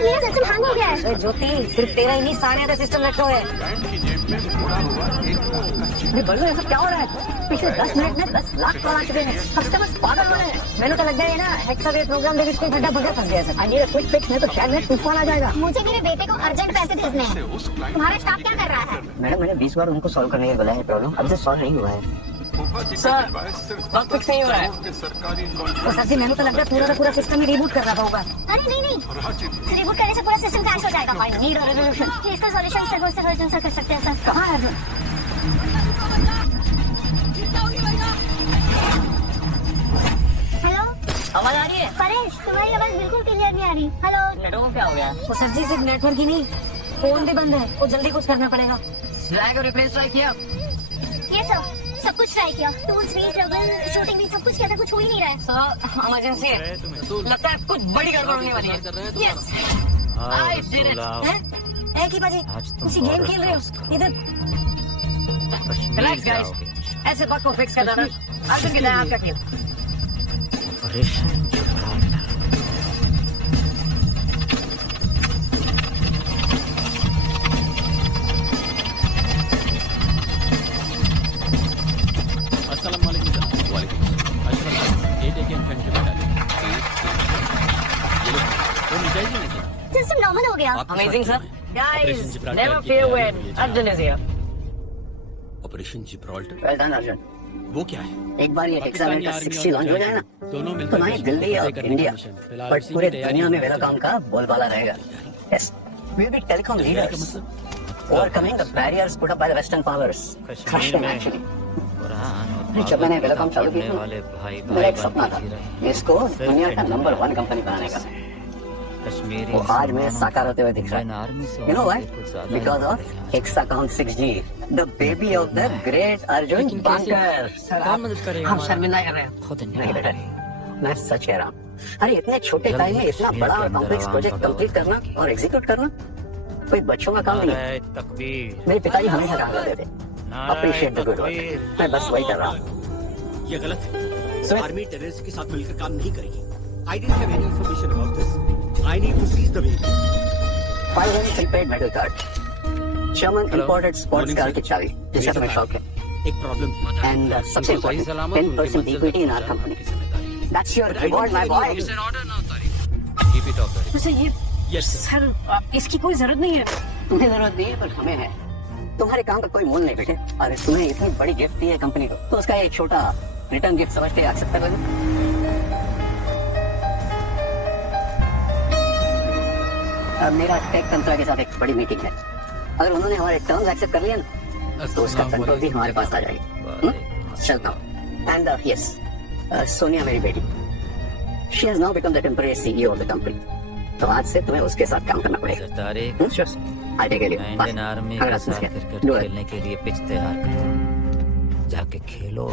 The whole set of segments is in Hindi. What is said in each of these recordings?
यार मेरा सिस्टम हैंग हो गया है। अरे ज्योति, सिर्फ तेरा ही नहीं, सारे आधे सिस्टम लटके हुए हैं। अरे बल्लू, ऐसा क्या हो रहा है? पिछले 10 मिनट में 10 लाख कॉल आ चुके हैं, कस्टमर्स पागल हो रहे हैं। मैंने तो लगता है ना हेक्सावे प्रोग्राम के बीच कोई गड्ढा बग्गा फंस गया है। I need a quick fix, नहीं तो शायद में तूफान आ जाएगा। मुझे मेरे बेटे को अर्जेंट पैसे भेजने हैं। तुम्हारा स्टाफ क्या कर रहा है? मैडम, मैंने 20 बार उनको सॉल्व करने के लिए बोला है, प्रॉब्लम अभी तक सॉल्व नहीं हुआ है। सर, बग फिक्स नहीं हो रहा है। तो सर जी, मैंने तो लगता है पूरा का पूरा सिस्टम ही रिबूट कर रहा होगा। अरे नहीं, रिबूट करने से पूरा सिस्टम क्रैश हो जाएगा। I need a resolution. इसका सॉल्यूशन सर कर सकते हैं सर। कहाँ है अर्जुन? हेलो, आवाज आ रही है? परेश, तुम्हारी आवाज बिल्कुल क्लियर नहीं आ रही। हेलो। नेटवर्क क्या हो गया? तो सर जी, सिर्फ नेटवर्क ही नहीं, फोन भी बंद है। वो जल्दी कुछ करना पड़ेगा। फ्लैग और रिप्लेस ट्राई किया? ये सब कुछ ट्राई किया। टूल्स भी, ट्रबल, शूटिंग भी, सब कुछ किया था, कुछ हो ही नहीं रहा है। सर, इमरजेंसी है, लगता है कुछ बड़ी गड़बड़ होने वाली है। Yes, I did it. एक ही बजे उसी गेम खेल रहे हो इधर। रिलैक्स गाइस, ऐसे बग को फिक्स करना ना अर्जुन की तरह आपका खेल। ऑपरेशन सिस्टम नॉर्मल हो गया। Amazing sir. Guys, never fear when Arjun is here. Operation Gibraltar. Well done Arjun. वो क्या है? एक बार ये हेक्सावेट का 60 लॉन्च हो जाए ना, तो ना ही दिल्ली और इंडिया बट पूरे दुनिया में वेलकम का बोलबाला रहेगा। Yes, we will be telecom leaders, overcoming the barriers put up by the western powers. Crush them actually. जब मैंने वेलकम चालू की थी, मेरा एक सपना था इसको दुनिया का नंबर 1 कंपनी बनाने का। वो आज मैं साकार होते हुए दिख रहा है। You know why? Because of Hexacom 6G, the baby of the great Arjun Bankar. Sir, आप शर्मिंदा कर रहे हैं। खुद नहीं बेटा, मैं सच कह रहा हूँ। अरे इतने छोटे टाइम में इतना बड़ा और कॉम्प्लेक्स प्रोजेक्ट कंप्लीट करना और एग्जीक्यूट करना कोई बच्चों का काम नहीं है। मेरे पिताजी हमेशा कहा करते थे, अप्रिशिएट द गुड वर्क। मैं बस वही कर रहा हूँ। ये गलत है। आर्मी टेररिस्ट के साथ मिलकर काम नहीं करेगी। I didn't have any information about this. I need to seize the vehicle. 500 prepaid metal card. German imported sports car की चाबी, जिसका तुम्हें शौक है। एक प्रॉब्लम And सबसे important, 10% equity in our company. That's your reward, my boy. तो सर ये, यस सर इसकी कोई जरूरत नहीं है। तुम्हें जरूरत नहीं है पर हमें है। तुम्हारे काम का कोई मोल नहीं बेटे। अरे तुम्हें इतनी बड़ी गिफ्ट दी है कंपनी को, तो उसका एक छोटा रिटर्न गिफ्ट समझ के एक्सेप्ट कर लेना। मेरा टेक तंत्र के साथ एक बड़ी मीटिंग है। अगर उन्होंने हमारे टर्म्स एक्सेप्ट कर लिया ना, तो उसका कंट्रोल भी हमारे पास आ जाएगा। चलता हूँ। एंड यस, सोनिया मेरी बेटी, she has now become the temporary CEO of the company. तो आज से तुम्हें उसके साथ काम करना पड़ेगा। I take it. आर्मी के साथ क्रिकेट खेलने के लिए पिच तैयार करो, जाके खेलो और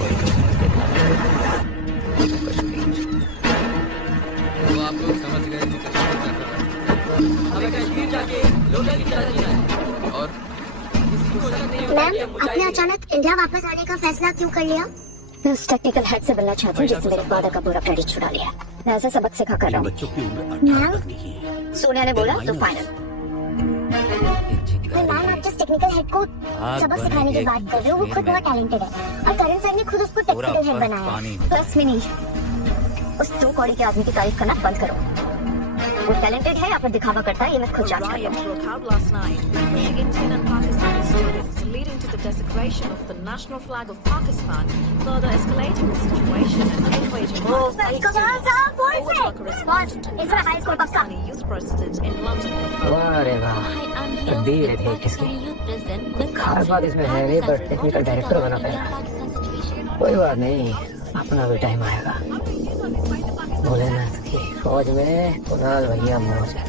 तो आप लोग समझ गए कि कश्मीर जाके और मैम, आपने अचानक इंडिया वापस आने का फैसला क्यों कर लिया? मैं उस टेक्निकल हेड से मिलना चाहती हूँ जिसने मेरे फादर का पूरा क्रेडिट छुड़ा लिया। मैं ऐसा सबक सिखा कर रहा हूँ। बच्चों की उम्र 18 तक नहीं है। सोनिया ने बोला तो फाइनल। मैम, आप जिस टेक्निकल हेड को सबक सिखाने की बात कर रहे हो, वो खुद बहुत टैलेंटेड है और करण सर ने खुद उसको टेक्निकल हेड बनाया। बस मिनी, उस 2 कौड़ी के आदमी की तारीफ करना बंद करो। वो टैलेंटेड है या फिर दिखावा करता है, ये मैं खुद जांच कर लूंगी। Indian and Pakistani students, leading to the desecration of the national flag of Pakistan, further escalating the situation and outraging Pakistani youth president in London. वाह रे वाह, दी है किसकी। खास बात इसमें है नहीं, पर टेक्निकल डायरेक्टर बना पाया। कोई बात नहीं, अपना भी टाइम आएगा। भोलेनाथ की फौज में कुणाल भैया मौज है।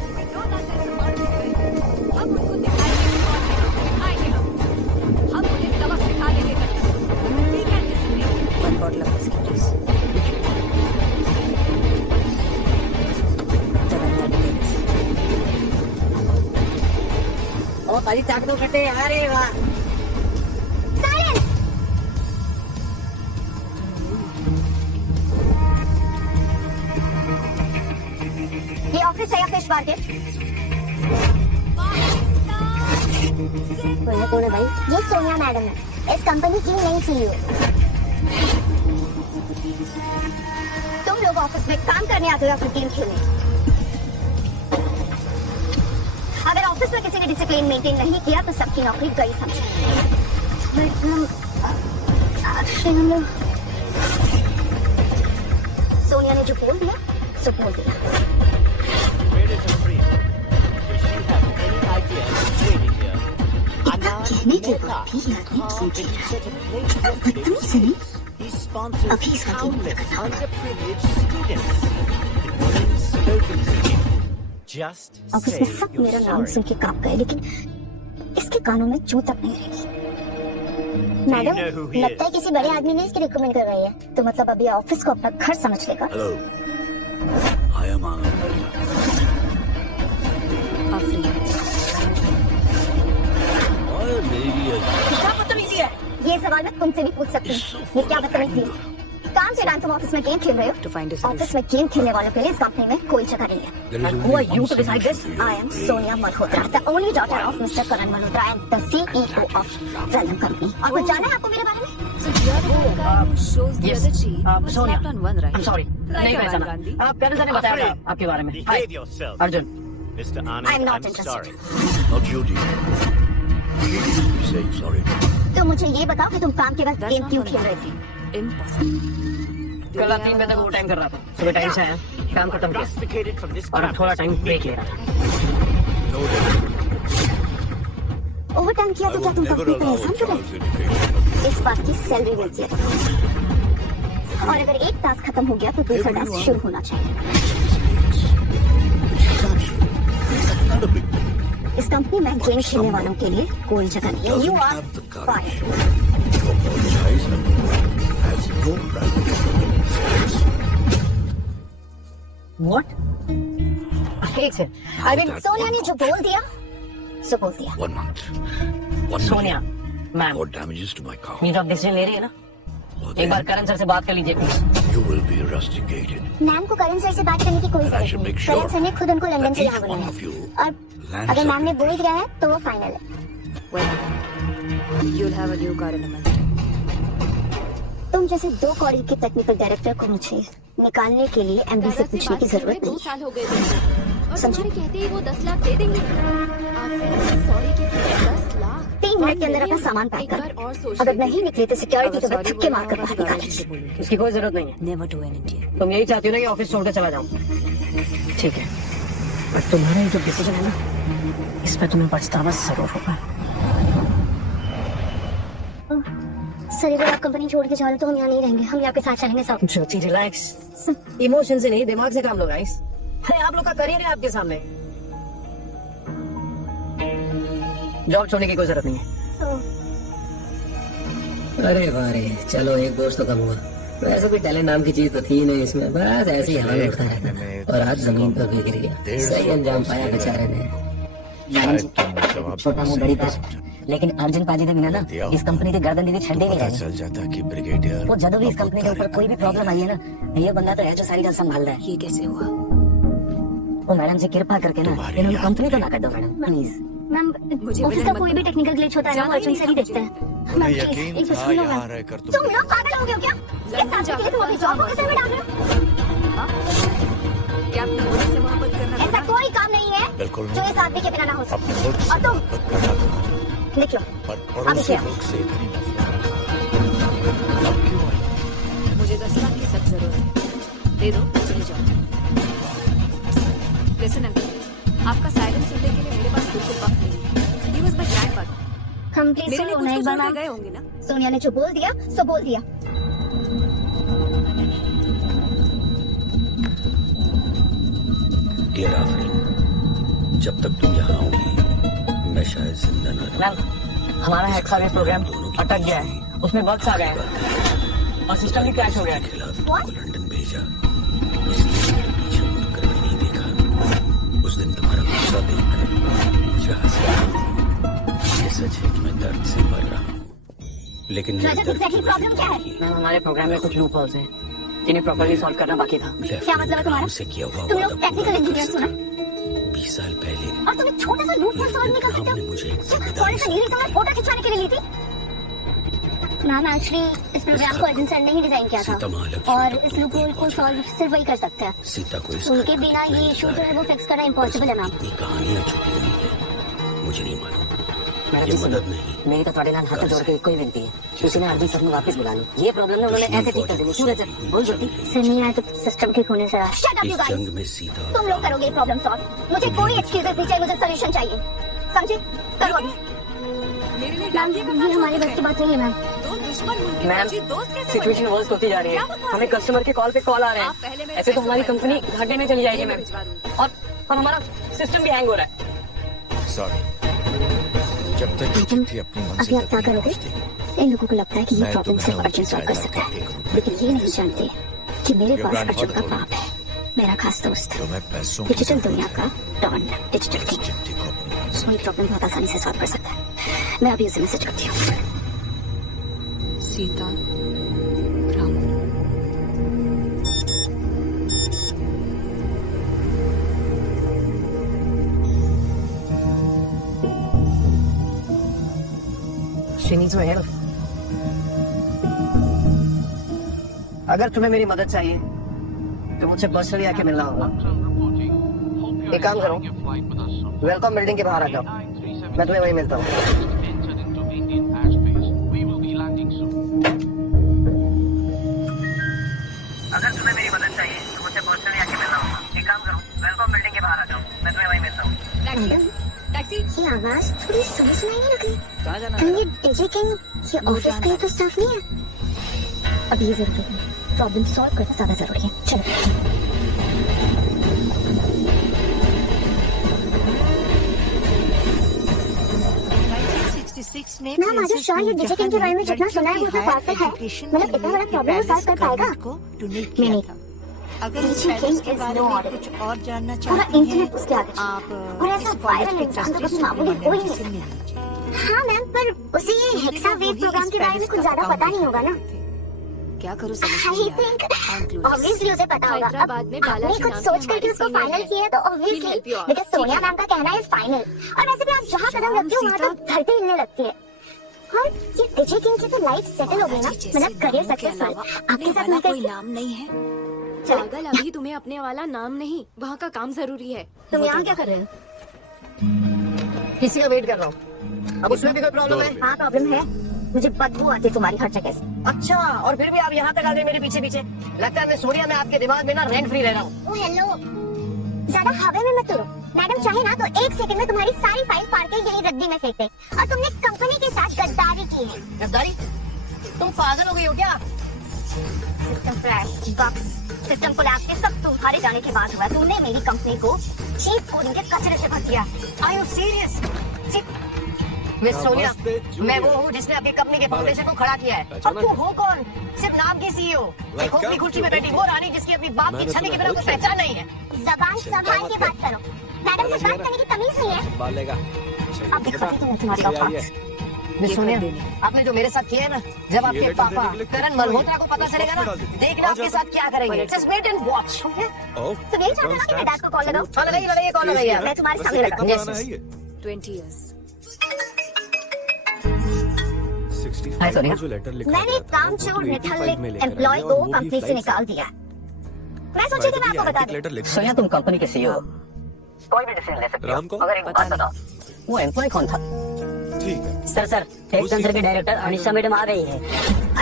ओ भाई चाक दो कटे। अरे वाह, ये ऑफिस है या फिश मार्केट? कौन है भाई? ये सोनिया मैडम है, इस कंपनी की नई सीईओ। तुम लोग ऑफिस में काम करने आते हो या फिर गेम खेलने? अगर ऑफिस में किसी ने डिसिप्लिन मेंटेन नहीं किया तो सबकी नौकरी गई समझो। सोनिया ने जो बोल दिया सो बोल दिया। Where is Afreen? Does she have any idea who's waiting here? Anand Mehta, carved in such a place yesterday. He sponsors countless underprivileged students. The name's spoken to him. Just office say में सब you're मेरा नाम sorry. सुन के कांप गए, लेकिन इसके कानों में जू तक नहीं रहेगी। मैडम, know who he लगता है किसी बड़े आदमी ने इसकी रिकमेंड करवाई है, तो मतलब अभी ऑफिस को अपना घर समझ लेगा। Hello. I am Anand Mehta. Afreen. और मेरी क्या बदतमीजी है? ये सवाल मैं तुमसे भी पूछ सकती हूँ। ये क्या बदतमीजी है? काम के दौरान तुम ऑफिस में गेम खेल रहे हो? To find a ऑफिस में गेम खेलने वालों के लिए इस कंपनी में कोई जगह नहीं है। And who are you to decide this? I am Sonia Malhotra, the only daughter of Mr. Karan Malhotra and the CEO of Vellum Company. और कुछ जाना है आपको मेरे बारे में? So you're the guy who shows the yes, other cheek who Sonia. slapped on one, right? I'm sorry. Like नहीं a पहचाना। Gandhi. आप करण सर ने बताया था आपके बारे में। Hi, Behave yourself. Arjun. Mr. Anand, I'm not I'm interested. sorry. Not you, dear. You should be saying sorry. तो मुझे ये बताओ कि तुम काम के वक्त That's गेम not क्यों gonna खेल रही थी? happen. Impossible. कल रात 3 बजे तक वो टाइम कर रहा था। सुबह टाइम से आया, काम खत्म किया Rusticated from this और अब थोड़ा campus टाइम ब्रेक ले रहा है। No, dear. ओवर टाइम किया I तो क्या would तुम never कंपनी पे allow एहसान करो? Charles anything. इस बात की सैलरी मिलती है। और अगर एक टास्क खत्म हो गया तो दूसरा टास्क शुरू होना चाहिए। It's not a big deal. इस कंपनी में गेम खेलने वालों के लिए कोई जगह नहीं है। Doesn't You are have the courage fired. to apologize and has no right to criticize. What? एक से। I mean, सोनिया ने जो बोल दिया सो बोल दिया। 1 month. 1 Sonia, million ma'am, for damages to my car. ये जो आप डिसीजन ले रही है ना, Or एक बार then करण सर से बात कर लीजिए please. you will be rusticated. Ma'am को करण सर से बात करने की कोई I जरूरत should नहीं। make sure करण सर ने खुद उनको लंदन that से यहाँ each one बुलाया of you है। और lands अगर मैम ने up. बोल दिया है तो वो फाइनल है। Well, you'll have a new car in a month. तुम जैसे 2 कौड़ी के टेक्निकल डायरेक्टर को मुझे निकालने के लिए एमडी से पूछने की जरूरत 2 नहीं। साल हो गए थे और समझे? तुम्हारे कहते ही वो 10 लाख दे देंगे। सॉरी के 10 लाख 3 मिनट के अंदर अपना सामान पैक एक कर। बार और सोच अगर लेती। नहीं निकले तो सिक्योरिटी के बाद धक्के मारकर बाहर निकालेंगे। उसकी कोई जरूरत नहीं है। Never do an Indian. तुम यही चाहती हो ना कि ऑफिस छोड़ के चला जाऊं? ठीक है, पर तुम्हारा ये जो डिसीजन है ना, इस पर तुम्हें पछतावा जरूर होगा। सर अगर आप कंपनी छोड़ के जाओ तो हम यहाँ नहीं रहेंगे। हम यहाँ के साथ चलेंगे सब। ज्योति रिलैक्स, इमोशन से नहीं दिमाग से काम लो गाइस। अरे आप लोग का करियर है आपके सामने, जॉब छोड़ने की कोई जरूरत नहीं है। अरे वाह रे, चलो एक दोस्त तो कम हुआ। वैसे भी टैलेंट नाम की चीज तो थी ही नहीं इसमें, बस ऐसे ही हाल उठता रहता था और आज जमीन पर भी गिर गया। सही अंजाम पाया बेचारे ने। छोटा मुंह बड़ी बात, लेकिन अर्जुन पाजी ने बिना ना इस कंपनी के गर्दन भी छंडे नहीं पता रहे। चल जाता कि ब्रिगेडियर वो जब भी इस कंपनी के ऊपर कोई भी प्रॉब्लम आई है ना, ये बंदा तो है जो सारी गल संभाल रहा है। ये कैसे हुआ? वो मैडम से कृपा करके ना इन्होंने कंपनी तो ना कर दो मैडम प्लीज। मैम मुझे ऑफिस विलन का कोई भी टेक्निकल ग्लिच होता है ना वो अर्जुन सर ही देखते हैं। मैम प्लीज एक बार सुनो मैम। तुम लोग पागल हो गए हो क्या? इस साल के लिए तुम अपनी जॉब को कितने में डाल रहे हो? क्या अपनी मोदी से मोहब्बत करना ऐसा गुनाह है? कोई काम नहीं है बिल्कुल जो इस आदमी के बिना ना हो अपने सके। मुल्क से और तुम मोहब्बत करना था, निकलो। पर अभी पड़ोसी क्या? मुल्क से इतनी नफरत। अब क्यों आई? मुझे 10 लाख की सख्त जरूरत है। दे दो, चले जाओ। Listen uncle, आपका साइलेंस सुनने के लिए मेरे पास बिल्कुल वक्त नहीं है। He was my grandfather. हम प्लीज मेरे लिए सुनो कुछ ना तो एक बार छोड़ के मैम। गए होंगे ना? सोनिया ने जो बोल दिया सो बोल दिया। डियर आफरीन, जब तक तुम यहाँ होगी मैं शायद जिंदा न रहूं। मैम, हमारा हेक्सावे प्रोग्राम अटक गया है, उसमें बग्स आ गए हैं और सिस्टम भी क्रैश हो गया है। खिलाफ को लंदन भेजा, इसलिए मेरे पीछे मुड़कर भी नहीं देखा। उस दिन तुम्हारा गुस्सा देखकर मुझे हंसी आई थी। ये सच है कि मैं दर्द से मर रहा हूँ, लेकिन मेरे राजा, दर्द की exactly problem क्या है? वजह मैम, हमारे प्रोग्राम में कुछ लूप होल्स हैं जिन्हें प्रॉपर्ली सॉल्व करना बाकी था। क्या मतलब है तुम्हारा? से किया हुआ तुम लोग टेक्निकल इंजीनियर हो ना? 20 20 साल पहले और तुम एक छोटा सा लूप होल सॉल्व नहीं कर सकते ने मुझे एक हो? जिम्मेदारी थोड़ी सी नीली तुम्हें फोटो खिंचवाने के लिए ली थी। मैम एक्चुअली इस प्रोग्राम को अर्जुन सर ने ही डिजाइन किया सीता था महालक्ष्मी और को इस लूप होल को सॉल्व सिर्फ वही कर सकते हैं। सीता को इस उनके बिना ये इशू जो है वो फिक्स करना इम्पॉसिबल है मैम। इतनी कहानियां छुपी हुई है, मुझे नहीं मालूम। ये मदद नहीं, मेरी तो थोड़े नाल हाथ जोड़ के कोई विनती है, उसी ने अर्जुन सर को वापस बुला लो। ये प्रॉब्लम ने उन्होंने ऐसे ठीक कर दी। सूरज बोल ज्योति। सर नहीं आया तो सिस्टम ठीक होने से। शट अप इस यू गाइस, जंग में सीता तुम लोग करोगे प्रॉब्लम सॉल्व। मुझे कोई एक्सक्यूजेस नहीं चाहिए, मुझे सॉल्यूशन चाहिए, समझे? करो अभी। मैम ये हमारे बस की बात नहीं है मैम। मैम सिचुएशन वर्स्ट होती जा रही है, हमें कस्टमर के कॉल पे कॉल आ रहे हैं। ऐसे तो हमारी कंपनी घाटे में चली जाएगी मैम, और हमारा सिस्टम भी हैंग हो रहा है। सॉरी, जब तक ये चिट्ठी अपनी अभी मंजिल आप क्या तक नहीं करोगे? पहुंचती, इन लोगों को लगता है कि ये मैं प्रॉब्लम सिर्फ तुम्हें अर्जुन सॉल्व कर उनकी सकता सहायता है, करके लेकिन ये नहीं जानते कि मेरे Your पास अर्जुन grandfather का told बाप है, मेरा खास दोस्त, तो मैं पैसों की डिजिटल जरूरत दुनिया का डॉन, डिजिटल इस किंग। चिट्ठी को अपनी मंजिल कोई प्रॉब्लम बहुत आसानी से सॉल्व कर सकता है। मैं अभी उसे मैसेज करती हूँ। Sita Ram. She needs my help. अगर तुम्हें मेरी मदद चाहिए तो मुझसे पर्सनली आके मिलना होगा। एक काम करो, वेलकम बिल्डिंग के बाहर आ जाओ, मैं तुम्हें वहीं मिलता हूँ। अगर तुम्हें मेरी मदद चाहिए तो मुझसे पर्सनली आके मिलना होगा। एक काम करो, वेलकम बिल्डिंग के बाहर आ जाओ, मैं तुम्हें वहीं मिलता हूँ। ये आवाज थोड़ी सुनी सुनाई नहीं लग रही? कहीं ये डीजे किंग ये ऑफिस का ही तो स्टाफ नहीं है? अब ये जरूरी है, प्रॉब्लम सॉल्व करना ज्यादा जरूरी है। चलो मैम, आज शाह ये डीजे किंग के बारे में जितना सुना है वो तो पावरफुल है, मतलब इतना बड़ा प्रॉब्लम वो सॉल्व कर पाएगा? नहीं, DJ king is no order, और जानना पूरा चाहती इंटरनेट उसके आगे है। और ऐसा वायरल इंसान तो कभी मामूली हो ही नहीं सकता। हाँ मैम, पर उसे ये हेक्सा वेव प्रोग्राम के बारे में कुछ ज्यादा पता नहीं होगा ना। क्या करो आई थिंक ऑब्वियसली उसे पता होगा। अब आपने कुछ सोच करके उसको फाइनल किया है तो ऑब्वियसली, बिकॉज़ सोनिया मैम का कहना है इज फाइनल। और वैसे भी आप जहाँ कदम रखते हो वहाँ तक धरती हिलने लगती है। और ये डीजे किंग की तो लाइफ सेटल हो गई ना, मतलब करियर सक्सेसफुल। आपके साथ मिलकर कोई नाम नहीं है पागल, अभी तुम्हें अपने वाला नाम नहीं, वहाँ का काम जरूरी है। तुम यहाँ क्या कर रहे हो? किसी का वेट कर रहा हूँ। अब उसमें भी कोई प्रॉब्लम है? हाँ प्रॉब्लम है, मुझे बदबू आती है तुम्हारी हर जगह से। अच्छा, और फिर भी आप यहाँ तक आ गए मेरे पीछे पीछे। लगता है मैं सोनिया में आपके दिमाग में ना रेंट फ्री रह रहा हूँ। ओह हेलो, ज्यादा हवा में मत उड़ो। मैडम चाहे ना तो 1 सेकंड में तुम्हारी सारी फाइल फाड़ के यही रद्दी में फेंक दे। और तुमने कंपनी के साथ गद्दारी की है। गद्दारी? तुम पागल हो गई हो क्या? System crash, bugs, system collapse, ये सब तुम्हारे जाने के बाद हुआ। तुमने मेरी कंपनी को चीप कोडिंग के कचरे से भर दिया। Are you serious? Miss Sonia, मैं वो हूँ जिसने आपकी कंपनी के फाउंडेशन को खड़ा किया है। और तू हो कौन? सिर्फ नाम की सीईओ, एक खोखली कुर्सी में बैठी वो रानी जिसकी अपनी बाप की छवि के बिना कोई पहचान नहीं है। जबान संभाल के बात करो। मैडम से बात करने की तमीज नहीं है। अब दिखाती हूँ तुम्हारी औकात। मिस सोनिया, आपने जो मेरे साथ किया है ना, जब आपके पापा करण मल्होत्रा को पता चलेगा ना, देखना आपके साथ क्या करेंगे। Just wait and watch. तुम यही चाहते हो ना कि मैं डैड को कॉल लगाऊं? हाँ लगाइए, कॉल लगाइए। मैं तुम्हारे सामने लगाऊंगी। 20 years। हाय सोनिया, मैंने कामचोर निठल्ले एम्प्लॉय को कंपनी से निकाल दिया। मैं सोची थी मैं आपको बता दूं। सोनिया तुम कंपनी के सीईओ हो, कोई भी डिसीजन ले सकते हो। मगर एक बात बताओ, वो एम्प्लॉय कौन था? ठीक है। सर टेक तंत्र के डायरेक्टर अनिशा मैडम आ रही है।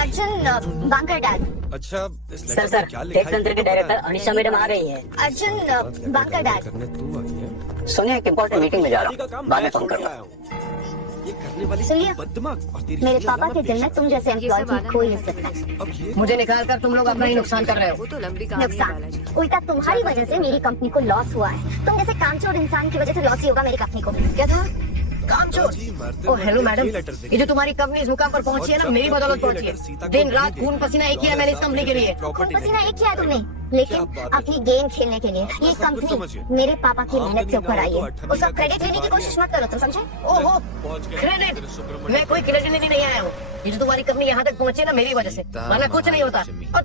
अर्जुन बांकर डैड। अच्छा सर टेक तंत्र के डायरेक्टर अनिशा मैडम आ रही है। अर्जुन बांकर डैड। करने तू आई है? सोनिया एक इम्पोर्टेंट मीटिंग में जा रहा हूँ, बाद में फोन करूँगा। ये करने वाली सुनिए, बददिमाग और तेरी मेरे पापा के दिल में तुम जैसे एम्प्लॉय की कोई इज्जत नहीं। मुझे निकाल कर तुम लोग अपना ही नुकसान कर रहे हो। वो तो लंबी कहानी है बालाजी। नुकसान उल्टा तुम्हारी वजह से मेरी कंपनी को लॉस हुआ है। तुम जैसे कामचोर इंसान की वजह से लॉस ही होगा मेरी कंपनी को। क्या था? कामचोर? ओह हेलो मैडम, ये जो तुम्हारी कंपनी इस मुकाम पर पहुंची है ना, मेरी बदौलत पहुंची है। दिन रात खून पसीना एक किया है मैंने इस कंपनी के लिए। खून पसीना एक किया है तुमने, लेकिन अपनी गेम खेलने के लिए। ये कंपनी मेरे पापा की मेहनत से ऊपर आई है, उसका क्रेडिट लेने की कोशिश मत करो, तुम समझे? ओहो, क्रेडिट? मैं कोई क्रेडिट लेने नहीं आया हूँ। ये जो तुम्हारी कंपनी यहाँ तक पहुंची है ना, मेरी वजह से, वरना कुछ नहीं होता। और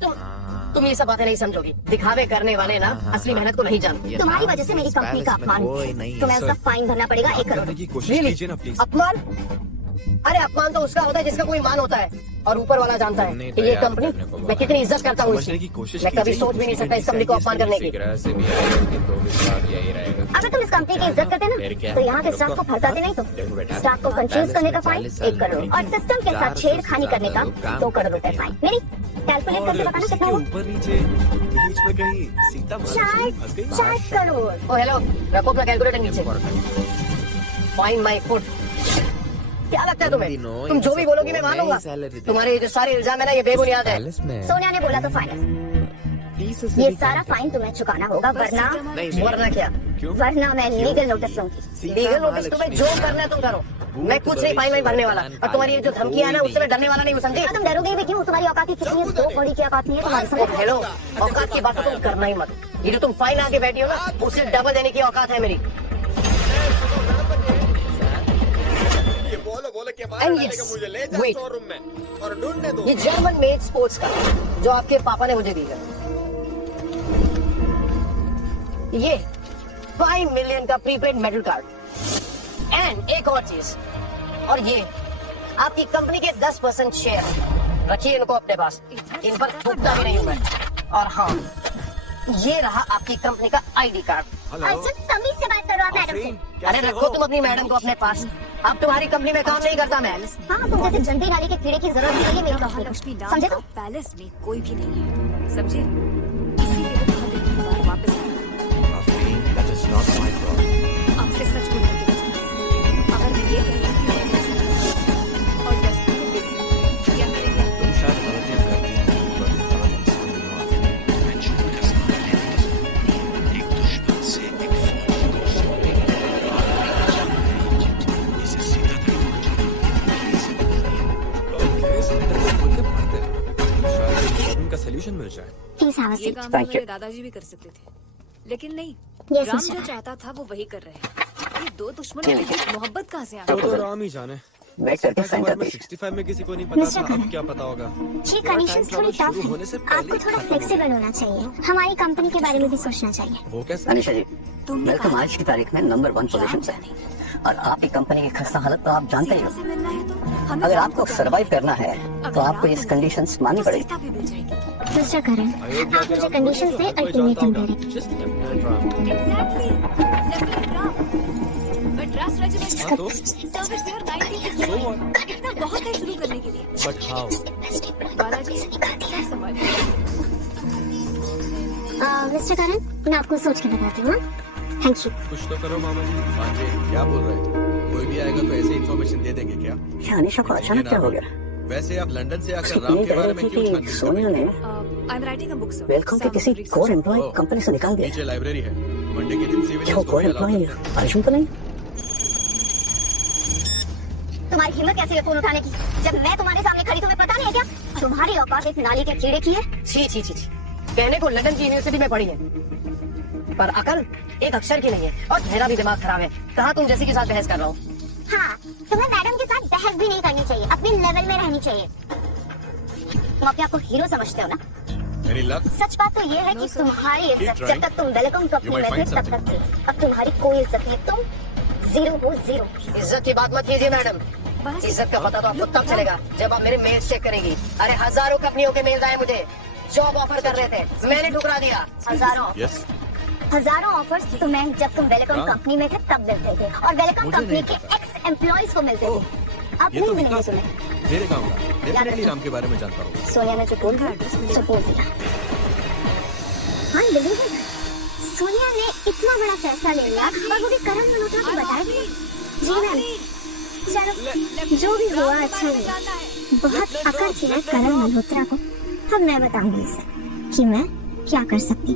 तुम ये सब बातें नहीं समझोगी। दिखावे करने वाले ना असली मेहनत को नहीं जानते। तुम्हारी वजह से मेरी कंपनी का अपमान हुआ। तुम्हें उसका फाइन भरना पड़ेगा 1 करोड़। Really? अपमान? अरे अपमान तो उसका होता है जिसका कोई मान होता है, और ऊपर वाला जानता है कि ये कंपनी मैं कितनी इज्जत करता हूँ इसकी। मैं कभी सोच भी नहीं सकता इस कंपनी को अपमान करने की। अगर तुम इस कंपनी की इज्जत करते ना तो यहाँ के स्टाफ को भड़काते नहीं। तो स्टाफ को कंफ्यूज करने का फाइन 1 करोड़ और सिस्टम के साथ छेड़खानी करने का 2 करोड़ रुपए फाइन। मेरी कैलकुलेट करके बताना कितना हुआ? 4 करोड़। ओ हेलो, रखो अपना कैलकुलेटर नीचे। Find my foot. क्या लगता है तुम्हें? तुम जो भी बोलोगी मैं मानूंगा। तुम्हारे जो सारे इल्जाम है ना ये बेबुनियाद है। सोनिया ने बोला तो फाइन। ये सारा फाइन तुम्हें चुकाना होगा, वरना क्या? वरना मैं लीगल नोटिस लूंगी। लीगल नोटिस तुम्हें जो करना है तुम करो। मैं कुछ नहीं फाइन भरने वाला, और तुम्हारी ये जो धमकी है ना उससे मैं डरने वाला नहीं हूँ, समझी? तुम डरोगे भी क्यों? तुम्हारी औकात ही कितनी है? 2 कौड़ी की औकात नहीं है तुम्हारे साथ। हेलो, औकात की बात तो तुम करना ही मत। ये जो तुम फाइन आके बैठी हो ना उससे डबल देने की औकात है मेरी। And yes, wait. ये जर्मन मेड स्पोर्ट्स का जो आपके पापा ने मुझे दी है, ये 5 मिलियन का प्रीपेड मेटल कार्ड। एंड एक और चीज, और ये आपकी कंपनी के 10% शेयर। रखिए इनको अपने पास, इन पर थूकता भी नहीं हूं मैं। और हाँ, ये रहा आपकी कंपनी का ID कार्ड। अच्छा तमीज से बात करो आप मैडम से। अरे रखो तुम अपनी मैडम को अपने पास। अब तुम्हारी कंपनी में काम नहीं करता मैं। हाँ, तुम जैसे जल्दी नाली के कीड़े की जरूरत नहीं है मेरी कंपनी को, समझे? तो पैलेस में कोई भी नहीं है, समझे? इसीलिए वो बहुत देर के बाद वापस आया। आपसे सच बोलने की वजह अगर मैं ये कहूँ कि मैं ऐसा और 10 मिनट देगी, क्या करेंगे आप? तुम शायद गलतियां करती हैं, पर गलत इंसान नहीं हो आप। मैं झूठ का सहारा लेने एक दुश्मन से एक फौज को सौंपे इसे सीधा का सलूशन मिल जाए। ये काम तो मेरे दादाजी भी कर सकते थे, लेकिन नहीं। राम जो चाहता था वो वही कर रहे हैं। ये 2 दुश्मनों के बीच मोहब्बत कहाँ से आ गई? तो राम ही जाने। 65 में किसी को नहीं पता था, अब क्या पता होगा। ये कंडीशंस थोड़ी टफ है, आपको थोड़ा फ्लेक्सिबल होना चाहिए। हमारी कंपनी के बारे में भी सोचना चाहिए। वो कैसे? अनिशा जी, वेलकम। आज की तारीख में नंबर 1 पोजीशन से है, और आपकी कंपनी की खस्ता हालत तो आप जानते ही हो। अगर आपको सरवाइव करना है तो आपको इस कंडीशंस माननी पड़ेगी। मिस्टर करण, आप मुझे कंडीशंस दे, अल्टीमेटम दे रहे। इतना बहुत है शुरू करने के लिए। But how? बालाजी समझ। मिस्टर करण, मैं आपको सोच के बताती हूँ। Thank you. कुछ तो करो मामा जी। भांजे, क्या बोल रहे थे? कोई भी आएगा तो ऐसे इन्फॉर्मेशन दे देंगे क्या? क्या अनिशा को अचानक क्या हो गया? वैसे आप लंदन से आकर राम के बारे में क्यों छानबीन कर सोनिया रहे ने वेलकम के किसी कोर एम्प्लॉय कंपनी से निकाल दिया। नीचे लाइब्रेरी है, मंडे के दिन सिविल क्या कोर एम्प्लॉय अर्जुन तो नहीं? तुम्हारी हिम्मत कैसी है फोन उठाने की? जब मैं तुम्हारे सामने खड़ी तुम्हें पता नहीं है क्या? तुम्हारी औकात एक नाली के कीड़े की है। छी छी छी छी, कहने को लंदन की यूनिवर्सिटी में पढ़ी है, पर अकल एक अक्षर की नहीं है, और मेरा भी दिमाग खराब है। कहाँ तुम जैसी के साथ बहस कर रहा हूँ। हाँ, तुम्हें मैडम के साथ बहस भी नहीं करनी चाहिए, अपने लेवल में रहनी चाहिए। तुम अपने आप को हीरो समझते हो ना? मेरी लक। सच बात तो ये है कि तुम्हारी इज्जत जब तक तुम वेलकम कंपनी में थे तब तक थी। अब तुम्हारी कोई इज्जत नहीं, तुम 0 हो 0। इज्जत की बात मत कीजिए मैडम। इज्जत का पता तो आपको तब चलेगा जब आप मेरे मेल्स चेक करेंगी। अरे हजारों कंपनियों के मेल्स आए मुझे, जॉब ऑफर कर रहे थे, मैंने ठुकरा दिया। हजारों ऑफर्स तुम्हें जब तुम वेलकम कंपनी में थे तब मिलते थे, और वेलकम कंपनी के एक्स एम्प्लॉइज को मिलते थे। अब नहीं मिलेंगे तुम्हें। मेरे गांव का डेफिनेटली राम के बारे में जानता हूँ। सोनिया ने जो बोल सपोर्ट दिया। हाँ बिलीव इट, सोनिया ने इतना बड़ा फैसला ले लिया, और वो भी करण मल्होत्रा को बताया। जी मैम, चलो जो भी हुआ अच्छा हुआ। बहुत अकड़ थी ना करण मल्होत्रा को। अब मैं बताऊंगी इसे कि मैं क्या कर सकती।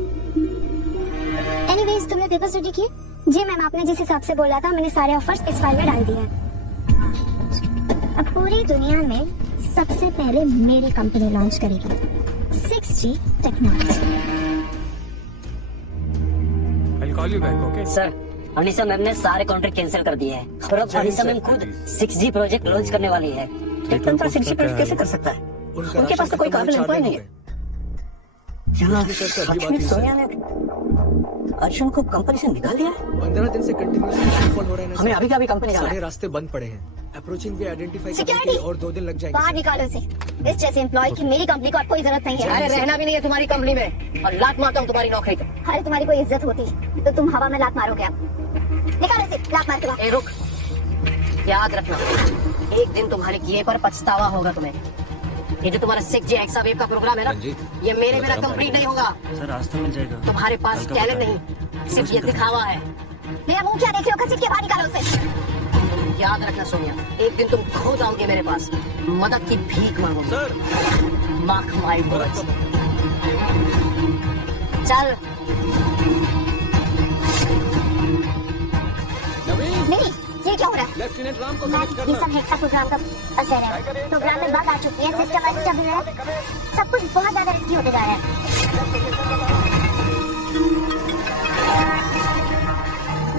एनीवेज, तुमने पेपर्स रेडी किए? जी मैम, आपने जिस हिसाब से बोला था मैंने सारे ऑफर्स इस फाइल में डाल दिए हैं। अब पूरी दुनिया में सबसे पहले मेरी कंपनी लॉन्च करेगी 6G technology. I'll call you back, okay? Sir, Anisha ma'am ने सारे कॉन्ट्रैक्ट कैंसिल कर दिए हैं, और अब अनिशा मैम खुद 6G प्रोजेक्ट लॉन्च करने वाली है। एक बंदा 6G प्रोजेक्ट कैसे कर सकता है? उनके पास तो कोई काबिल एम्प्लॉय नहीं है। सोनिया ने अर्जुन को कंपनी से निकाल दिया? 15 दिन से कंटिन्यूअसली कॉल हो रहा है। हमें अभी का भी कंपनी जाना सारे है। रास्ते बंद पड़े हैं। अप्रोचिंग पे आइडेंटिफाई करने के Security! लिए और 2 दिन लग जाएंगे। बाहर निकालो इसे। इस जैसे एम्प्लॉय की मेरी कंपनी को अब कोई जरूरत नहीं है। अरे रहना भी नहीं है तुम्हारी कंपनी में, और लात मारता हूँ तुम्हारी नौकरी पे। अरे तुम्हारी कोई इज्जत होती तो तुम हवा में लात मारोगे अब। निकालो इसे, लात मार के बाहर। ए रुक, याद रखना, एक दिन तुम्हारे किए पर पछतावा होगा तुम्हें। ये जो तुम्हारा 6G एक्सा वेव का प्रोग्राम है ना, ये मेरे बिना कंप्लीट नहीं होगा। सर रास्ता मिल जाएगा। तुम्हारे पास टैलेंट नहीं, सिर्फ ये दिखावा है। मेरा मुंह क्या देख रहे हो? घसीट के बाहर निकालो उसे। याद रखना सोनिया, एक दिन तुम खो जाओगे मेरे पास, मदद की भीख मांगोगे। Sir, mark my words. चल। नहीं, ये क्या हो रहा है? लेफ्टिनेंट राम को मैम, कनेक्ट ये करना। सब हेक्सा प्रोग्राम का असर है। प्रोग्राम में बग आ चुकी है, सिस्टम अनस्टेबल है, सब कुछ बहुत ज्यादा रिस्की होते जा रहा है।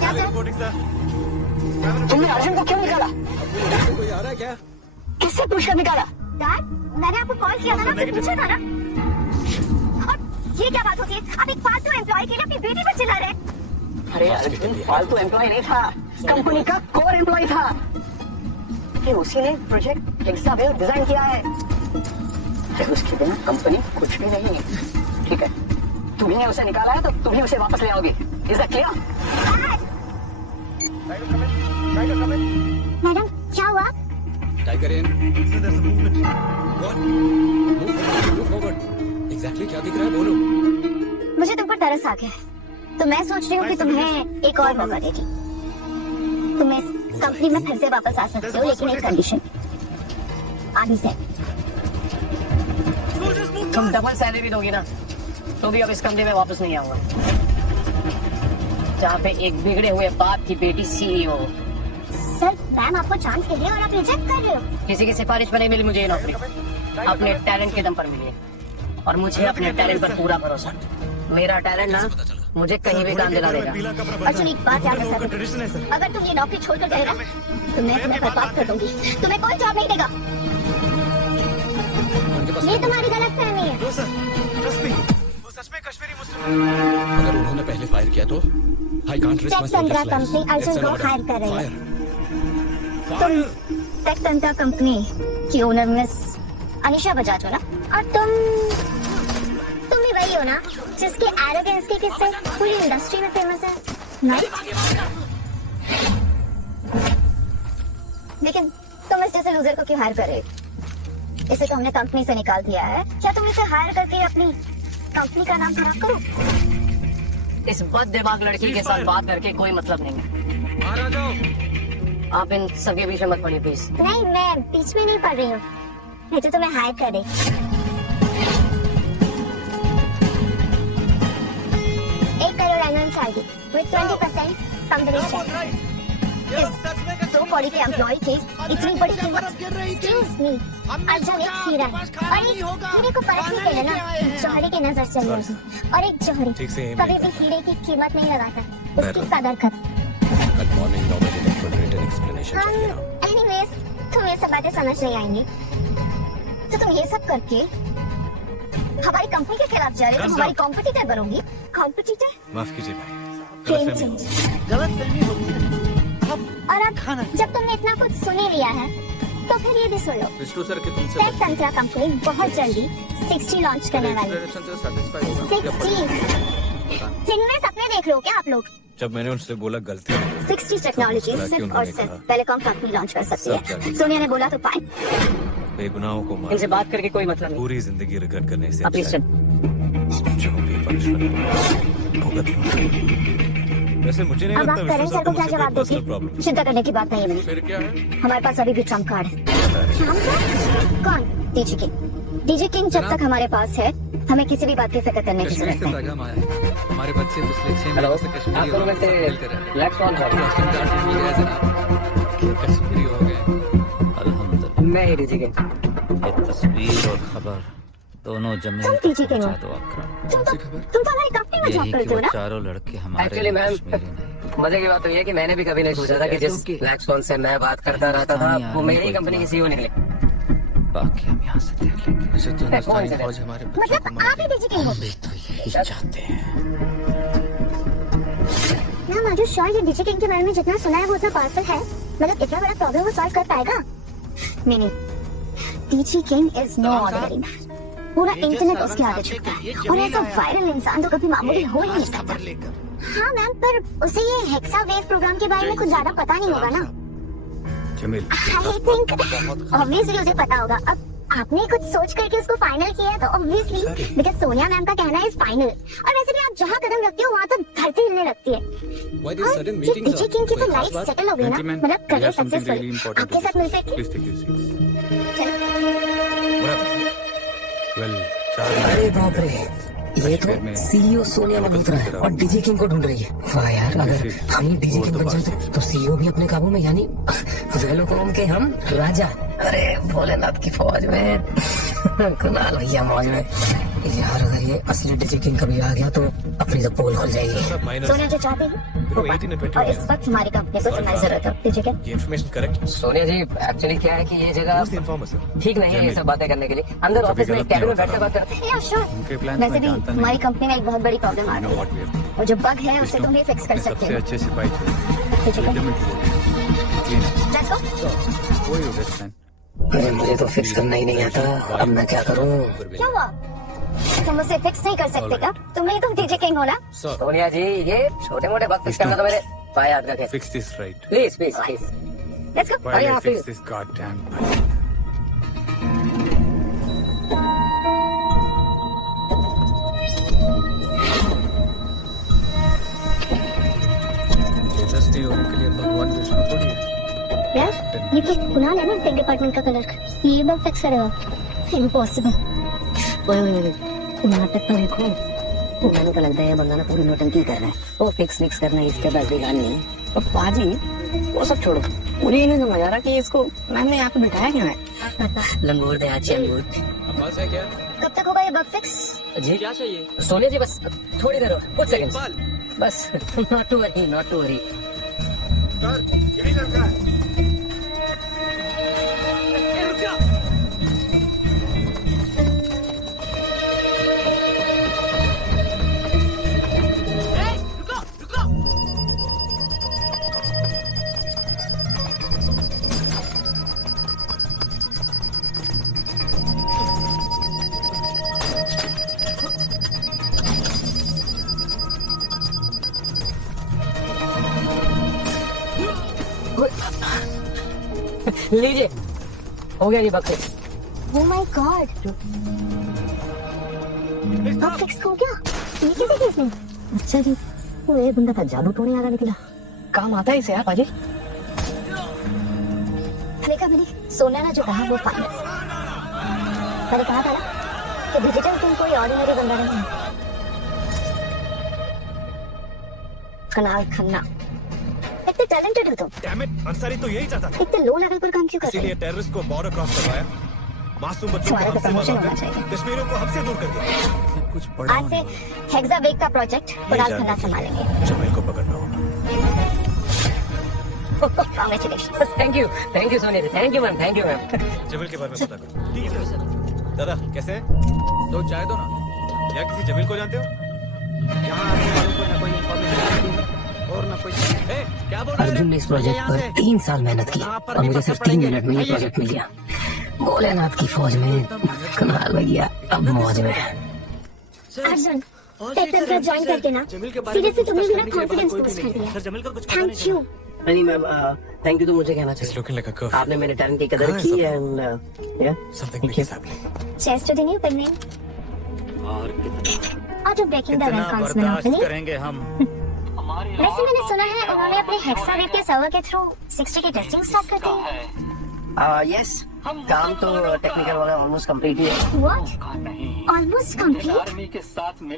क्या सर? तुमने अर्जुन को क्यों निकाला? से कोई आ रहा है क्या? किससे पूछकर निकाला? डैड, मैंने आपको कॉल किया था ना, आपसे पूछा था ना। और ये क्या बात होती है? आप एक फालतू एम्प्लॉय के लिए अपनी बेटी पर चिल्ला रहे हैं। अरे अर्जुन फालतू एम्प्लॉय नहीं था, कंपनी का कोर एम्प्लॉय था। कि उसी ने प्रोजेक्ट हेक्सावेव डिजाइन किया है। फिर उसके बिना कंपनी कुछ भी नहीं। ठीक है, तुम्ही उसे निकाला है तो तुम्ही उसे वापस ले आओगे। Is that clear? मैडम, क्या हुआ? Tiger in. What? Move forward. Exactly क्या दिख रहा है? बोलो। मुझे तुम पर तरस आ गया है, तो मैं सोच रही हूँ कि तुम्हें एक और मौका देगी। तुम इस कंपनी में फिर से वापस आ सकते हो, लेकिन एक कंडीशन। आगे से तुम डबल सैलरी दोगी ना, तो भी अब इस कंपनी में वापस नहीं आऊंगा, जहाँ पे एक बिगड़े हुए बाप की बेटी CEO। सर, मैम आपको चांस के लिए और आप रिजेक्ट कर रहे हो। किसी की सिफारिश पर नहीं मिली मुझे ये नौकरी, अपने टैलेंट के दम पर मिली है, और मुझे अपने टैलेंट पर पूरा भरोसा। मेरा टैलेंट ना मुझे कहीं भी काम दिला देगा। अर्जुन, एक बात याद रखना, अगर तुम ये नौकरी छोड़कर गए ना, तो मैं तुम्हें बर्बाद कर दूंगी। तुम्हें कोई जॉब नहीं देगा। ये तुम्हारी गलतफहमी है। वो सच में कश्मीरी मुस्लिम। अगर उन्होंने पहले फायर किया तो I can't risk take my तंत्रा soldiers' lives. Company Arjun Let's को send हायर order. कर रही है। Fire. तुम टेक तंत्रा कंपनी की ओनर मिस अनिशा बजाज हो ना, और तुम भी वही हो ना जिसके एरोगेंस के किस्से पूरी इंडस्ट्री में फेमस है, राइट? लेकिन तुम इस जैसे लूजर को क्यों हायर कर रहे हो? इसे तो हमने कंपनी से निकाल दिया है। क्या तुम इसे हायर करके अपनी कंपनी का नाम खराब करो? इस बद दिमाग लड़की के साथ बात करके कोई मतलब नहीं है। आ जाओ। आप इन सबके बीच में मत पड़िए प्लीज। नहीं, मैं बीच में नहीं पढ़ रही हूँ, नहीं तो तुम्हें हायर कर देगी। 1 crore annual salary with 20% company. इस 2 कौड़ी के एम्प्लॉय की इतनी बड़ी कीमत। एक्सक्यूज मी, अर्जुन एक हीरा है, और एक हीरे को परखने के लिए ना जौहरी की नजर चाहिए होगी, और एक जौहरी कभी भी हीरे की कीमत नहीं लगाता, उसकी कदर कर। कल मॉर्निंग 9 बजे तक फुल रिटन एक्सप्लेनेशन चाहिए ना। एनीवेज, तुम ये सब बातें समझ नहीं आएंगी। तो तुम ये सब करके हमारी कंपनी के खिलाफ जा रहे हो, तुम हमारी कॉम्पिटिटर बनोगी। कॉम्पिटिटर? माफ कीजिए भाई, गेम चेंज। गलतफहमी होगी है। और अब जब तुमने इतना कुछ सुन ही लिया है, तो फिर ये भी सुन लो। विष्णु सर के तुमसे टेक तंत्रा कंपनी बहुत जल्दी 6G लॉन्च करने वाली है। एक्सप्लेनेशन से satisfied होगा। 6G जिनमें सपने देख रहे हो क्या आप लोग? जब मैंने उनसे बोला गलती 6G टेक्नोलॉजी सिर्फ और सिर्फ टेलीकॉम कंपनी लॉन्च कर सकती है। सोनिया ने बोला तो फाइन। बेगुनाहों को मार इनसे बात करके कोई मतलब नहीं। पूरी जिंदगी रिग्रेट करने से आप प्लीज अच्छा है जो भी पनिशमेंट भुगतना। वैसे मुझे नहीं अब लगता आप करण सर को क्या जवाब दोगे? चिंता करने की बात नहीं है मेरी। फिर क्या है? हमारे पास अभी भी ट्रम्प कार्ड है। Trump card? कौन? DG king. डीजी किंग जब तक हमारे पास है, हमें किसी भी बात की फिक्र करने की कश्मीर जरूरत से नहीं। पैगाम आया है। हमारे बच्चे पिछले 6 हेलो, महीनों से कश्मीरी आप लोगों में से फील कर रहे हैं। ब्लैक स्वान है? राशन कार्ड मिल गया जनाब। कश्मीरी हो गए। अल्हम्दुलिल्लाह। मैं ही डीजी के। ये तस्वीर और खबर दोनों जमीन तुम पर डीजी किंग हो? पहुंचा दो अकरम। तुम तो हमारी कंपनी में यही जॉब कि करते हो वो ना? चारों लड़के हमारे एक्चुअली मैम, कश्मीरी नहीं। मजे की बात तो ये है कि मैंने भी कभी नहीं सोचा था कि जिस ब्लैक स्वान से मैं बात करता रहता था वो मेरी कंपनी की CEO निकले। बाकी हम यहाँ से देख लेंगे। वैसे तो हिंदुस्तानी फौज हमारे बच्चों को मतलब मार आप ही डीजी किंग हो? अभी तो यही चाहते हैं। मैम आर यू श्योर ये डीजी किंग के बारे में जितना सुना है वो उतना पावरफुल है? मतलब इतना बड़ा प्रॉब्लम वो सॉल्व कर पाएगा? नहीं, DG king is no ordinary man. पूरा इंटरनेट उसके आगे झुकता है और ऐसा वायरल इंसान तो कभी मामूली हो ही नहीं सकता। हाँ मैम, पर उसे ये हेक्सा वेव प्रोग्राम के बारे में कुछ ज्यादा पता नहीं होगा ना? जमील, आई थिंक ऑब्वियसली उसे पता होगा। अब आपने कुछ सोच करके उसको फाइनल किया है तो ऑब्वियसली बिकॉज सोनिया मैम का कहना है इज फाइनल। और वैसे भी आप जहाँ कदम रखते हो वहाँ तो धरती हिलने लगती है। Why these sudden meetings? DG king की तो लाइफ बात? सेटल हो गई ना, Gentlemen, मतलब we career have something really successful. important आपके to साथ मिलकर discuss. Please take your seats. चलो। What happened? Well, अरे बाप रे, ये तो सीईओ सोनिया मल्होत्रा है और डीजी किंग को ढूंढ रही है। वाह यार, अगर हम ही डीजी किंग बन जाते तो सीईओ भी अपने काबू में, यानी वेलोकॉम के हम राजा। अरे भोलेनाथ की फौज में कुणाल भैया मौज में। यार अगर ये असली डीजी किंग कभी आ गया तो अपनी तो पोल खुल जाएगी। सोनिया जो चाहती है वो बात। और इस वक्त हमारी कंपनी को तुम्हारी जरूरत है, डीजी किंग। ये इन्फॉर्मेशन करेक्ट? सोनिया जी, एक्चुअली क्या है कि ये जगह ठीक नहीं है ये सब बातें करने के लिए। अंदर ऑफिस में कैबिन में बैठ कर बात करते हैं। या श्योर। वैसे भी हमारी कंपनी में एक बहुत बड़ी प्रॉब्लम आ रही है और जो बग है उसे तुम ही फिक्स कर सकते सबसे हो। अच्छे सिपाही अरे मुझे तो फिक्स करना ही नहीं आता, अब मैं क्या करूं? क्या हुआ? तुम उसे फिक्स नहीं कर सकते क्या? तुम ही तो डीजे किंग हो ना? सोनिया जी, ये छोटे मोटे बग फिक्स करना तो मेरे पाए हाथ रखे। Fix this right. Please please please. Let's go. Why Hurry I up, fix please. this goddamn bike? Just नहीं होने के लिए भगवान विष्णु थोड़ी है। यार ये तो कुणाल है ना टेक डिपार्टमेंट का कलर, ये बग फिक्स करेगा? इम्पॉसिबल। कुणाल तक तो देखो, मैंने तो लगता है ये बंदा ना पूरी नोटंकी कर रहा है। वो फिक्स करना इसके पास भी गानी है। और पाजी वो सब छोड़ो, मुझे ये नहीं समझ आ रहा कि इसको मैम ने यहाँ पे बिठाया क्यों है? लंगूर दे अच्छे लंगूर। आवाज है क्या? कब तक होगा ये बग फिक्स? जी क्या चाहिए? सोनिया जी बस थोड़ी देर और कुछ सेकंड बस। Not to worry, not to worry. यही लड़का है। लीजिए, हो गया जी bug fix. Oh my god, bug fix हो गया। ये कैसे केस में? अच्छा जी, वो ये बंदा था जादू टोने वाला निकला। काम आता है इसे यार पाजी। देखा मैंने, सोनिया ने जो कहा वो फाइनल। मैंने कहा था ना कि डिजिटल किंग कोई ऑर्डिनरी बंदा नहीं है। कुणाल खन्ना, इतने टैलेंटेड हो तुम। डैम इट, अंसारी तो यही चाहता था। इतने लो लेवल पर काम क्यों कर रहे इसीलिए हो? टेररिस्ट को बॉर्डर क्रॉस करवाया, मासूम बच्चों को तुम्हारा तो हमसे प्रमोशन होना भगाकर चाहिए। कश्मीरियों को हमसे दूर कर दिया। कुछ पढ़ा आज से हेक्सावेग का प्रोजेक्ट कुणाल खन्ना संभालेंगे। जमील को पकड़ना होगा। Congratulations. Thank you Sonia ji, thank you ma'am, thank you ma'am. Jamil के बारे में पता करो। ठीक है सर। दादा कैसे है? दो चाय दो ना। क्या किसी जमील को जानते हो? यहाँ आने वालों को ना कोई इन्फॉर्मेशन और ना कोई। क्या बोल रहे अर्जुन ने इस प्रोजेक्ट पर 3 साल मेहनत की और मुझे सिर्फ 3 मिनट में ये प्रोजेक्ट मिल गया। भोलेनाथ की फौज में कुणाल भैया अब मौज में। अर्जुन, टेक्निकल ज्वाइन करके ना सीरियसली तुमने मेरा कॉन्फिडेंस बूस्ट कर दिया। Thank you. नहीं मैम, थैंक यू तो मुझे कहना It's चाहिए। looking like a curve. आपने मेरे टैलेंट की कदर कहाँ है की सब? एंड या Something Thank big you. is happening. Chest to the new big name. और कितना ऑटो ब्रेकिंग द कितना रेकॉर्ड्स बर्दाश्त मोनोपोली। करेंगे हम? वैसे मैंने सुना है उन्होंने अपने हेक्सावेव के सर्वर के थ्रू 60 की टेस्टिंग स्टार्ट कर दी है। यस, काम तो टेक्निकल वाला ऑलमोस्ट कंप्लीट ही है। व्हाट? Almost complete?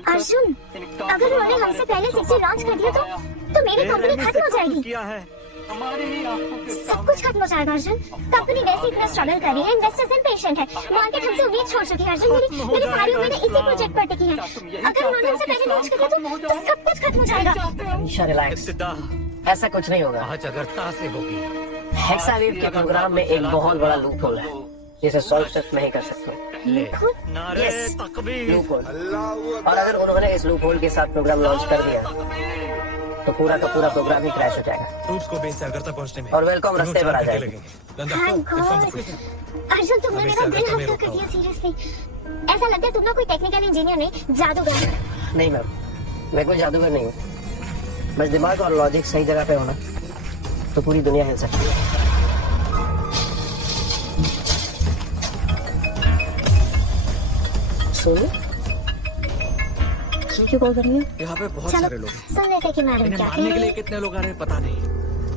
अर्जुन, अगर उन्होंने हमसे पहले 60 लॉन्च कर दिया तो मेरी कंपनी खत्म हो जाएगी। सब कुछ खत्म हो जाएगा अर्जुन। कंपनी वैसे इतना स्ट्रगल कर रही है, इन्वेस्टर्स इम्पेशेंट है, मार्केट हमसे उम्मीद छोड़ चुकी है। अर्जुन, मेरी सारी उम्मीदें इसी प्रोजेक्ट पर टिकी हैं। अगर उन्होंने हमसे पहले लॉन्च कर दिया तो सब कुछ खत्म हो जाएगा। निशा रिलैक्स, ऐसा कुछ नहीं होगा। आज अगर तासे होगी। हेक्सावेव के प्रोग्राम में एक बहुत बड़ा लूप होल है। जिसे सॉल्व सिर्फ मैं ही कर सकता हूँ। Yes, loophole। और अगर उन्होंने इस लूपहोल के साथ प्रोग्राम लॉन्च कर दिया तो पूरा का पूरा प्रोग्राम ही क्रैश हो जाएगा को बेस से अगरतला पहुंचने में और वेलकम रास्ते पर आ जाएगा। Thank God। अर्जुन तुमने मेरा दिल हल्का कर दिया सीरियसली। ऐसा लगता है तुम ना कोई टेक्निकल इंजीनियर नहीं, जादूगर। नहीं मैम, मैं कोई जादूगर नहीं हूँ। बस दिमाग और लॉजिक सही जगह पे होना तो पूरी दुनिया हिल सकती है। सोनू, क्यों कॉल कर रही है? यहाँ पे बहुत सारे लोग हैं। सुन लेते कि मैडम इन्हें क्या मारने कह के रही लिए है। कितने लोग आ रहे हैं पता नहीं,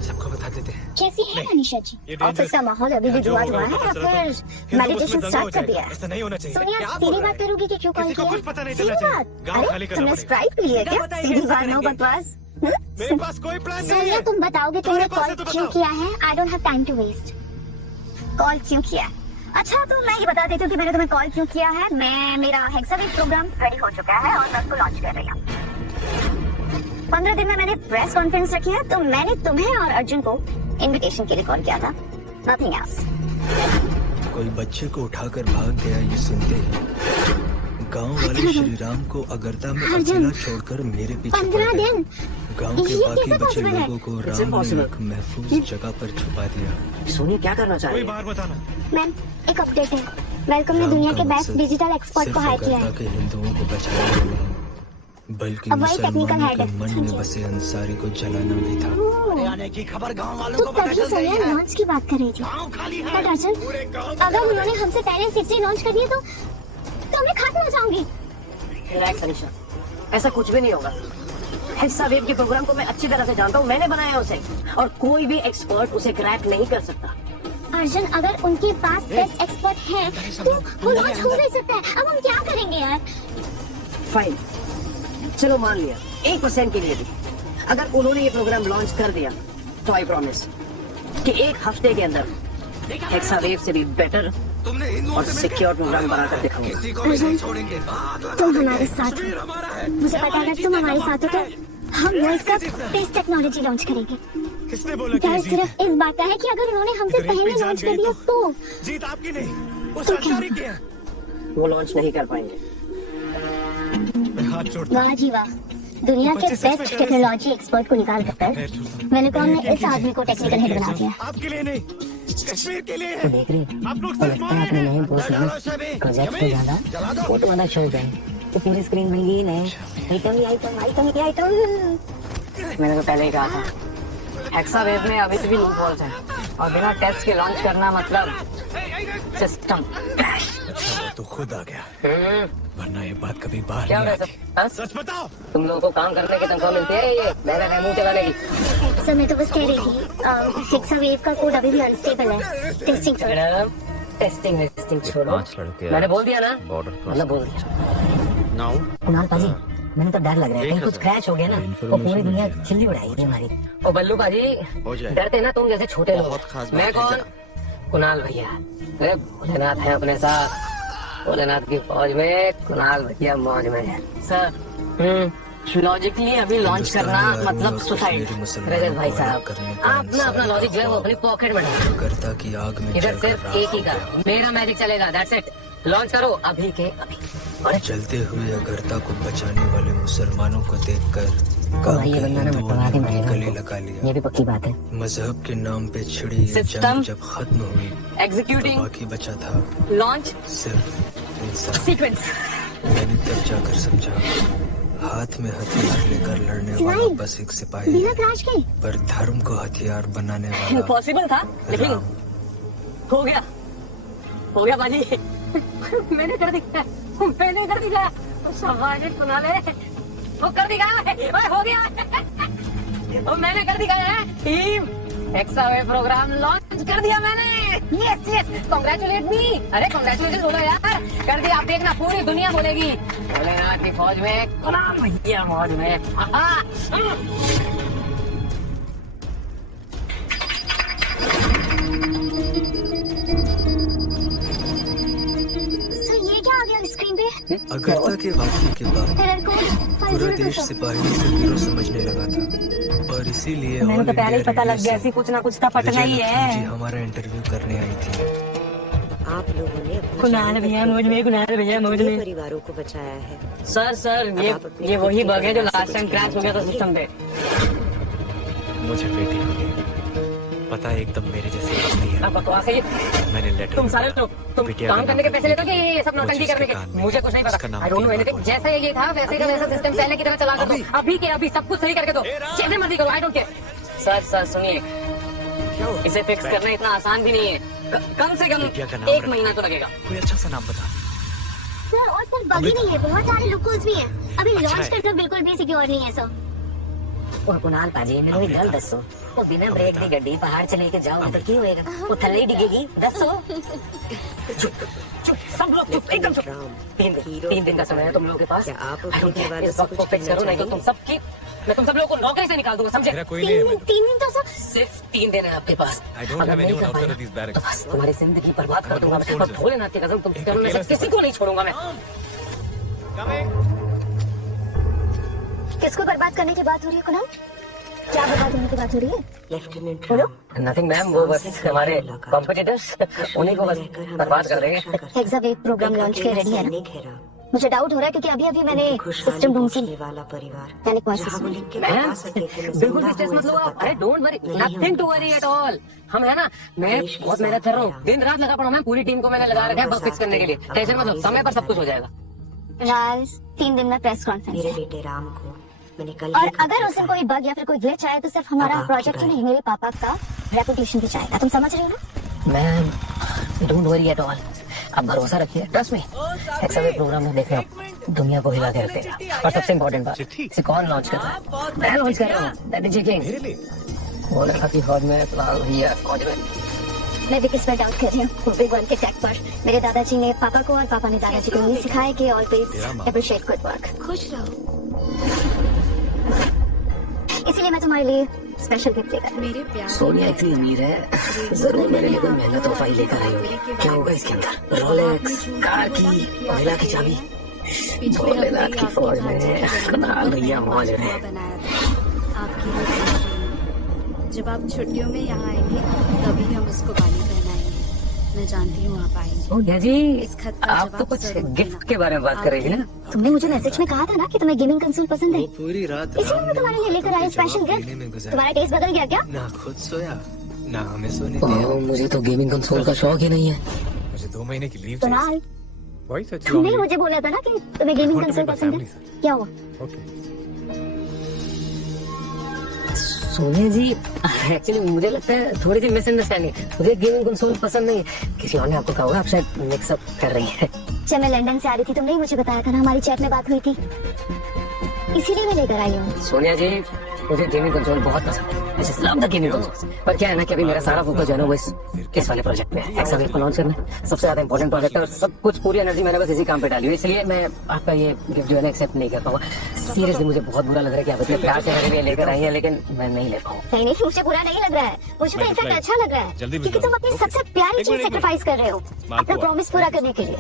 सबको बता देते हैं। कैसी है मनीषा जी? ऑफिस का माहौल अभी भी जुआ हुआ है या फिर मेडिटेशन स्टार्ट कर दिया है? ऐसा नहीं होना चाहिए। सोनिया सीधी बात करोगी कि क्यों कॉल किसी को किया? कुछ पता नहीं सीधी चलना चाहिए। बात। गाँव खाली अरे करना तुमने पड़ेगा। स्प्राइट पी लिया क्या? सीधी बात, नो बकवास। मेरे पास कोई प्लान नहीं सोनिया है। तुम बताओगे तुमने तुम्हारे पास कॉल है तो क्यों बताओ। किया है? I don't have time to waste. Call क्यों किया? अच्छा तो मैं ही बता देती हूँ कि मैंने तुम्हें कॉल क्यों किया है। मेरा हेक्सावेव प्रोग्राम रेडी हो चुका है और मैं उसको लॉन्च कर रही हूँ। 15 दिन में मैंने प्रेस कॉन्फ्रेंस रखी है तो मैंने तुम्हें और अर्जुन को इनविटेशन के लिए कॉल किया था, नथिंग एल्स। कोई बच्चे को उठाकर भाग गया ये सुनते ही गांव वाले श्री राम को अगरता में अकेला छोड़कर मेरे पीछे 15 दिन गांव के ये बाकी कैसे बचे possible है? लोगों को राम ने एक महफूज जगह पर छुपा दिया। सोनिया क्या करना चाह कोई रही है? बाहर बताना। मैम एक अपडेट है, वेलकम ने राम दुनिया का के बेस्ट मकसद डिजिटल एक्सपर्ट सिर्फ को हायर किया अगरता है। के हिंदुओं को बचाना ही नहीं बल्कि अब वही technical मुसलमानों head के है। मन Thank में you। बसे अंसारी को जलाना भी था। आने की खबर गांव वालों तो को पता तभी चल गई सोनिया है। लॉन्च की बात कर रही थी। गांव खाली है। बट अर्जुन अगर उन्होंने हमसे पहले 60 लॉन्च कर दिए तो मैं खत्म हो जाऊंगी। रिलैक्स अनीशा, ऐसा कुछ भी नहीं होगा। हेक्सावेव के प्रोग्राम को मैं अच्छी तरह से जानता हूँ, मैंने बनाया उसे और कोई भी एक्सपर्ट उसे क्रैक नहीं कर सकता। अर्जुन अगर उनके पास बेस्ट एक्सपर्ट है तो वो लॉन्च हो नहीं सकता है। अब हम क्या करेंगे यार? फाइन, चलो मान लिया 1% के लिए भी अगर उन्होंने ये प्रोग्राम लॉन्च कर दिया तो आई प्रॉमिस कि 1 हफ्ते के अंदर हेक्सावेव से भी बेटर और सिक्योर प्रोग्राम बनाकर दिखाऊंगा। अर्जुन तुम हमारे साथ हो, मुझे पता है अगर तुम हमारे साथ हो तो हम वर्ल्ड का बेस्ट टेक्नोलॉजी लॉन्च करेंगे। किसने बोला कि डर ये जीत सिर्फ इस बात का है कि अगर उन्होंने हमसे अगर एक पहले भी जान लॉन्च गई कर दिया तो जीत आपकी नहीं, उस तो अंसारी की है। वो लॉन्च नहीं कर पाएंगे। मैं हाथ जोड़ता हूँ। वाह जी वाह, दुनिया के बेस्ट टेक्नोलॉजी एक्सपर्ट को निकाल कर वेलकॉम ने इस आदमी को टेक्निकल हेड बना दिया। आपके लिए नहीं, कश्मीर के लिए तो है। देख रही है, आप लोग और सिर्फ लगता है अपने नए बॉस ने प्रोजेक्ट को ज्यादा फोटो वाला शो गए तो पूरी स्क्रीन बन गई नहीं। आइटम मैंने तो पहले ही कहा था हेक्सावेव में अभी भी लूपहोल्स हैं और बिना टेस्ट के लॉन्च करना मतलब सिस्टम। तो खुद आ गया, वरना ये बात कभी बाहर क्या नहीं वैसे आती। सच बताओ। तुम लोगों को काम करने की तनख्वाह मिलती है ये मेरा मुंह चलाने की? सर मैं तो बस कह रही थी हेक्सावेव का कोड अभी भी अनस्टेबल है, टेस्टिंग चल रहा है। टेस्टिंग छोड़ो, 5 लड़के मैंने बोल दिया ना, बॉर्डर मतलब बोल दिया। कुणाल पाजी मैंने तो डर लग रहा है कहीं कुछ क्रैश हो गया ना तो पूरी दुनिया चिल्ली उड़ाएगी हमारी। ओ बल्लू पाजी डरते ना तुम जैसे छोटे लोग। मैं कौन? कुणाल भैया। अरे भोलेनाथ है अपने साथ, भोलेनाथ की फौज में कुणाल भैया मौज में है सर। लॉजिकली अभी लॉन्च करना मतलब सुसाइड। रजत भाई साहब आप ना अपना लॉजिक जो है वो अपनी पॉकेट में डालो। अगरता की आग में इधर जलकर सिर्फ राख एक ही हो का गया। मेरा मैजिक चलेगा, दैट्स इट। लॉन्च करो अभी के अभी। और जलते हुए अगरता को बचाने वाले मुसलमानों को देखकर भाई ये बंदा ना मटवा के मारेगा गले हमको। लगा लिया। ये भी पक्की बात है। मजहब के नाम पे छिड़ी ये System जंग जब खत्म हुई तो एग्जीक्यूटिंग बाकी बचा था लॉन्च सिर्फ इंसान। सीक्वेंस। मैंने तब जाकर समझा हाथ में हथियार लेकर लड़ने वाला स्लाइड। बस एक सिपाही बिना है, क्रैश के पर धर्म को हथियार बनाने वाला पॉसिबल था लेकिन राम। हो गया बाजी। मैंने कर दिखाया, मैंने कर दिखाया। सवाल कुणाल है वो कर दिखाया, ओए हो गया। वो मैंने कर दिखाया है। टीम हेक्सावेव प्रोग्राम लॉन्च कर दिया मैंने। यस कांग्रेचुलेट मी। अरे कांग्रेचुलेशन बोलो यार, कर दिया। आप देखना पूरी दुनिया बोलेगी भोलेनाथ की फौज में कुणाल भैया मौज में। सर ये क्या आ गया स्क्रीन पे? अगरता के वाक़ये के बाद एरर कोड पूरा देश 502। सिपाहियों को हीरो समझने लगा था और इसीलिए मैंने तो ऑल पहले ही इंडिया पता लग रेडियो गया से ऐसी कुछ ना कुछ तो पटना ही विजय लक्ष्मी जी है। हमारा इंटरव्यू करने आई थी। आप लोगों ने कुणाल भैया मुझ में, कुणाल भैया मुझ में परिवारों को बचाया है। सर ये वही बग है जो लास्ट टाइम क्रैश हो गया था सिस्टम पे। मुझे बेटी मिली, पता है एकदम मेरे जैसे नहीं है। बकवास है ये। मैंने लेटर तुम सारे लोग तुम काम करने के पैसे लेते हो कि ये सब नौटंकी करने के? मुझे कुछ नहीं पता। I don't know anything. जैसा ये था वैसे का वैसा सिस्टम पहले की तरह चला कर दो। अभी के अभी सब कुछ सही करके दो, जैसे मर्जी करो, आई डोंट केयर। सर सुनिए, इसे फिक्स करना इतना आसान भी नहीं है। कम से कम 1 महीना तो लगेगा। कोई अच्छा सा नाम बता। सर और सर बगी नहीं है, बहुत सारे लुकहोल्स भी हैं। अभी लॉन्च करना बिल्कुल भी सिक्योर नहीं है सर। और कुणाल पाजी मैंने भी गल दसो, वो बिना ब्रेक दी गड्डी पहाड़ से लेके जाओगे तो क्या होएगा? वो थल्ले डिगेगी। दसो। चुप सब लोग चुप, एकदम चुप। 3 दिन का समय है तुम लोगों के पास। आप इस वक्त को फिक्स करो, नहीं तो मैं तुम सब लोगों को नौकरी से निकाल दूंगा, समझे? 3 दिन तो सर सिर्फ 3 दिन है आपके पास। बस तुम्हारी जिंदगी बर्बाद कर दूंगा मैं। और भोलेनाथ की कसम तुम में से किसी को नहीं छोड़ूंगा मैं। किसको बर्बाद करने की बात हो रही है कुणाल? क्या बर्बाद होने की बात हो रही है? लेफ्टिनेंट बोलो। नथिंग मैम, वो बस हमारे कॉम्पिटिटर्स, उन्हीं को बस बर्बाद कर देंगे। एग्जावेट प्रोग्राम लॉन्च के रेडी है ना? मुझे डाउट हो रहा है क्योंकि अभी मैंने सिस्टम ढूंढ सी वाला परिवार मैम बिल्कुल भी स्ट्रेस मत लो आप। अरे don't worry, nothing to worry at all. हम है ना, मैं बहुत मेहनत कर रहा हूँ, दिन रात लगा पड़ा हूँ। मैं पूरी टीम को मैंने लगा रखा है बग फिक्स करने के लिए। टेंशन मत लो, समय पर सब कुछ हो जाएगा। राज 3 दिन में प्रेस कॉन्फ्रेंस मेरे है। बेटे राम को मैंने कल और अगर उस दिन कोई बग या फिर कोई ग्लिच आए तो सिर्फ हमारा प्रोजेक्ट ही नहीं, मेरे पापा का रेपुटेशन भी जाएगा। तुम समझ रहे हो ना? Ma'am don't worry at all, आप भरोसा रखिए, ट्रस्ट मी। एक्सएवे प्रोग्राम में देख रहे हो दुनिया को हिला के रख देगा। और सबसे इम्पोर्टेंट बात, इसे कौन लॉन्च कर रहा है? मैं लॉन्च कर रहा हूँ। दैट डीजे किंग बोल रहा कि फौज में फिलहाल भैया फौज में। मैं भी किस पर डाउट कर रही हूँ बिग वन के टैग पर। मेरे दादाजी ने पापा को और पापा ने दादाजी को ये सिखाया कि ऑलवेज अप्रिशिएट गुड वर्क। खुश रहो। इसीलिए मैं तुम्हारे लिए स्पेशल गिफ्ट लेकर मेरे प्यार सोनिया इतनी अमीर है, जरूर मेरे लिए कोई महंगा तोहफा ही लेकर आई होगी। क्या होगा इसके अंदर? रोलेक्स, कार की, महिला की चाबी। भोलेनाथ की फौज में कुणाल भैया मौज रहे। जब आप छुट्टियों में यहाँ आएंगे तभी हम उसको बाली पहनाएंगे। मैं जानती हूँ आप आएंगे। सोनिया जी, आप तो कुछ गिफ्ट के बारे में बात कर रही थी ना? तुमने मुझे मैसेज में कहा था ना कि तुम्हें गेमिंग कंसोल पसंद है, पूरी रात इसलिए मैं तुम्हारे लिए लेकर आई स्पेशल गिफ्ट। तुम्हारा टेस्ट बदल गया क्या? ना खुद सोया ना हमें सोने दिया। मुझे तो गेमिंग कंसोल का शौक ही नहीं है। मुझे 2 महीने की लीव कुणाल, चाहिए। तुमने मुझे बोला था ना कि तुम्हें गेमिंग कंसोल पसंद है। क्या हुआ? सोनिया जी, एक्चुअली मुझे लगता है थोड़ी सी मिसअंडरस्टैंडिंग। मुझे गेमिंग कंसोल पसंद नहीं है। किसी और ने आपको कहा होगा, आप शायद मिक्सअप कर रही है। जब मैं लंदन से आ रही थी तुमने ही मुझे बताया था ना, हमारी चैट में बात हुई थी, इसीलिए मैं लेकर आई हूँ। सोनिया जी, मुझे गेमिंग कंसोल बहुत पसंद है। I just love the gaming consoles। पर क्या है ना कि अभी मेरा सारा फोकस जो है ना वो इस वाले प्रोजेक्ट पे है। एक्सएवे को लॉन्च करना है, सबसे ज्यादा इंपॉर्टेंट प्रोजेक्ट है और सब कुछ पूरी एनर्जी मैंने बस इसी काम पे डाली हुई है। इसलिए मैं आपका ये गिफ्ट जो है ना एक्सेप्ट नहीं कर पाऊंगा। सीरियसली मुझे बहुत बुरा लग रहा है कि आप इतने प्यार से मेरे लिए लेकर आई है, लेकिन मैं नहीं ले पाऊंगा। नहीं, मुझे बुरा नहीं लग रहा है, मुझे तो इनफैक्ट अच्छा लग रहा है क्योंकि तुम अपनी सबसे प्यारी चीज सेक्रीफाइस कर रहे हो अपना प्रॉमिस पूरा करने के लिए।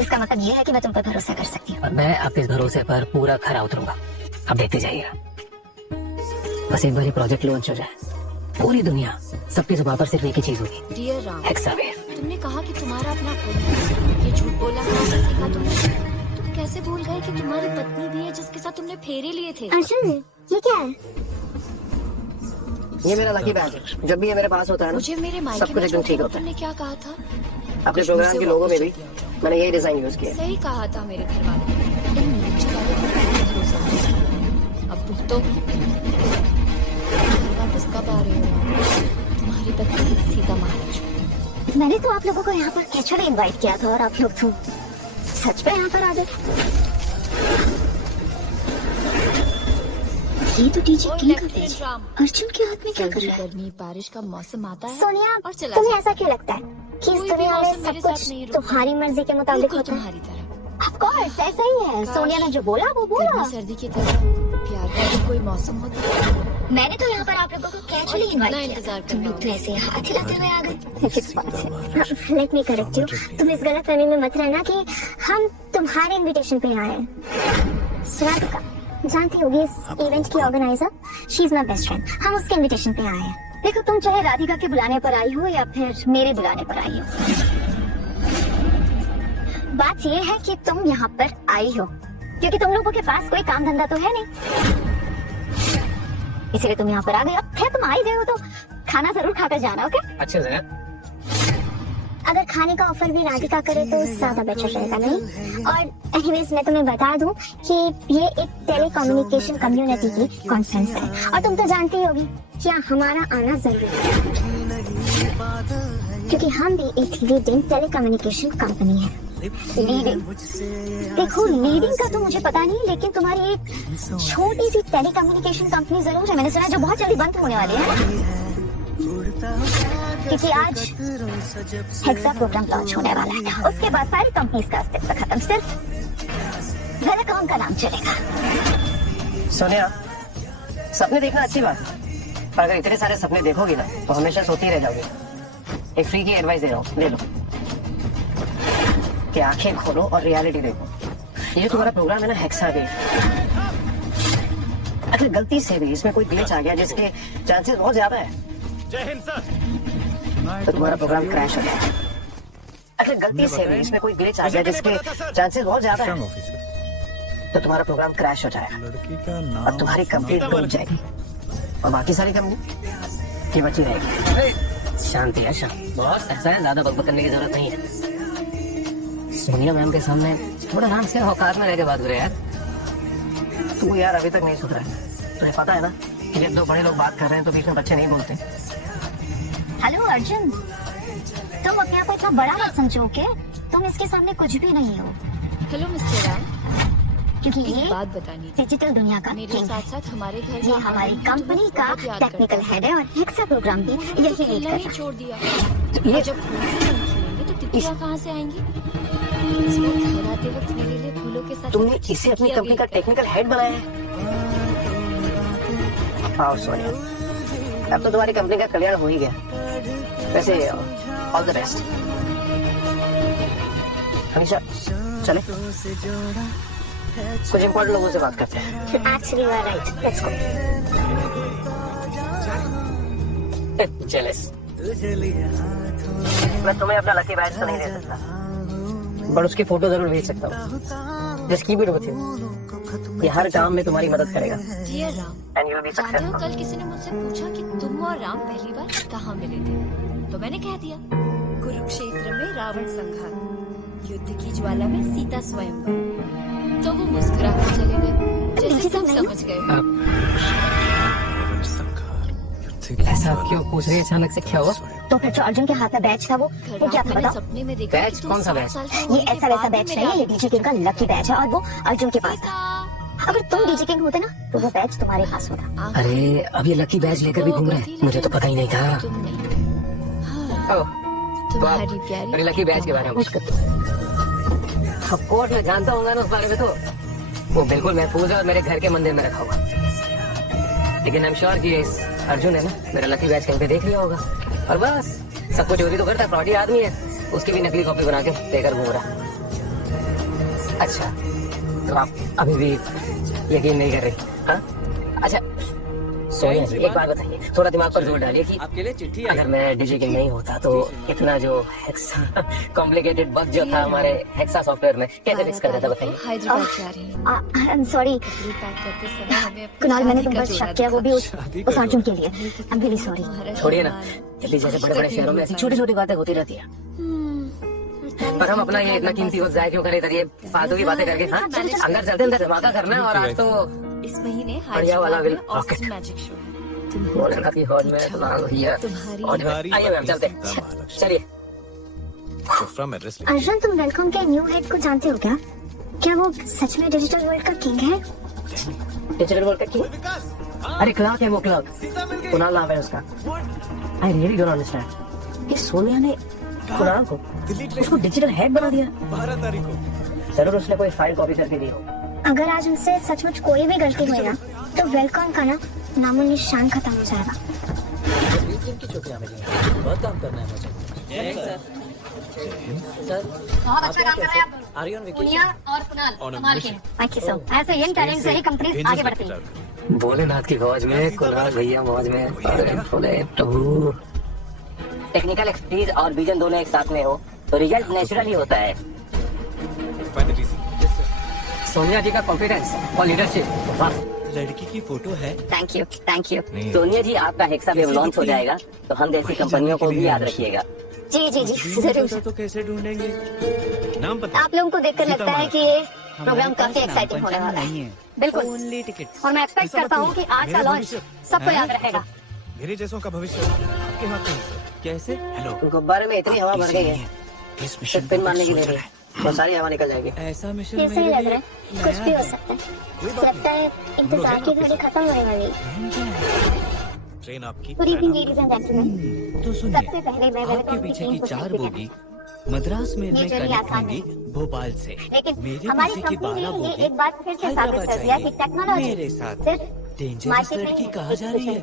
इसका मतलब ये है कि मैं तुम पर भरोसा कर सकती हूँ। मैं आपके इस भरोसे पर पूरा खरा उतरूंगा। आप देखते जाइएगा, बस एक बार ये प्रोजेक्ट लॉन्च हो जाए, पूरी दुनिया सबकी जुबान पर सिर्फ एक ही चीज होगी, डियर राम, एक्सएवे। तुमने कहा कि तुम्हारा अपना फोन है। ये झूठ बोला कहाँ से सीखा तुमने? तुम कैसे भूल गए कि तुम्हारी पत्नी भी है जिसके साथ तुमने फेरे लिए थे? अर्जुन, ये क्या है? ये मेरा लकी बैच है। जब भी ये मेरे पास होता है ना, मुझे मेरे सब मायके कुछ में एकदम ठीक होता है। तुमने क्या कहा था? अपने प्रोग्राम के लोगों में भी मैंने यही डिजाइन यूज किया। सही कहा था मेरे घर वालों। इन लज्जे वाले पर भरोसा नहीं। अब भुगतो। वापस कब आ रहे हो? तुम्हारी पत्नी सीता महालक्ष्मी। मैंने तो आप लोगों को यहाँ पर कैचुअली इनवाइट किया था और आप लोग तो सच में यहाँ पर आ गए। ये तो डीजे किंग का तेज। अर्जुन के हाथ में क्या कर रहा है? गर्मी बारिश का मौसम आता है सोनिया, और चला तुम्हें जाता ऐसा क्यों लगता है कि इस दुनिया में सब कुछ तुम्हारी मर्जी के मुताबिक होता है? तुम्हारी तरह। Of course, ऐसा ही है। सोनिया ने जो बोला वो बोला। गर्मी सर्दी की तरह प्यार का भी कोई मौसम होता है। मैंने तो यहाँ पर आप लोगों को कैजुअली इनवाइट किया। इंतजार तुम लोग तो ऐसे हाथ हिलाते हुए आ गए। लेट मी करेक्ट यू, तुम इस गलतफहमी में मत रहना कि हम तुम्हारे इनविटेशन पे आए हैं। श्राद्ध जानती होगी इस इवेंट की organiser, she is my best friend. हम उसके इनविटेशन पे आए हैं। देखो तुम चाहे राधिका के बुलाने पर आई हो या फिर मेरे बुलाने पर आई हो, बात ये है कि तुम यहाँ पर आई हो क्योंकि तुम लोगों के पास कोई काम धंधा तो है नहीं, इसलिए तुम यहाँ पर आ गए। अब फिर तुम आई गए हो तो खाना जरूर खाकर जाना, ओके? अच्छे से। अगर खाने का ऑफर भी राधिका करे तो ज्यादा बेटर रहेगा, नहीं? और एनीवेज मैं तुम्हें बता दूं कि ये एक टेलीकम्युनिकेशन कम्युनिटी की कॉन्फ्रेंस है और तुम तो जानती होगी क्या हमारा आना जरूरी है क्योंकि हम भी एक लीडिंग टेलीकम्युनिकेशन कंपनी है। लीडिंग, देखो लीडिंग का तो मुझे पता नहीं, लेकिन तुम्हारी एक छोटी सी टेलीकम्युनिकेशन कंपनी जरूर है, मैंने सुना, जो बहुत जल्दी बंद होने वाली है क्योंकि आज हेक्सा प्रोग्राम लॉन्च होने वाला है। उसके बाद सारी कंपनीज का अस्तित्व खत्म, सिर्फ वेलकॉम का नाम चलेगा। सोनिया, सपने देखना अच्छी बात है, पर अगर इतने सारे सपने देखोगी ना तो हमेशा सोती रह जाओगी। एक फ्री की एडवाइस दे रहा हूँ, ले लो कि आंखें खोलो और रियलिटी देखो। ये तुम्हारा प्रोग्राम है ना हेक्सा वेव, अगर गलती से भी इसमें कोई ग्लिच आ गया जिसके चांसेस बहुत ज्यादा है तो तुम्हारा प्रोग्राम क्रैश हो जाएगा। अगर गलती से भी इसमें कोई ग्लिच आ गया जिसके चांसेस बहुत ज्यादा है तो तुम्हारा प्रोग्राम क्रैश हो जाएगा और तुम्हारी कंपनी डूब जाएगी और बाकी सारी कंपनी की बची रहेगी। शांति है शांति, बॉस ऐसा है, ज्यादा बकबक करने की जरूरत नहीं है। सोनिया मैम के सामने थोड़ा आराम से औकात में रह के बात करे यार। तू यार अभी तक नहीं सुधरा है, तुझे पता है ना कि जब दो बड़े लोग बात कर रहे हैं तो बीच में बच्चे नहीं बोलते। हेलो अर्जुन, तुम अपने आप को इतना बड़ा मत समझो, ओके? तुम इसके सामने कुछ भी नहीं हो। हेलो मिस्टर राम, क्योंकि ये बात बतानी डिजिटल दुनिया का मेरे किंग साथ है। साथ हमारे घर ये हमारी कंपनी का टेक्निकल हेड है और हेक्सा प्रोग्राम भी यही लीड नहीं करता छोड़ दिया। ये जब फूल नहीं खिलेंगे तो तितलियां कहाँ से आएंगी? इसको घर आते वक्त मेरे लिए फूलों के साथ तुमने इसे अपनी कंपनी का टेक्निकल हेड बनाया है? आओ सोनिया, अब तो तुम्हारी कंपनी का कल्याण हो ही गया। वैसे ऑल द बेस्ट। हमेशा चले, कुछ इम्पोर्टेंट लोगों से बात करते हैं। Actually you are right, let's go. Jealous, मैं तुम्हें अपना लकी बैच तो नहीं दे सकता, पर उसकी फोटो जरूर भेज सकता हूँ। Just keep it with you, ये हर काम में तुम्हारी मदद करेगा। Dear Ram, and you will be जानते हो सक्सेसफुल। कल किसी ने मुझसे पूछा कि तुम और राम पहली बार कहाँ मिले थे, तो मैंने कह दिया कुरुक्षेत्र में रावण संहार, युद्ध की ज्वाला में सीता स्वयंवर। तो वो मुस्कुरा कर चले गए, जैसे तुम समझ गए। ऐसा क्यों पूछ रही है अचानक से, क्या हुआ? तो फिर जो अर्जुन के हाथ में बैच था वो क्या था बताओ? सपने में देखा बैच? कौन सा बैच? ये ऐसा वैसा बैच नहीं है, ये डीजे किंग का लकी बैच है और वो अर्जुन के पास था। अगर तुम डीजे किंग होते ना तो वो बैच तुम्हारे पास होता। अरे अब ये लकी बैच लेकर भी घूम रहे हैं, मुझे तो पता ही नहीं था। तुम्हारी प्यारी अरे लकी बैच के बारे में कुछ ऑफ कोर्स मैं जानता हूँ ना उस बारे में, तो वो बिल्कुल महफूज है और मेरे घर के मंदिर में रखा हुआ। लेकिन आई एम श्योर कि इस अर्जुन है ना मेरा लकी बैच कहीं पे देख लिया होगा और बस सब कुछ चोरी तो करता है, फ्रॉडी आदमी है, उसकी भी नकली कॉपी बना के लेकर घूम रहा। अच्छा तो आप अभी भी यकीन नहीं कर रही? हाँ अच्छा सोनिया जी एक बात बताइए, थोड़ा दिमाग पर जोर डालिए कि आपके लिए चिट्ठी अगर मैं डीजे किंग नहीं होता तो इतना जो हेक्सा कॉम्प्लिकेटेड बग जो था हमारे हेक्सा सॉफ्टवेयर में कैसे फिक्स कर देता, बताइए। हैदराबाद जा रही हूँ। आई एम सॉरी कपड़े पैक करते समय हमें अपनी कुणाल, मैंने शादी तुम का पर जोड़ा शक किया, वो भी उस अर्जुन के लिए। I am really sorry. छोड़िए ना, दिल्ली जैसे बड़े बड़े शहरों में ऐसी छोटी छोटी बातें होती रहती है, पर हम अपना ये इतना कीमती वक्त जाए क्यों करें इधर ये फालतू की बातें करके। हाँ अंदर चलते अंदर धमाका करना है और आज तो इस महीने बढ़िया वाला हैदराबाद विल में ऑस्टिन मैजिक शो है। वो लड़का की हॉल में भैया आइए मैम चलते चलिए। अर्जुन, तुम वेलकॉम के न्यू हेड को जानते हो क्या? क्या वो सच में डिजिटल वर्ल्ड का किंग है? डिजिटल वर्ल्ड का किंग? अरे क्लर्क है वो, क्लर्क कुणाल नाम है उसका। आई रियली डोंट अंडरस्टैंड, ये सोनिया ने कुणाल को उसको डिजिटल हेड बना दिया। 12 तारीख को जरूर उसने कोई फाइल कॉपी करके दी हो। अगर आज उनसे सचमुच कोई भी गलती हुई ना तो वेलकॉम का ना नामो निशान खत्म हो जाएगा। की छुट्टियां मिली हैं, बहुत काम करना है मुझे। सर बहुत अच्छा काम कर रहे हैं आप। आर्यन दुनिया और कुणाल कमाल के हैं। Thank you so. ऐसे यंग टैलेंट से ही कंपनीज आगे बढ़ती हैं। भोलेनाथ की फौज में, कुलराज भैया मौज में। अरे भोले प्रभु। टेक्निकल एक्सपर्टीज और विजन दोनों एक साथ में हो तो रिजल्ट नेचुरली होता है। सोनिया जी का कॉन्फिडेंस और लीडरशिप, वाह। लड़की की फोटो है। Thank you thank you. Sonia ji, आपका हेक्सावेव लॉन्च हो जाएगा तो हम जैसी कंपनियों को भी याद रखिएगा। जी जी जी जरूर। तो कैसे ढूंढेंगे? नाम पता? आप लोगों को देखकर लगता है कि ये प्रोग्राम काफी एक्साइटिंग होने वाला है। बिल्कुल, और मैं एक्सपेक्ट करता हूँ कि आज का लॉन्च सबको याद रहेगा। मेरे जैसों का भविष्य आपके हाथ में है सर। कैसे? हेलो, गुब्बारे में इतनी हवा भर गई है, स्पिन मारने की देर है, बहुत सारी हवा निकल जाएगी। ऐसा मिशन कैसे ही लग रहा है, कुछ भी हो सकता है। लगता है इंतजार की घड़ी खत्म होने वाली है। ट्रेन आपकी। Good evening ladies and gentleman. तो सुनिए, सबसे पहले मैं आपके वेलकम पीछे टीम की को 4 देखते हैं। बोगी मद्रास में ये जर्नी कनेक्ट आसान होंगी है। भोपाल से। लेकिन मेरे हमारी पीछे की कंपनी 12 ने ये बोगी एक बार फिर से साबित कर दिया कि टेक्नोलॉजी मेरे साथ सिर्फ डेंजरस मार्केट लड़की में कहा जा रही है।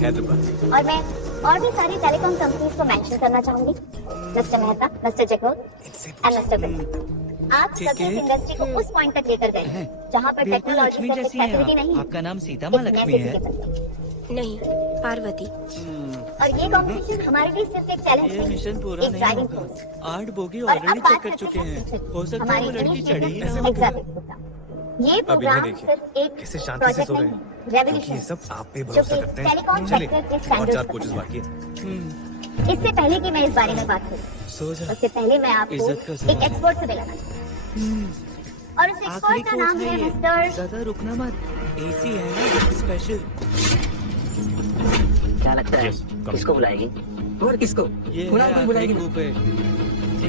हैदराबाद। और मैं और भी सारी टेलीकॉम कंपनीज को मेंशन करना चाहूंगी, mister Mehta, mister Jacob and mister bill. आप सब इस इंडस्ट्री को उस पॉइंट तक लेकर गए जहां पर बिल्कुल टेक्नोलॉजी लक्ष्मी सिर्फ एक जैसी हैं फैसिलिटी आप। नहीं है, आपका नाम सीता माँ एक लक्ष्मी है? necessity। नहीं, पार्वती। और ये कॉम्पिटिशन हमारे लिए सिर्फ एक चैलेंज ये नहीं, मिशन पूरा एक नहीं ड्राइविंग होगा। फोर्स। 8 बोगी और ऑलरेडी अब चेक बात कर करते चुके हैं हैं। हो सकता है हमारी वो लड़की initiative चढ़ी ही में ना। Exactly programme. ये प्रोग्राम देखिए, सिर्फ एक कैसे शांति से प्रोजेक्ट सो रहे नहीं हैं। है, क्योंकि रेवोल्यूशन ये सब आप पे जो भरोसा कि करते हैं। टेलीकॉम चलिए, सेक्टर के और स्टैंडर्ड्स 4 पर कोचेस है। बाकी है। इससे पहले कि मैं इस बारे में बात करूं, सो जा। उससे पहले मैं आपको इज्जत का एक सवाल। एक्सपर्ट से मिलाना चाहती हूं। और उस आखिरी एक्सपर्ट का नाम कोच है है ये। मिस्टर। ज्यादा रुकना मत, एसी है ना स्पेशल। क्या लगता है किसको बुलाएगी? और किसको? ये कुणाल को बुलाएगी ना? पे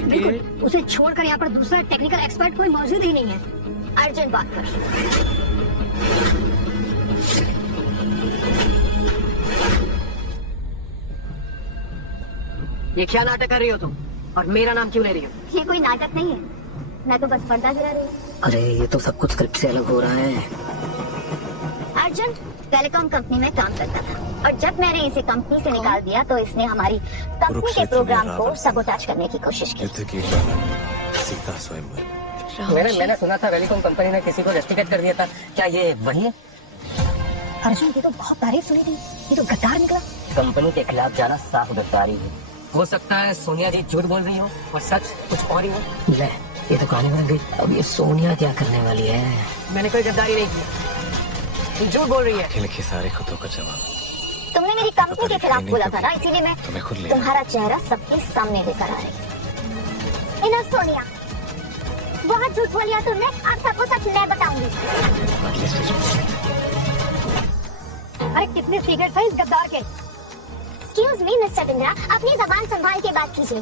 बिल्कुल, उसे छोड़कर यहाँ पर दूसरा टेक्निकल एक्सपर्ट कोई मौजूद ही नहीं है। अर्जुन बात कर। ये क्या नाटक कर रही हो तुम, और मेरा नाम क्यों ले रही हो? ये कोई नाटक नहीं है, मैं तो बस पर्दा गिरा रही हूँ। अरे ये तो सब कुछ स्क्रिप्ट से अलग हो रहा है। अर्जुन टेलीकॉम कंपनी में काम करता था, और जब मैंने इसे कंपनी से निकाल दिया तो इसने हमारी कंपनी के प्रोग्राम को सबोटाज करने की कोशिश की। युद्ध की सीता स्वयंवर। मैंने सुना था टेलीकॉम कंपनी ने किसी को रस्टिकेट कर दिया था, क्या ये वही है? अर्जुन की तो बहुत तारीफ सुनी थी, ये तो गद्दार निकला। कंपनी के खिलाफ जाना साफ गद्दारी है। हो सकता है सोनिया जी झूठ बोल रही हो और सच कुछ और ही हो। ले, ये तो कहानी बन गई। अब ये सोनिया क्या करने वाली है? मैंने कोई गद्दारी नहीं की, झूठ बोल रही है। खेल के सारे खुदों का जवाब तुमने मेरी कंपनी के खिलाफ बोला था ना, इसीलिए मैं तुम्हें खुद ले तुम्हारा चेहरा सबके सामने लेकर आ रही। इनो सोनिया, बहुत झूठ बोलिया तुमने, अब सबको सच मैं बताऊंगी। अरे कितने सीक्रेट है इस गद्दार के। एक्सक्यूज मी मिस्टर बिंद्रा, अपनी जबान संभाल के बात कीजिए।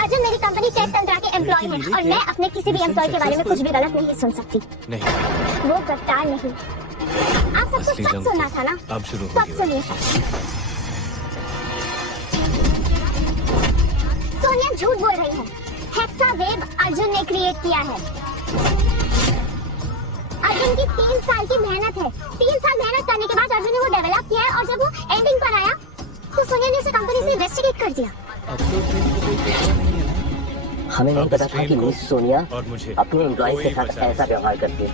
अर्जुन मेरी कंपनी टेक तंत्रा के एम्प्लॉय है, और मैं अपने किसी भी एम्प्लॉय के बारे में कुछ भी गलत नहीं सुन सकती। नहीं, वो गद्दार नहीं। आप सबको असली सच जंग सुनना था ना, अब शुरू तो अब होगी। सुनिए। सोनिया झूठ बोल रही है। हेक्सावेव अर्जुन ने क्रिएट किया है। अर्जुन की 3 साल की मेहनत है। 3 साल मेहनत करने के बाद अर्जुन ने वो डेवलप किया है, और जब वो एंडिंग पर आया तो सोनिया ने उसे कंपनी से इन्वेस्टिगेट कर दिया। हमें नहीं पता था कि मिस सोनिया और मुझे अपने एम्प्लॉय के साथ ऐसा व्यवहार करती है।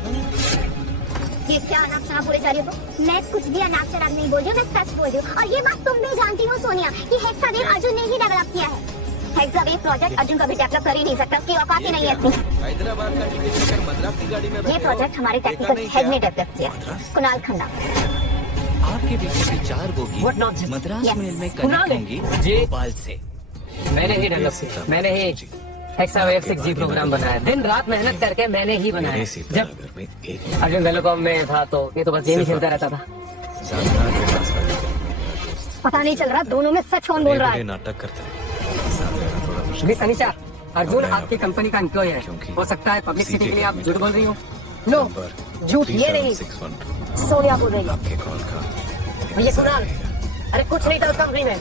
ये क्या अनाप शनाप बोले जा रही हो? मैं कुछ भी अनाप शनाप नहीं बोल रही हूँ, मैं सच बोल रही हूँ। और ये बात तुम भी जानती हो सोनिया कि हेक्सावेव अर्जुन ने ही डेवलप किया है। हेक्सावेव प्रोजेक्ट अर्जुन कभी डेवलप कर ही नहीं सकता, उसकी औकात ही नहीं है इतनी। हैदराबाद का टिकट लेकर मद्रास की गाड़ी में ये प्रोजेक्ट हमारे टेक्निकल हेड ने डेवलप किया, कुणाल खन्ना। आपके पीछे की 4 bogie What nonsense? Madras Yes. Mail में कुणाल कनेक्ट ने? होंगी जी। भोपाल से। मैंने ही डेवलप किया, मैंने ही हेक्सावेव 6G प्रोग्राम बनाया। दिन रात मेहनत करके मैंने ही बनाया। मेरे जब सीतानगर में एक अर्जुन टेलीकॉम में था तो ये तो बस गेम ही खेलता रहता था। जानदार के पास वाली कंपनी पता नहीं चल रहा दोनों में सच कौन बोल रहा बड़े है। नाटक करता है, साथ रहना थोड़ा मुश्किल। मिस अनीशा, अर्जुन आपकी कंपनी का एम्प्लॉय है। हो सकता है पब्लिसिटी के लिए आप झूठ बोल रही हो। नो, झूठ ये नहीं, 3761 सोनिया बोल रही है। आपके कॉल का ये कुणाल, अरे कुछ नहीं था उस कंपनी में,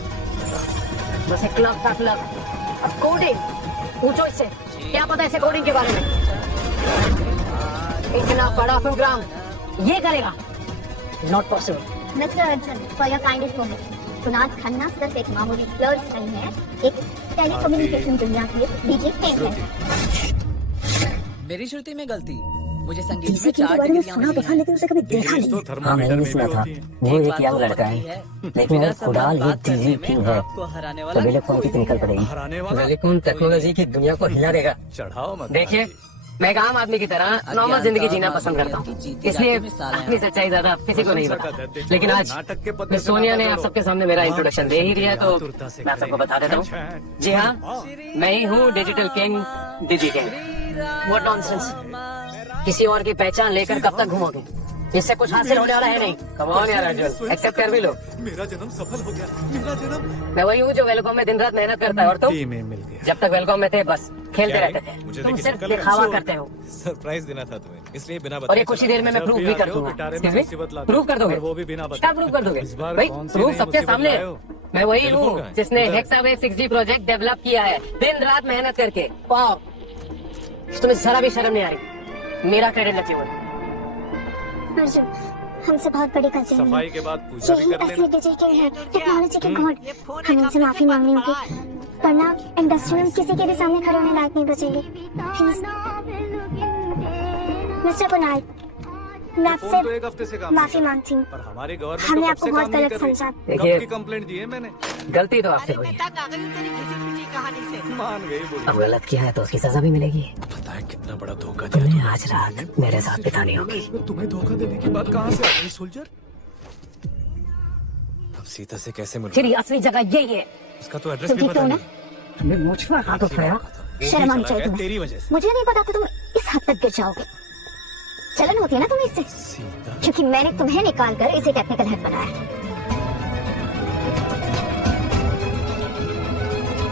बस एक क्लब था, क्लब। अब कोडिंग पूछो इससे, क्या पता इसे कोडिंग के बारे में। इतना बड़ा प्रोग्राम ये करेगा, not possible. Mister Arjun, for your kind information, Kunal Khanna सिर्फ एक मामूली क्लर्क नहीं है, एक टेलीकम्युनिकेशन दुनिया की डीजे किंग है। मेरी श्रुति में गलती, मुझे संगीत डीजी में किंग के 4 बारे में डिग्रियां सुना तो था लेकिन उसे कभी देखा नहीं। हाँ मैंने भी सुना था वो एक यंग लड़का है, लेकिन अगर खुदाल ये डीजी किंग है तो वेलिकॉम की निकल पड़ेगी। वेलिकॉम टेक्नोलॉजी की दुनिया को हिला देगा। देखिए मैं एक आम आदमी की तरह नॉर्मल जिंदगी जीना पसंद करता हूँ, इसलिए अपनी सच्चाई ज्यादा किसी को नहीं पता। लेकिन आज मिस सोनिया ने आप सबके सामने मेरा इंट्रोडक्शन दे ही दिया तो मैं आप सबको बता देता हूँ। जी हाँ, मैं ही हूँ digital king, DG king. What nonsense, किसी और की पहचान लेकर कब तक घूमोगे? इससे कुछ हासिल होने वाला है नहीं। कम ऑन यार अर्जुन, एक्सेप्ट कर भी लो। मेरा जन्म सफल हो गया, मेरा जन्म। मैं वही हूँ जो वेलकॉम में दिन रात मेहनत करता है, और तुम जब तक वेलकॉम में थे बस खेलते रहते थे। तुम सिर्फ दिखावा करते हो। सरप्राइज देना था तुम्हें, इसलिए बिना और ये कुछ ही देर में मैं प्रूफ भी कर दूंगा। प्रूफ कर दोगे? क्या प्रूफ कर दोगे भाई? प्रूफ सबके सामने है। मैं वही हूँ जिसने हेक्सावे 6G प्रोजेक्ट डेवलप किया है दिन रात मेहनत करके। वाह, तुम्हें जरा भी शर्म नहीं आ रही? मेरा क्रेडिट लेते हुए। अर्जुन, हमसे बहुत बड़ी गलती हुई। सफाई के बाद पूजा भी कर लेना। डीजी किंग है, टेक्नोलॉजी के गॉड। हमें इनसे माफी मांगनी होगी, वरना इंडस्ट्री में किसी के भी सामने खड़े होने लायक नहीं बचेंगे। प्लीज मिस्टर कुणाल, मैं आपसे तो एक हफ्ते से काम माफी मांगती हूँ। पर हमारी गवर्नमेंट हमने तो आपको बहुत गलत समझा। देखिए, की कंप्लेंट दी है मैंने। गलती तो आपसे हुई है, मान गई बुढ़ी। अब गलत किया है तो उसकी सजा भी मिलेगी। पता है कितना बड़ा धोखा तुम्हें आज रात मेरे साथ बितानी होगी। तुम्हें धोखा देने की बात कहाँ से आ गई सोल्जर? अब सीता से कैसे मिलूं? तेरी असली जगह यही है। उसका तो एड्रेस भी पता नहीं। तुमने मुझ पर हाथ उठाया, शर्म आनी चाहिए तुम्हें। तेरी वजह से। मुझे नहीं पता था तुम इस हद तक गिर जाओगे। चलन होती है ना तुम्हें इससे, क्योंकि मैंने तुम्हें निकाल कर इसे टेक्निकल हेड बनाया।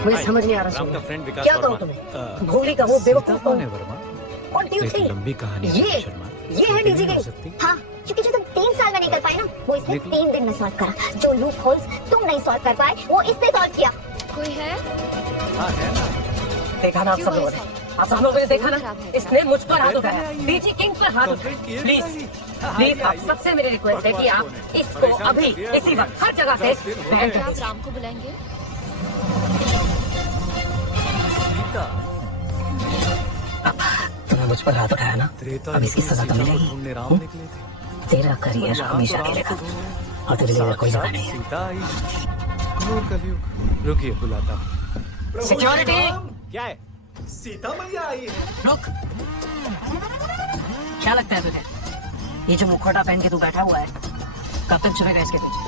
मुझे समझ नहीं आ रहा राम का फ्रेंड विकास क्या वर्मा। कहूँ तुम्हें? भोली का वो बेवकूफ कौन है? वर्मा What do you एक think? लंबी कहानी है ये शर्मा। ये है डीजी किंग। हाँ, क्योंकि जो तुम 3 साल में नहीं कर पाए ना, वो इसने 3 दिन में सॉल्व करा। जो लूप होल्स तुम नहीं सॉल्व कर पाए, वो इसने सॉल्व किया। कोई है? हाँ है ना। देखा ना आप सब लोगों ने, आप सब लोगों ने देखा ना, इसने मुझ पर हाथ उठाया, डीजी किंग पर हाथ उठाया। प्लीज प्लीज आप सबसे मेरी रिक्वेस्ट है कि आप इसको अभी इसी वक्त हर जगह से बैन कर आप दीजिए। राम को बुलाएंगे? तुमने मुझ पर हाथ उठाया ना, अब इसकी सजा तो मिलेगी। तेरा करियर हमेशा के लिए खत्म, और तेरे लिए कोई जगह नहीं है। सीता आई, घोर कलयुग। रुकिए, बुलाता हूँ। सिक्योरिटी, क्या है? सीता मैया आई है। रुक। क्या लगता है तुझे, ये जो मुखौटा पहन के तू बैठा हुआ है, कब तक छुपेगा इसके पीछे?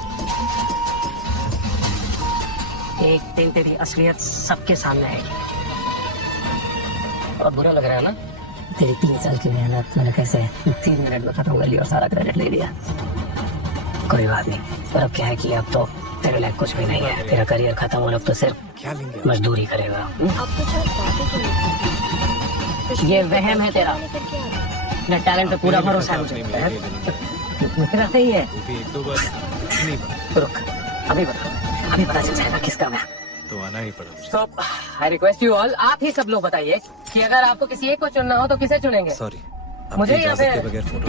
एक दिन तेरी असलियत सबके सामने आएगी। और बुरा लग रहा है ना? तेरी 3 साल की मेहनत मैंने कैसे 3 मिनट में खत्म कर ली और सारा क्रेडिट ले लिया। कोई बात नहीं, पर अब क्या है कि अब तो तेरे लायक कुछ भी नहीं है। तेरा करियर खत्म होने, अब तो सिर्फ मजदूरी करेगा। अब तो शायद बातें तो नहीं करती। ये वहम है तेरा, मेरा टैलेंट पे पूरा भरोसा है मुझे। मेरा सही है। एक दो बार नहीं बना। रुक, अभी पता चल जाएगा किसका मैं। तो आना ही पड़ा। So, I request you all, आप ही सब लोग बताइए कि अगर आपको किसी एक को चुनना हो तो किसे चुनेंगे? सॉरी, मुझे या फिर बगैर फोटो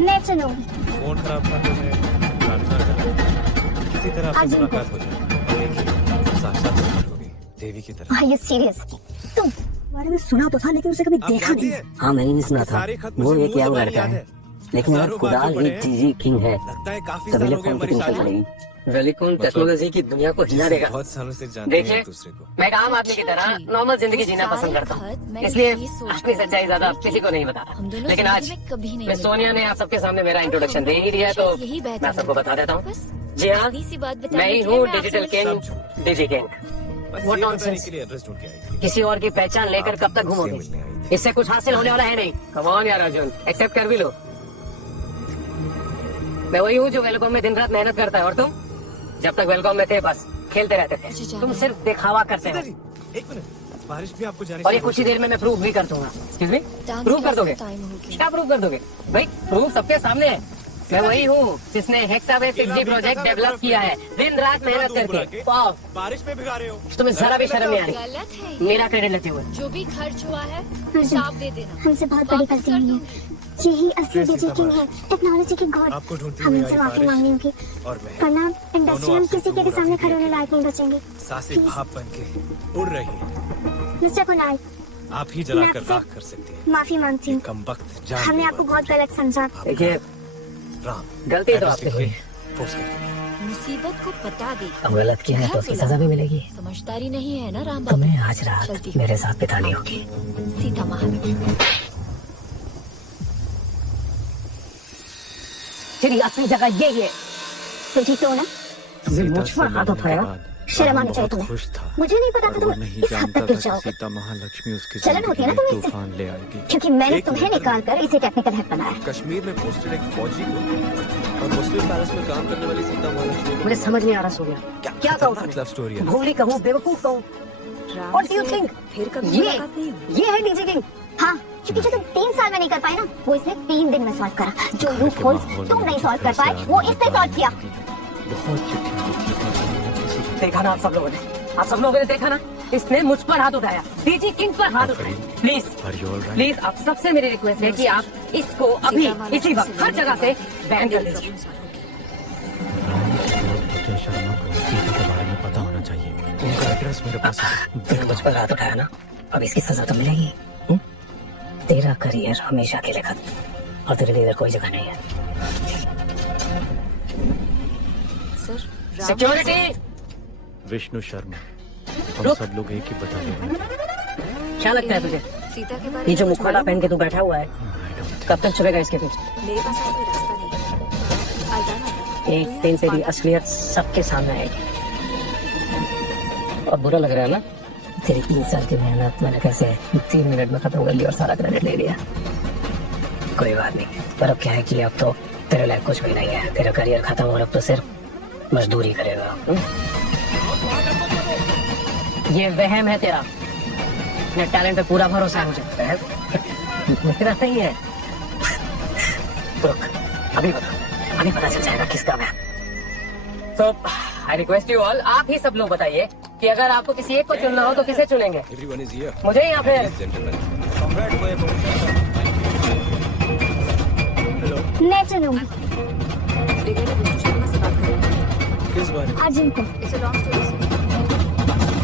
मैं चलूंगी। फोन खराब था तो मैं ट्रांसफर करा। किसी तरह आपसे मुलाकात हो जाए। और देखिए, साक्षात हो गई देवी की तरह। Are you serious? तुम बारे में सुना तो था लेकिन उसे कभी देखा नहीं। हाँ मैंने नहीं सुना था, वो एक यंग लड़का है, लेकिन अगर खुदाल ही डीजी किंग है तो वेलिकॉम की निकल पड़ेगी। वेलिकॉम टेक्नोलॉजी की दुनिया को हिला देगा। बहुत सालों से जानते हैं देखिए, एक दूसरे को। मैं एक आम आदमी की तरह नॉर्मल जिंदगी जीना पसंद करता हूँ, इसलिए अपनी सच्चाई ज्यादा किसी को नहीं बताता। लेकिन आज मिस सोनिया ने आप सबके सामने मेरा इंट्रोडक्शन दे ही दिया तो मैं सबको बता देता हूँ। जी हाँ, मैं ही हूँ digital king, DG king. What nonsense, किसी और की पहचान लेकर कब तक घूमोगे? इससे कुछ हासिल होने वाला है नहीं। कम ऑन यार अर्जुन, एक्सेप्ट कर भी लो। मैं वही हूँ जो वेलकॉम में दिन रात मेहनत करता है, और तुम जब तक वेलकॉम में थे बस खेलते रहते थे। तुम सिर्फ दिखावा करते हो। एक मिनट, बारिश भी आपको जाने और ये कुछ ही देर में मैं प्रूफ भी कर दूंगा। एक्सक्यूज मी, प्रूफ कर दोगे? क्या प्रूफ कर दोगे भाई? प्रूफ सबके सामने है। मैं वही हूँ जिसने हेक्सावे 6G प्रोजेक्ट डेवलप किया है दिन रात मेहनत करके। वाह, बारिश में भिगा रहे हो। तुम्हें जरा भी शर्म नहीं आ रही? गलत है। मेरा क्रेडिट लेते हुए। जो भी खर्च हुआ है हिसाब दे देना। हमसे बहुत बड़ी गलती हुई है। यही असली डीजी किंग है, टेक्नोलॉजी के गॉड। हमें इनसे माफी मांगनी होगी, वरना इंडस्ट्री में किसी के भी सामने खड़े होने लायक नहीं बचेंगे। सासी भाप बन के उड़ रही है। मिस्टर कुणाल, आप ही जलाकर राख कर सकती हैं। माफी मांगती हूँ, कमबख्त जान हमने आपको बहुत गलत समझा। देखिए, राम गलती तो आपसे हुई। पोस्ट कर मुसीबत को पता दी। अब गलत किया है तो उसकी सजा भी मिलेगी। समझदारी नहीं है ना राम बाबू। तुम्हें आज रात मेरे साथ बितानी होगी। सीता महालक्ष्मी। तेरी असली जगह ये है। तुम ठीक तो हो ना? तुझे मुझ पर हाथ उठाया। शर्म आनी चाहिए तुम्हें। खुश था, मुझे नहीं पता था तुम नहीं इस हद जानता तक गिर था जाओगे। सीता महालक्ष्मी उसकी चलन होती है ना तुम्हें इससे? तूफान ले आएगी। क्योंकि मैंने तुम्हें निकाल कर इसे टेक्निकल हेड बनाया। कश्मीर में पोस्टेड एक फौजी को और मुस्लिम पैलेस में काम करने वाली सीता महालक्ष्मी मुझे समझ नहीं आ रहा सोनिया, क्या कहूँ लव स्टोरी है। भूली कहूँ, बेवकूफ कहूँ। राम What do you से think? फिर कभी ये मुलाकात नहीं हुई। ये है डीजे किंग। हाँ, क्योंकि जो तुम 3 साल में नहीं कर पाए ना, वो इसने 3 दिन में सॉल्व करा। जो लूप होल्स तुम नहीं सॉल्व कर पाए, वो इसने सॉल्व किया। बहुत चिट्ठियां लिखी पर देखा ना आप सब लोगों ने, आप सब लोगों ने देखा ना, इसने मुझ पर हाथ उठाया, डीजी किंग पर हाथ उठाया। प्लीज प्लीज आप सबसे मेरी रिक्वेस्ट है कि आप इसको अभी इसी वक्त हर जगह से बैन कर दीजिए। विजय शर्मा को सीता के बारे में पता होना चाहिए। उनका एड्रेस मेरे पास है। देख मुझ पर हाथ उठाया ना, अब इसकी सजा तो मिलेगी। तेरा करियर हमेशा के लिए खत्म और तेरे लिए कोई जगह नहीं है। सर सिक्योरिटी, विष्णु शर्मा, हम सब लोग एक ही बटालियन में। क्या लगता है तुझे सीता के बारे ये जो में मुखौटा पहन के तू बैठा हुआ है, कब तक चलेगा इसके पीछे? मेरे पास और कोई रास्ता नहीं है। अलदाना, एक दिन तेरी असलियत सबके सामने आएगी। और बुरा लग रहा है ना, तेरी 3 साल की मेहनत मैंने कैसे 3 मिनट में खत्म कर ली और सारा क्रेडिट ले लिया। कोई बात नहीं, पर अब क्या है कि अब तो तेरे लायक कुछ भी नहीं है। तेरा करियर खत्म और अब तो सिर्फ मजदूरी करेगा। ये वहम है तेरा, मेरे टैलेंट पे पूरा भरोसा है मुझे। मेरा नहीं है। रुक, अभी पता चल जाएगा किसका मैं। तो आई रिक्वेस्ट यू ऑल, आप ही सब लोग बताइए कि अगर आपको किसी एक को चुनना हो तो किसे चुनेंगे? Everyone is here. मुझे या फिर मैं चलूंगी। ब्रिगेडियर विष्णु शर्मा से बात करें। किस बारे में? अर्जुन को। It's a long story.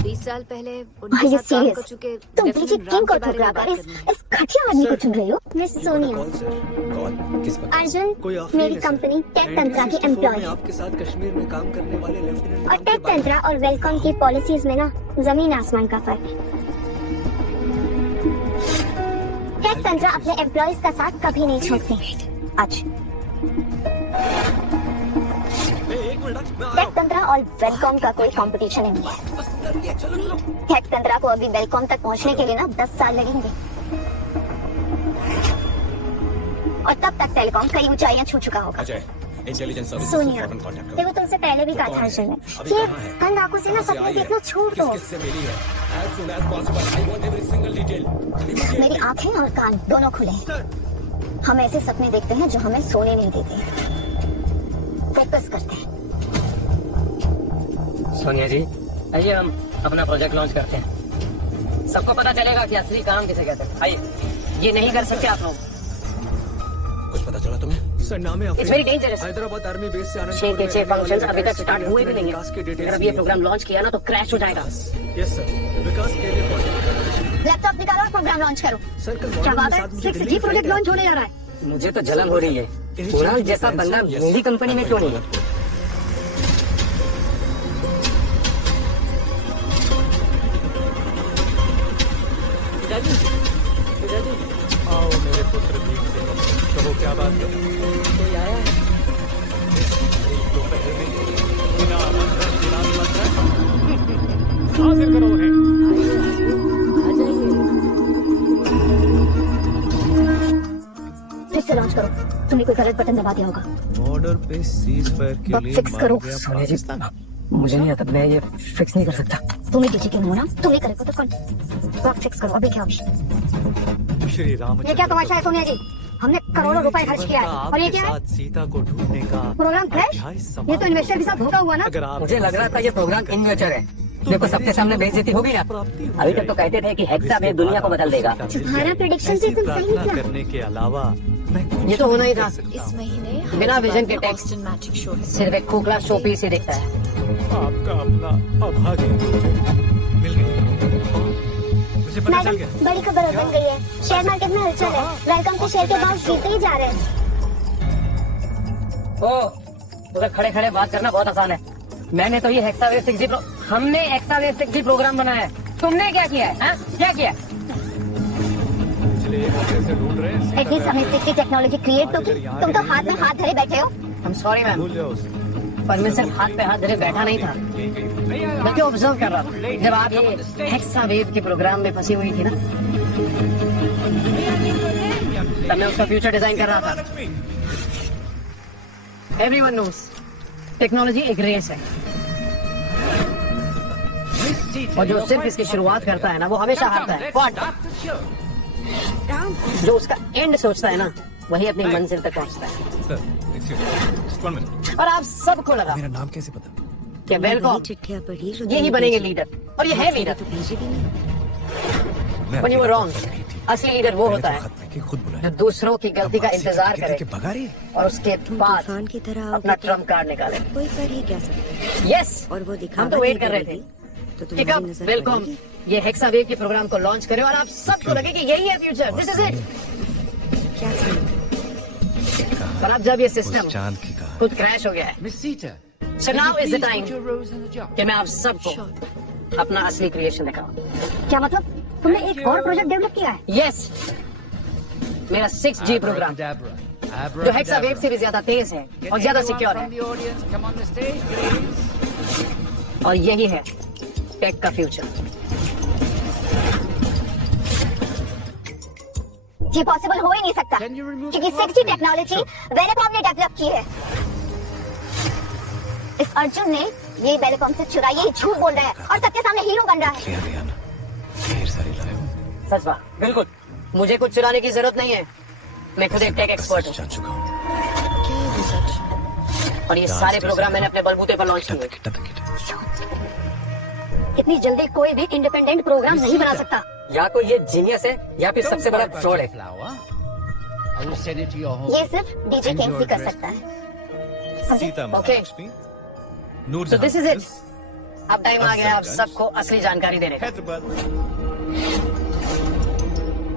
20 साल पहले Are उनके you साथ काम serious? कर चुके तुम लेफ्टिनेंट डीजी राम किंग को के बारे ठुकरा में कर बात इस करनी है। इस घटिया आदमी को चुन रही हो? मिस सोनिया। कौन सर? कौन? किस पर? अर्जुन कोई आखिरी मेरी है, सर। कंपनी टेक तंत्रा की एम्प्लॉय है आपके साथ कश्मीर में काम करने वाले लेफ्टिनेंट और टेक तंत्रा और वेलकॉम की पॉलिसीज में ना जमीन आसमान का फर्क है। टेक तंत्रा अपने एम्प्लॉयज का साथ कभी नहीं छोड़ते। आज टेक तंत्रा और वेलकॉम का कोई कंपटीशन नहीं है। टेक तंत्रा को अभी वेलकॉम तक पहुंचने के लिए ना 10 साल लगेंगे और तब तक टेलीकॉम कई ऊंचाइयां छू चुका होगा। अजय, इंटेलिजेंस सर्विस सोनिया, से कांटेक्ट करो। देखो तुमसे पहले भी कहा था अर्जुन ने कि अंध आंखों से ना सपने देखना छोड़ दो। किससे मिली है? As soon as possible. I want every single detail. मेरी आंखें और कान दोनों खुले हैं। हम ऐसे सपने देखते हैं जो हमें सोने नहीं देते। फोकस करते हैं। सोनिया जी, आइए हम अपना प्रोजेक्ट लॉन्च करते हैं। सबको पता चलेगा कि असली काम किसे कहते हैं। आइए, ये नहीं कर सकते आप लोग। कुछ पता चला तुम्हें? सर, नाम है It's very dangerous. Hyderabad army base से आनंद शेर के 6 फंक्शंस अभी तक स्टार्ट हुए भी नहीं है। अगर अब ये प्रोग्राम लॉन्च किया ना तो क्रैश हो जाएगा। यस सर, विकास के लिए कॉन्टेक्ट। लैपटॉप निकालो और प्रोग्राम लॉन्च करो। सर, कल क्या मॉर्निंग बात में है? 7 बजे 6G प्रोजेक्ट लॉन्च होने जा रहा है। मुझे तो जलन हो रही है, कुणाल जैसा बंदा मेरी कंपनी में क्यों नहीं है? आओ मेरे पुत्र भीख से कहो क्या बात है? कोई आया है? दोपहर में बिना आमंत्रण बिना निमंत्रण हाजिर करो उन्हें। फिर से लॉन्च करो। तुमने कोई गलत बटन दबा दिया होगा। बॉर्डर पे सीज फायर के बग लिए फिक्स करो। मान गया सोनिया जी, पाकिस्तान। मुझे नहीं आता, मैं ये फिक्स नहीं कर सकता। तुम्हें डीजी किंग हो ना, तुम्हें करेगा तो कौन? बग फिक्स करो अभी। क्या अभी श्री राम ये क्या तमाशा है सोनिया जी? हमने करोड़ों रुपए खर्च किया है और ये क्या है? सीता को ढूंढने का प्रोग्राम क्रैश? ये तो इन्वेस्टर के साथ धोखा हुआ ना। अगर आप मुझे लग रहा था ये प्रोग्राम इन नेचर है। देखो सबके सामने बेइज्जती होगी ना। अभी तक तो कहते थे कि हेक्सा वेव दुनिया को बदल देगा। तुम्हारा प्रेडिक्शन से तुम सही निकला। करने के अलावा ये तो होना ही था। इस महीने बिना विजन के टेक्स्ट ऑस्टिन मैजिक शो है। सिर्फ एक खोखला शो पीस ही दिखता है। आपका अपना अभागी मुझे मिल गई। पता चल मैडम, गया? बड़ी खबर बन गई है। शेयर मार्केट में हलचल है। वेलकम के शेयर के भाव गिरते ही जा रहे हैं। ओ, उधर खड़े खड़े बात करना बहुत आसान है। मैंने तो ये हेक्सावेव 6G हमने हेक्सावेव 6G प्रोग्राम बनाया है। तुमने क्या किया है? हाँ? क्या किया? पिछले 1 हफ्ते से ढूंढ रहे हैं। एटलीस्ट हमें 6G टेक्नोलॉजी क्रिएट तो की। तुम तो हाथ में हाथ धरे बैठे हो। आई एम सॉरी मैम, भूल जाओ उसे। पर मैं सिर्फ हाथ पे हाथ धरे बैठा नहीं था, बल्कि ऑब्जर्व कर रहा था। जब आप ये हेक्सावेव के प्रोग्राम में फंसी हुई थी ना, तब मैं उसका फ्यूचर डिजाइन कर रहा था। एवरीवन नोस टेक्नोलॉजी एक रेस है, और जो सिर्फ इसकी शुरुआत करता है ना, वो हमेशा हारता है। जो उसका एंड सोचता है ना, वही अपनी मंजिल तक पहुंचता है। और आप सबको लगा मेरा नाम कैसे पता? कि वेलकॉम चिट्ठियां पढ़ी, यही बनेंगे लीडर, और ये है लीडर। तो भेजी भी नहीं। When you were wrong, असली लीडर वो होता है जो दूसरों की गलती का इंतजार करे और उसके बाद तूफान की तरह अपना ट्रम्प कार्ड निकाले। कोई कर ही क्या सकता। यस, और वो दिखावा हम तो वेट नहीं कर रहे थे करेगी, तो कि तुम्हारी कब नजर वेलकॉम पड़ेगी। ये हेक्सावेव के प्रोग्राम को लॉन्च करे और आप सबको लगे कि यही है फ्यूचर, दिस इज इट। क्या समझ? पर अब जब ये सिस्टम चांद की कहा। खुद क्रैश हो गया है, so now is the time कि मैं आप सबको अपना असली क्रिएशन दिखाऊं। क्या मतलब? तुमने एक और प्रोजेक्ट डेवलप किया है? यस, मेरा 6G प्रोग्राम जो हेक्सावेव से भी ज्यादा तेज है और ज्यादा सिक्योर है, और यही है टेक का फ्यूचर। ये पॉसिबल हो ही नहीं सकता, क्योंकि 6G टेक्नोलॉजी वेलकॉम ने डेवलप की है। इस अर्जुन ने ये वेलकॉम से चुराई, ये झूठ बोल रहा है और सबके सामने हीरो बन रहा है। सच बात, बिल्कुल। मुझे कुछ चुराने की जरूरत नहीं है, मैं खुद एक टेक एक्सपर्ट हूँ। और ये सारे प्रोग्राम मैंने अपने बलबूते पर लॉन्च किए। इतनी जल्दी कोई भी इंडिपेंडेंट प्रोग्राम नहीं बना सकता। या कोई ये जीनियस है या फिर सबसे बड़ा फ्रॉड है। ये सिर्फ डीजे किंग ही कर सकता है। Okay, so this is it. अब टाइम आ गया आप सबको असली जानकारी देने का।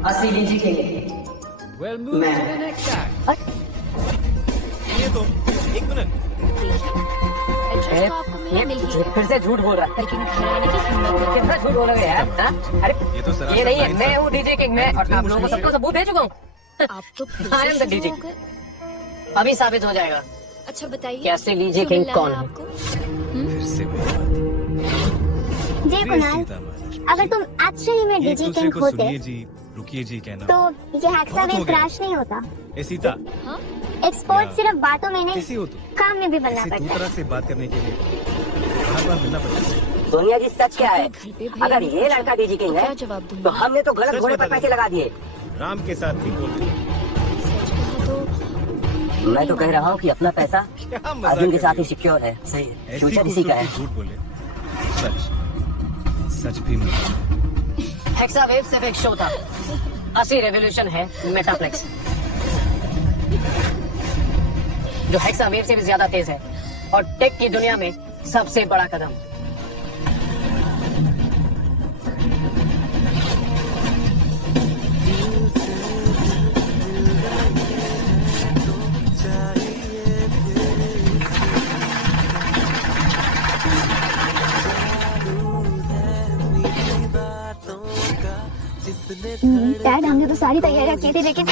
असली डीजे किंग मैं। ये तो 1 मिनट। एड्रेस तो आपको मेरा मिल ही गया, फिर से झूठ बोल रहा है। लेकिन घर आने की हिम्मत नहीं। कितना झूठ बोलोगे यार? हाँ? अरे ये नहीं है, मैं हूँ डीजे किंग, मैं, और आप लोगों को सबको सबूत दे चुका हूँ। आप तो फिर I am से the शुरू DJ हो गए। अभी साबित हो जाएगा अच्छा बताइए, कि असली डीजे क्यों किंग मिला कौन है है। आपको? फिर से कोई बात। जय कुणाल, अगर तुम एक्चुअली में ये डीजे दूसरे किंग को होते सुनिए जी, रुकिए जी कहना। तो ये हेक्सावेव क्रैश नहीं होता। ए सीता, हाँ? एक्सपर्ट सिर्फ बातों में नहीं, कैसी हो तुम? काम में भी बनना ऐसे पड़ता है। दूसरा से बात करने के लिए बार-बार मिलना पड़ता है। सोनिया जी, सच क्या है? घर पे भी अगर ये लड़का डीजे किंग क्या है जवाब दूंगी? तो हमने तो गलत सच घोड़े पर बता पैसे दो। लगा दिए। राम के साथ भी बोल रही सच कहा तो मैं तो कह रहा हूँ कि अपना पैसा क्या मजाक अर्जुन के कर साथ रही ही सिक्योर है। सही, हो? फ्यूचर ऐसी इसी का है। खूबसूरती झूठ बोले। सच भी नहीं। हेक्सावेव सिर्फ एक शो था, असली रेवोल्यूशन है मेटाप्लेक्स, जो हेक्सावेव से भी ज्यादा तेज है और टेक की दुनिया में सबसे बड़ा कदम। डैड, हमने तो सारी तैयारियां की थी, लेकिन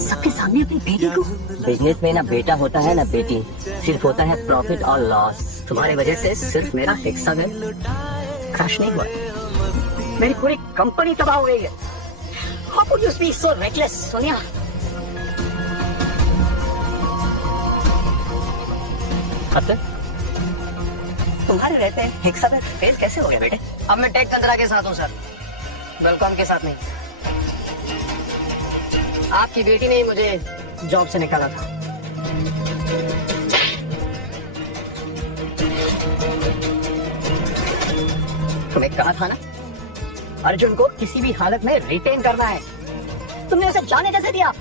सबके सामने अपनी बेटी को। बिजनेस में ना बेटा होता है ना बेटी, सिर्फ होता है प्रॉफिट और लॉस। तुम्हारी वजह से सिर्फ मेरा हेक्सावेव क्रैश नहीं हुआ, मेरी पूरी कंपनी तबाह हो गई है। How could you be so reckless, Sonia? तुम्हारे रहते हेक्सावेव फेल कैसे हो गया बेटे? अब मैं टेक कंदरा के साथ हूँ सर, वेलकॉम के साथ नहीं। आपकी बेटी ने ही मुझे जॉब से निकाला था। तुम्हें कहा था ना, अर्जुन को किसी भी हालत में रिटेन करना है। तुमने उसे जाने कैसे दिया?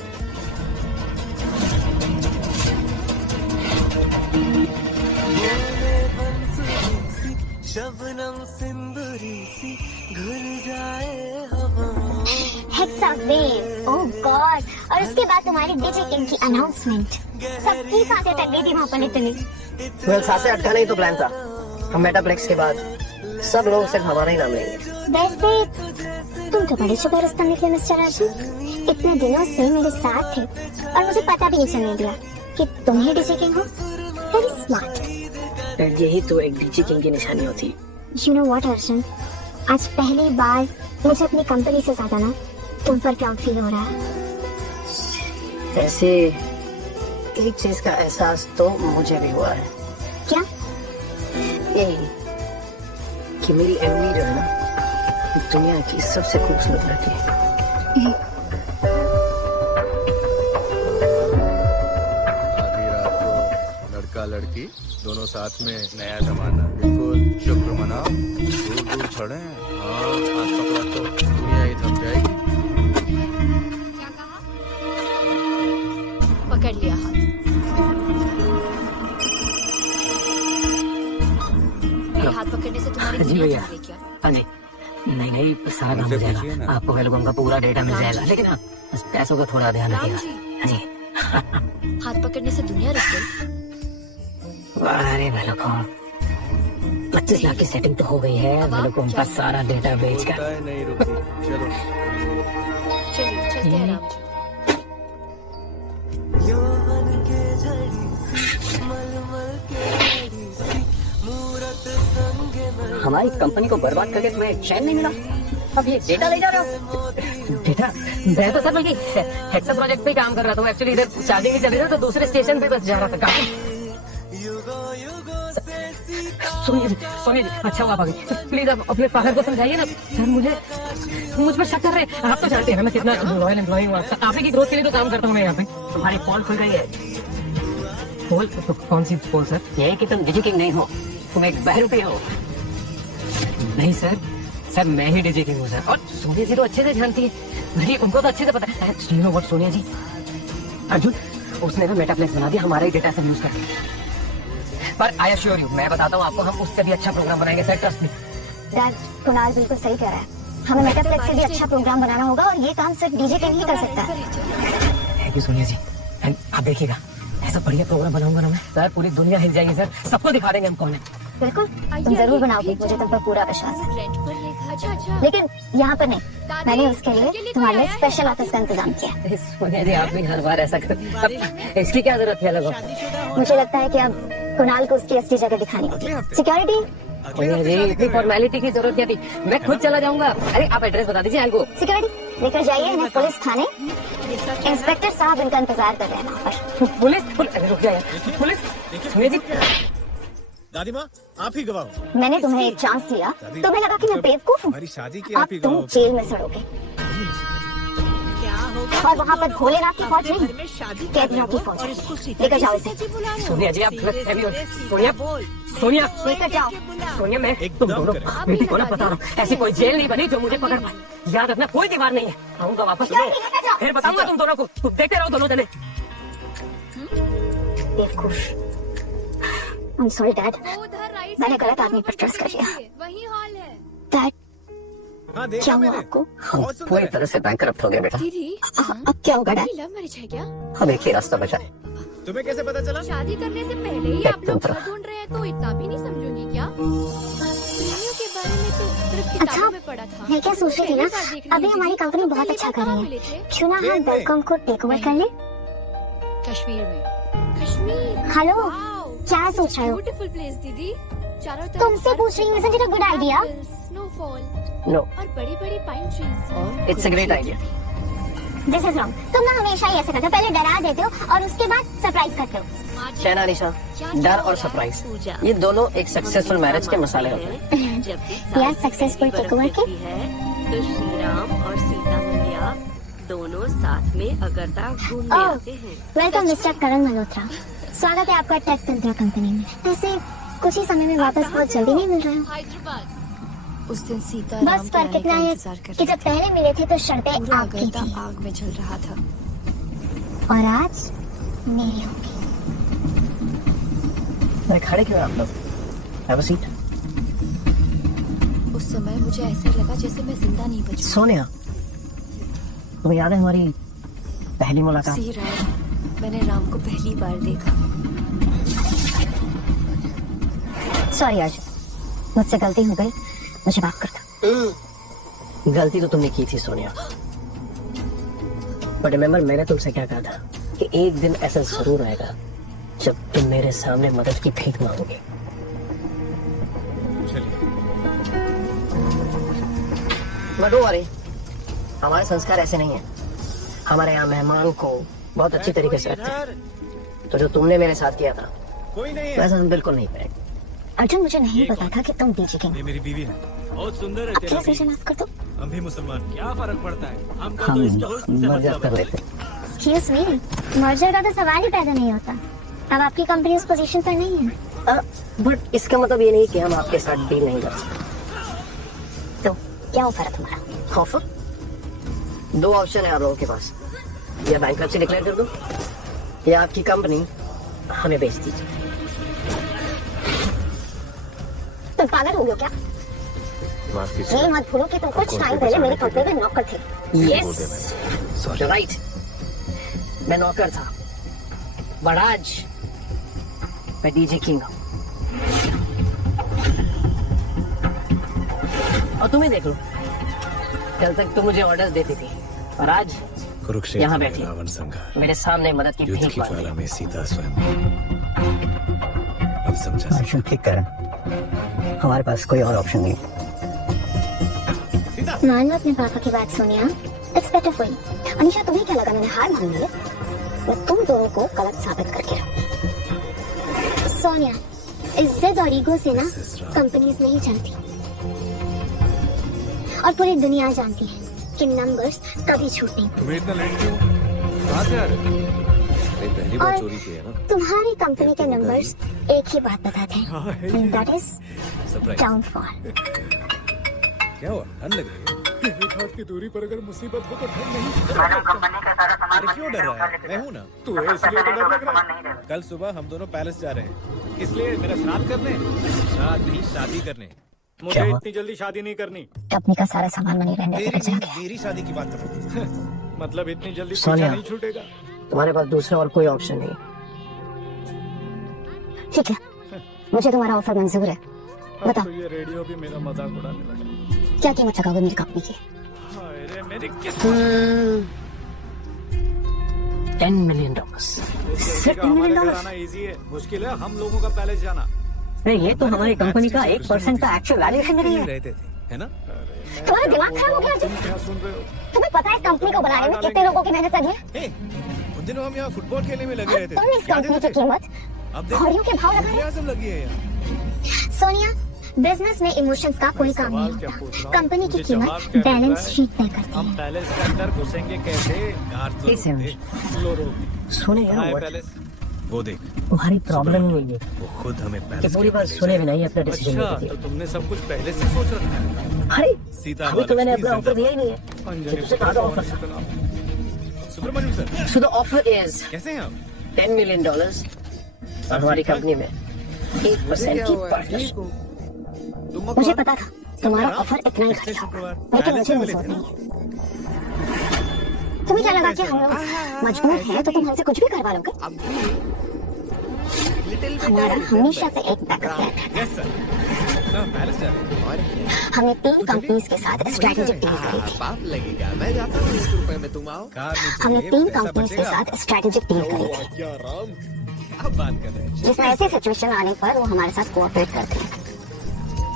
हेक्सावेव, ओह गॉड। और उसके बाद तुम्हारी डीजे किंग की अनाउंसमेंट, सबकी सांसें अटक गई थी वहाँ पर लिटरली। सांसें अटका नहीं तो प्लान था, हम मेटाप्लेक्स के बाद सब लोग सिर्फ हमारा ही नाम लेंगे। वैसे तुम तो बड़े शुभरस्ता निकले मिस्टर राजन, इतने दिनों से मेरे साथ थे और मुझे पता भी नहीं चलने दिया कि तुम ही डीजे किंग हो। Very smart. यही तो एक डीजे किंग की निशानी होती है। You know what, अर्जुन, आज पहली बार मुझे अपनी कंपनी से ज्यादा ना तुम पर प्राउड फील हो रहा है। वैसे एक चीज का एहसास तो मुझे भी हुआ है। क्या? यही कि मेरी एमी जो है ना दुनिया की सबसे खूबसूरत लड़की है। आधी रात को लड़का लड़की दोनों साथ में, नया जमाना, बिल्कुल शुक्र मनाओ। दूर दूर छोड़े, हाँ हाथ पकड़ा तो दुनिया ही थम जाएगी। क्या कहा? पकड़ लिया हाथ। मेरे हाथ पकड़ने से तुम्हारी जी दुनिया भैया। थम गई क्या? हाँ जी, नहीं सारा काम हो जाएगा, आपको वेलकम का पूरा डेटा मिल जाएगा, लेकिन आप बस पैसों का थोड़ा ध्यान रखिएगा। हाँ जी। हाथ पकड़ने से दुनिया रुक गई। अरे वेलकम, 25 लाख की सेटिंग तो हो गई है वेलकम का सारा डेटा बेच कर। नहीं रुकी, चलो चलिए चलते हैं राम जी। हमारी कंपनी को बर्बाद करके तुम्हें चैन नहीं मिला, अब ये डेटा ले जा रहे हो। डेटा? मैं तो सर बल्कि हेक्सा प्रोजेक्ट पे काम कर रहा था, एक्चुअली इधर चार्जिंग चल रही था तो दूसरे स्टेशन पे बस जा रहा था। सोनिया जी, अच्छा हुआ आ गई। प्लीज आप अपने फादर को समझाइए ना सर, मुझ पर शक कर रहे हैं। आप तो जानते हैं मैं कितना लॉयल एम्प्लॉई हूँ, आप ही की ग्रोथ के लिए तो काम करता हूँ मैं यहाँ पे। तुम्हारी पोल खुल गई है। पोल? कौन सी पोल सर? यही कि तुम डीजे किंग नहीं हो, तुम एक बहरूपी हो। नहीं सर, मैं ही डीजे किंग हूँ सर, और सोनिया जी तो अच्छे से जानती है, भाई उनको तो अच्छे से पता है। यू नो व्हाट सोनिया जी, अर्जुन उसने ना मेटाप्लेक्स बना दिया हमारे डेटा से यूज करके। पर आई एश्योर यू, मैं बताता हूँ आपको, हम उससे भी अच्छा प्रोग्राम बनाएंगे sir, trust me. Dad, Kunal बिल्कुल सही कह रहा है, हमें मेटाप्लेक्स से भी अच्छा प्रोग्राम बनाना होगा और ये काम सिर्फ डीजे किंग ही कर सकता है। Thank you Sonia ji, and आप देखिएगा ऐसा बढ़िया प्रोग्राम बनाऊंगा ना मैं सर, पूरी दुनिया हिल जाएगी सर, सबको दिखा देंगे हम कौन है। बिल्कुल, तुम जरूर बनाओगे, मुझे तुम पर पूरा विश्वास है। अच्छा। लेकिन यहाँ पर नहीं, मैंने उसके लिए तुम्हारे लिए स्पेशल ऑफिस का इंतजाम किया। सोनिया जी आप भी हर बार ऐसा कर, इसकी क्या जरूरत है लगो? मुझे लगता है कि अब कुणाल को उसकी असली जगह दिखानी होगी। सिक्योरिटी? सोनिया जी इतनी फॉर्मेलिटी की जरूरत क्या थी, मैं खुद चला जाऊंगा। अरे आप एड्रेस बता दीजिए आपको। सिक्योरिटी लेकर जाइए इन्हें पुलिस थाने, इंस्पेक्टर साहब इनका इंतजार कर रहे हैं वहाँ पर। पुलिस? रुक जाए पुलिस। सोनिया जी दादी माँ आप ही गवाह। मैंने तुम्हें एक चांस दिया, तुम्हें लगा कि मैं बेवकूफ हूँ, अब तुम जेल में सड़ोगे। और वहाँ पर भोलेनाथ की फौज नहीं, कैदियों की फौज। लेकर जाओ इसे। सोनिया जी आप गलत फहमी हो। सोनिया लेकर जाओ। सोनिया मैं तुम दोनों बेटी को ना बता रहा हूँ, ऐसी कोई जेल नहीं बनी जो मुझे पकड़ पाए। याद रखना कोई दीवार नहीं है, आऊंगा वापस फिर बताऊंगा तुम दोनों को, तुम देखते रहो दोनों जने। बेवकूफ। I'm sorry डैड, मैंने गलत आदमी पर ट्रस्ट कर लिया। वही हॉल है। डैड क्या हुआ आपको? हम पूरी तरह से बैंकरप्ट हो गए बेटा। अब क्या होगा डैड? लव मैरिज है क्या? अब एक ही रास्ता बचा है। तुम्हें कैसे पता चला? शादी करने से पहले ही आप लोग घर ढूंढ रहे हैं तो इतना भी नहीं समझूंगी क्या? प्रेमियों के बारे में तो सिर्फ किताबों में पढ़ा था। मैं क्या सोच रही थी ना, अभी हमारी कंपनी बहुत अच्छा कर रही है, क्यों ना हम वेलकम को टेक ओवर कर ले? कश्मीर में। कश्मीर? हेलो, क्या सोच रहे हो? ब्यूटीफुल प्लेस दीदी, चारों तरफ तुमसे पूछ रही हूँ, isn't it a good idea? Snowfall no, और बड़ी-बड़ी pine trees. It's a great idea. This is wrong. तुम ना हमेशा ही ऐसे करते हो, पहले डरा देते हो और उसके बाद सरप्राइज करते हो। शहना निशा, डर और सरप्राइज ये दोनों एक सक्सेसफुल मैरिज के मसाले होते हैं। यार सक्सेसफुल टेक ओवर के तो श्री राम और सीता मैया दोनों साथ में अगरतला घूमने आते हैं। वेलकम मिस्टर करण मल्होत्रा, स्वागत है आपका टेक तंत्र कंपनी में। वैसे कुछ ही समय में वापस बहुत जल्दी नहीं मिल रहे हो। हैदराबाद। उस दिन सीता बस फर्क इतना है कि जब पहले मिले थे तो शर्तें आपकी थी आग में जल रहा था, और आज मेरी होगी। अरे खड़े क्यों आप लोग? Have a seat. उस समय मुझे ऐसा लगा जैसे मैं जिंदा नहीं बचूं। सोनिया, तुम्हें याद है हमारी पहली मुलाकात? सी राय, मैंने राम को पहली बार देखा। सॉरी आज, मुझसे गलती हो गई, मुझे माफ कर दो। गलती तो तुमने की थी सोनिया, बट रिमेम्बर मैंने तुमसे क्या कहा था कि एक दिन ऐसा जरूर आएगा जब तुम मेरे सामने मदद की भीख मांगोगे। बट वरी, हमारे संस्कार ऐसे नहीं है। हमारे यहाँ मेहमान को बहुत अच्छी तरीके से रखते हैं। तो जो तुमने मेरे साथ किया था वैसा हम बिल्कुल नहीं करेंगे। अर्जुन, मुझे नहीं पता था कि तुम डीजे किंग। ये मेरी बीवी है, बहुत सुंदर है। तेरा मुझे माफ कर दो। हम भी मुसलमान, क्या फर्क पड़ता है? हम मर्जर कर लेते। एक्सक्यूज मी, मर्जर का तो सवाल ही पैदा नहीं होता। अब आपकी कंपनी उस पोजीशन पर नहीं है। बट इसका मतलब ये नहीं कि हम आपके साथ डील नहीं कर सकते। तो क्या ऑफर है तुम्हारा? ऑफर? दो ऑप्शन है आप लोगों के पास, या बैंकरप्सी डिक्लेयर कर दो या आपकी कंपनी हमें बेच दीजिए। तुम पागल हो गए क्या? ये मत भूलो कि तुम कुछ टाइम पहले मेरी कंपनी में नौकर थे। यस, राइट, मैं नौकर था, बट आज मैं डीजे किंग हूं। और तुम्हें देख लो, कल तक तुम मुझे ऑर्डर्स देती थी और आज यहाँ बैठी रावण संहार, मेरे सामने मदद की युद्ध भीख की मांग ज्वाला रही। में सीता स्वयं। अब समझा? अर्जुन ठीक कह रहा है, हमारे पास कोई और ऑप्शन नहीं। मान लो अपने पापा की बात Sonia, it's better for you. Anisha, तुम्हें क्या लगा मैंने हार मान ली है? मैं तुम दोनों को गलत साबित करके रहूं। सोनिया, इज्जत और ईगो से ना कंपनीज नहीं चलती, और पूरी दुनिया जानती है कि नंबर्स कभी छूटते नहीं। तुम्हें इतना लेट क्यों? कहाँ से आ रहे? पहली बार चोरी की है ना? तुम्हारी कंपनी के नंबर्स एक ही बात बताते हैं, दैट इज डाउनफॉल। क्या हुआ? ठंड लग रही है? एक हाथ की दूरी पर अगर मुसीबत हो तो ठंड नहीं। अरे क्यों डर रहा है? मैं हूँ ना। तू है इसलिए तो डर लग रहा है। कल सुबह हम दोनों पैलेस जा रहे हैं। किस लिए? मेरा श्राद्ध करने? श्राद्ध नहीं, शादी करने। मुझे इतनी जल्दी शादी नहीं करनी। कंपनी का सारा सामान मनी रहने मेरी शादी की बात करो। मतलब इतनी जल्दी सोनिया, नहीं छूटेगा। तुम्हारे पास दूसरा और कोई ऑप्शन नहीं। ठीक है, मुझे तुम्हारा ऑफर मंजूर है। बताओ, तो ये रेडियो भी मेरा मजाक उड़ाने लगा। क्या कीमत लगाओगे मेरी कंपनी की? अरे मेरी किस $10 million। सिर्फ $10 million? आना इजी है, मुश्किल है हम लोगों का पैलेस जाना। नहीं, ये तो हमारी कंपनी का 1% का एक्चुअल वैल्यूएशन नहीं है। रहते थे, है ना? तुम्हारा दिमाग खराब हो गया अर्जुन? क्या सुन रहे हो? तुम्हें पता है इस कंपनी को बनाने में कितने लोगों की मेहनत लगी है? उन दिनों हम यहाँ फुटबॉल खेलने में लगे रहते तुम इस कंपनी की कीमत अब घड़ियों के भाव लगाए। आजम लगी है यहाँ। सोनिया, बिजनेस में इमोशंस का कोई काम नहीं होता। कंपनी की कीमत बैलेंस शीट तय करती है। हम पैलेस के अंदर घुसेंगे कैसे? सुने यार, पैलेस वो देख, तुम्हारी प्रॉब्लम ही है वो खुद हमें कि पैलेस पूरी बात सुने बिना ही अपना डिसीजन अच्छा, लेती तो है। तुमने सब कुछ पहले से सोच रखा है। अरे सीता अभी तो मैंने अपना ऑफर दिया ही नहीं है। अंजनी तुझसे कहा था offer? Subramaniam sir, so the offer is कैसे हैं आप? $10 million और हमारी कंपनी में 1% की पार्टनरशिप। मुझे पता था तुम्हारा ऑफर इतना ही घटिया होगा, लेकिन मुझे मंजूर नहीं है। तुम्हें क्या लगा कि हम लोग मजबूर हैं तो तुम हमसे कुछ भी करवा लोगे? हमारा हमेशा से एक बैकअप प्लान है। यस सर, पैलेस जा रहे हैं। हमने 3 कंपनीज के साथ स्ट्रेटेजिक डील करी थी। पाप लगेगा, मैं जाता हूँ। 1 रुपए में तुम आओ। हमने 3 कंपनीज के साथ स्ट्रेटेजिक डील करी थी, क्या राम, अब बात कर रहे हैं। जिसमें ऐसी सिचुएशन आने पर वो हमारे साथ कोऑपरेट करते हैं।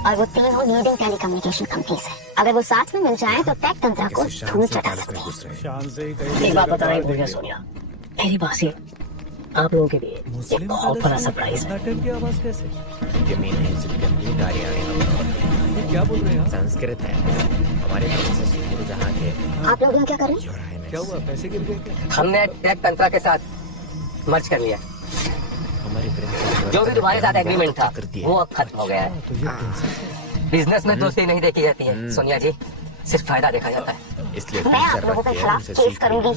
और वो तीनों लीडिंग टेलीकम्युनिकेशन कंपनीज हैं। अगर वो साथ में मिल जाएं तो टेक तंत्र को धूल चटा सकते हैं। शान से ही एक बात बताना ही भूल गया सोनिया, मेरी बात से आप लोगों के लिए एक बहुत बड़ा सरप्राइज है। नाटक की आवाज कैसे? जमीन है सिर्फ कंप्लीट ये क्या बोल रहे हैं आप? संस्कृत है हमारे जहाँ के। आप लोग यहाँ क्या कर रहे हैं? क्या हुआ, पैसे गिर गए क्या? हमने टेक तंत्रा के साथ मर्ज कर लिया। हमारे प्रिंसिपल जो भी तुम्हारे साथ एग्रीमेंट था वो अब खत्म हो गया है। बिजनेस में दोस्ती नहीं देखी जाती है सोनिया जी, सिर्फ फायदा देखा जाता है। इसलिए मैं आप लोगों के खिलाफ केस करूंगी।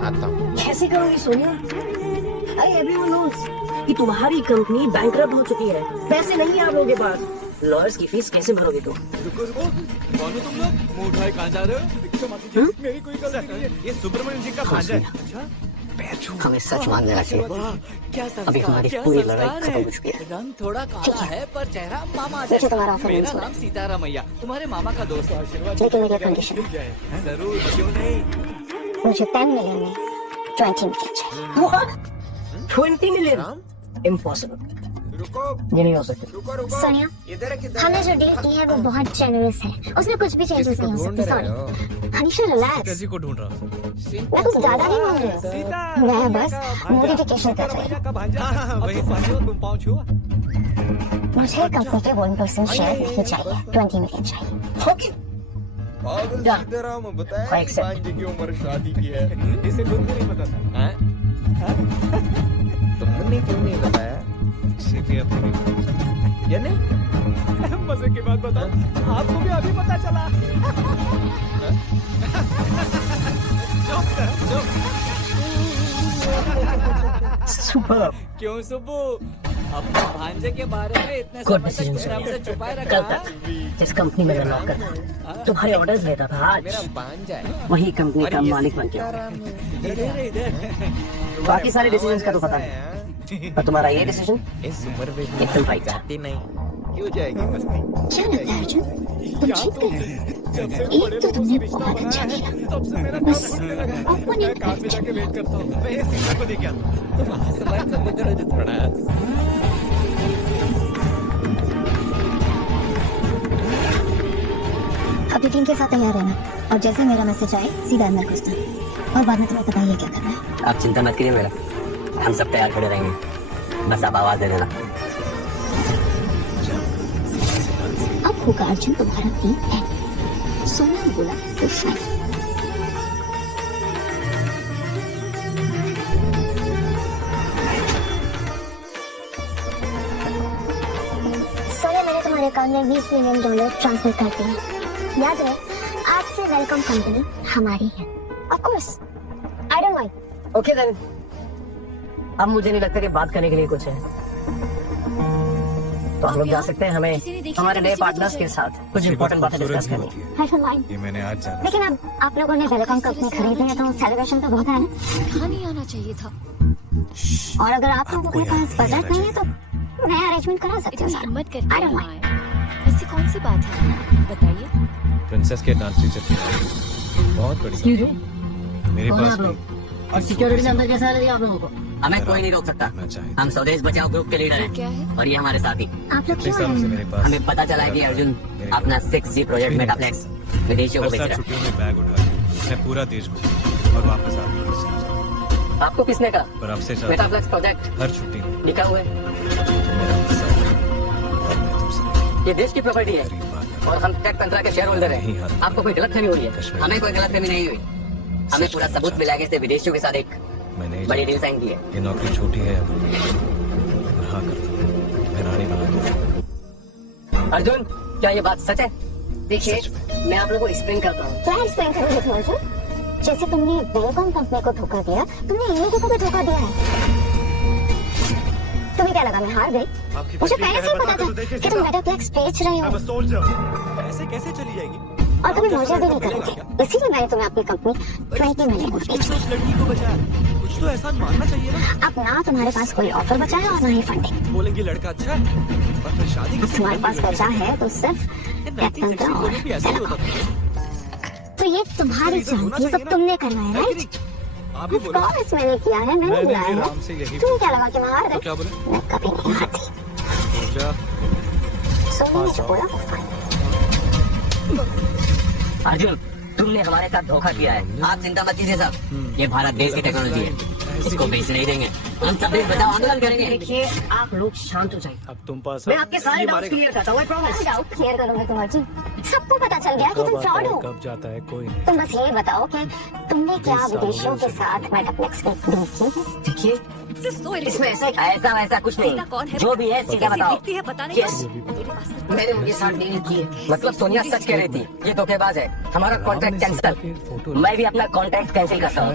आता हूँ। कैसे करोगी सोनिया? अरे एवरीवन नोस कि तुम्हारी कंपनी बैंकरप्ट हो चुकी है, पैसे नहीं है आप लोगों के पास। लॉयर्स की फीस कैसे भरोगे तुम? रुको रुको, कौन हो तुम लोग? मुंह उठाए कहाँ जा रहे हो? क्षमा कीजिए, मेरी कोई गलती नहीं है। ये सुब्रमण्यम जी का भांजा है। अच्छा, हमें सच मान लेना चाहिए। क्या अभी हमारी पूरी लड़ाई खत्म हो चुकी है। रंग थोड़ा काला है पर चेहरा मामा मुझे जैसा। तुम्हारा ऑफर मेरा मंजूर नाम सीतारामैया, तुम्हारे मामा का दोस्त। आशीर्वाद लेकिन मेरी कंडीशन जरूर, क्यों नहीं? मुझे 10 मिलियन में 20 मिलियन चाहिए। 20 मिलियन? इम्पॉसिबल, ये नहीं हो सकता। सोनिया, हमने जो डील की है वो बहुत जेनरस है, उसमें कुछ भी चेंजेस नहीं हो सकते। Sorry Hanisha, relax. किसी को ढूंढ रहा हूँ। मैं कुछ ज्यादा नहीं मांग रही हूँ, मैं बस मॉडिफिकेशन कर रही हूँ। वही समझो, तुम पहुंचो। मुझे कंपनी के 1% शेयर नहीं चाहिए, 20 मिलियन चाहिए। ओके की उम्र शादी की है। इसे खुद भी नहीं पता था। तुमने क्यों नहीं बताया? इसे भी अभी नहीं पता चला। ये नहीं मजे की बात बताओ, आपको भी अभी पता चला। सुपर। क्यों सुब्बू, अपने भांजे के बारे में इतने गुड समय तक डिसीजन तुमने हमसे छुपाए कल रखा? तक जिस कंपनी में मैं नौकर था, तुम्हारे ऑर्डर्स लेता था, आज वही कंपनी का मालिक बन गया। बाकी सारे डिसीजंस का तो पता नहीं, पर तुम्हारा ये डिसीजन इस उम्र में एकदम राइट है। जाती नहीं, क्यों जाएगी मस्ती? क्या लगता है अर्जुन, तुम जीत गए? एक तो तुमने बहुत अच्छा किया, बस ओपनिंग काफी जाके वेट करता हूँ। मैं इस सीता को देख आता हूँ। अपनी टीम के साथ तैयार रहना, और जैसे मेरा मैसेज आए सीधा अंदर घुसना, और बाद में तुम्हें पता ही है क्या करना है। आप चिंता मत करिए मेरा, हम सब तैयार खड़े रहेंगे, बस आप आवाज दे देना। अब होगा अर्जुन तुम्हारा टीम है, सोना बोला तो शायद। सोनिया, मैंने तुम्हारे अकाउंट में $20 मिलियन ट्रांसफर कर दिए। याद है, आज से वेलकम कंपनी हमारी है। Of course, I don't mind. Okay then, अब मुझे नहीं लगता कि बात करने के लिए कुछ है, तो हम लोग जा सकते हैं। हमें हमारे नए पार्टनर्स के साथ कुछ इंपॉर्टेंट बातें डिस्कस करनी है। I don't mind. ये मैंने आज जाना। लेकिन अब आप लोगों ने वेलकम कंपनी खरीदी है तो सेलिब्रेशन तो बहुत है ना। कहाँ नहीं आना चाहिए था? और अगर आप लोगों के पास बजट नहीं है तो मैं अरेंजमेंट करा सकती हूँ। इतनी हिम्मत I करके don't यहाँ आए, ऐसी कौन सी बात है, बताइए। प्रिंसेस के डांस टीचर थी, बहुत बढ़िया। एक्सक्यूज मी, मेरे कौन है पास आप भी लोग? और सिक्योरिटी ने अंदर कैसे आने दिया आप लोगों को? हमें कोई नहीं रोक सकता, हम स्वदेश बचाओ ग्रुप के लीडर क्या हैं है? और ये हमारे साथी। आप लोग क्यों आए? मेरे पास हमें पता चला है कि अर्जुन अपना 6G प्रोजेक्ट मेगाप्लेक्स विदेशियों को बेच रहा छुट्टियों में बैग उठा मैं पूरा देश को और वापस आ गया। है। आपको किसने कहा? पर आपसे मेगाप्लेक्स प्रोजेक्ट हर छुट्टी में लिखा हुआ है, मेरा हिस्सा है और मैं तुमसे ये देश की प्रॉपर्टी है और हम टेक तंत्रा के शेयर होल्डर हैं। आपको कोई गलतफहमी हो रही है? हमें कोई गलतफहमी नहीं हुई, हमें पूरा सबूत मिला के विदेशियों के साथ एक मैंने बड़ी डील साइन की है। ये नौकरी छोटी है और हाँ करता हूँ, मैं रानी बना दूँ। अर्जुन, क्या ये बात सच है? देखिए, मैं आप लोगों को एक्सप्लेन करता हूँ। क्या एक्सप्लेन करोगे तुम अर्जुन? जैसे तुमने वेलकम कंपनी को धोखा दिया, तुमने इन लोगों को भी धोखा दिया है। तुम्हें क्या लगा मैं हार गई? मुझे पहले से ही पता था कि तुम मेगाप्लेक्स बेच रहे हो ऐसे कैसे चली जाएगी? और तुम्हें मुझे भी नहीं करोगे, इसीलिए मैंने तुम्हें अपनी कंपनी 20 मिलियन बेची। लड़की को बचाया, कुछ तो ऐसा मानना चाहिए ना। अब ना तुम्हारे पास कोई ऑफर बचा है और ना ही फंडिंग। बोलेंगे लड़का अच्छा है और फिर शादी अब तुम्हारे पास बचा है तो सिर्फ कैप्टन का और तो ये तुम्हारी जान थी, सब तुमने करवाया, राइट? आप ही बोलो। प्रॉमिस मैंने किया है, मैंने बुलाया है। राम से यही तुम्हें क्या लगा कि मैं हार गई? क्या बोले? मैं कभी नहीं हारती। सोनी ने जो बोला वो फाइन। अर्जुन, तुमने हमारे साथ धोखा किया है। आप चिंता मत कीजिए साहब, ये भारत देश की टेक्नोलॉजी है, इसको बेच नहीं देंगे। हम सब देश बचाओ आंदोलन करेंगे। देखिए, आप लोग शांत हो जाइए, अब तुम पास मैं आपके सारे डाउट्स क्लियर करता हूँ, I promise। डाउट क्लियर करोगे तुम अर्जुन? सबको पता चल गया कि तुम फ्रॉड हो। कब जाता है कोई नहीं। तुम बस ये बताओ कि तुमने क्या विदेशियों के साथ मेगाप्लेक्स की डील की है? देखिए, इसमें ऐसा वैसा कुछ नहीं, जो भी है सीधा बताओ। है पता नहीं। यस, मैंने उनके साथ डील की है। मतलब सोनिया सच कह रही थी, ये धोखेबाज है। हमारा कॉन्ट्रैक्ट कैंसिल, मैं भी अपना कॉन्ट्रैक्ट कैंसिल करता हूँ।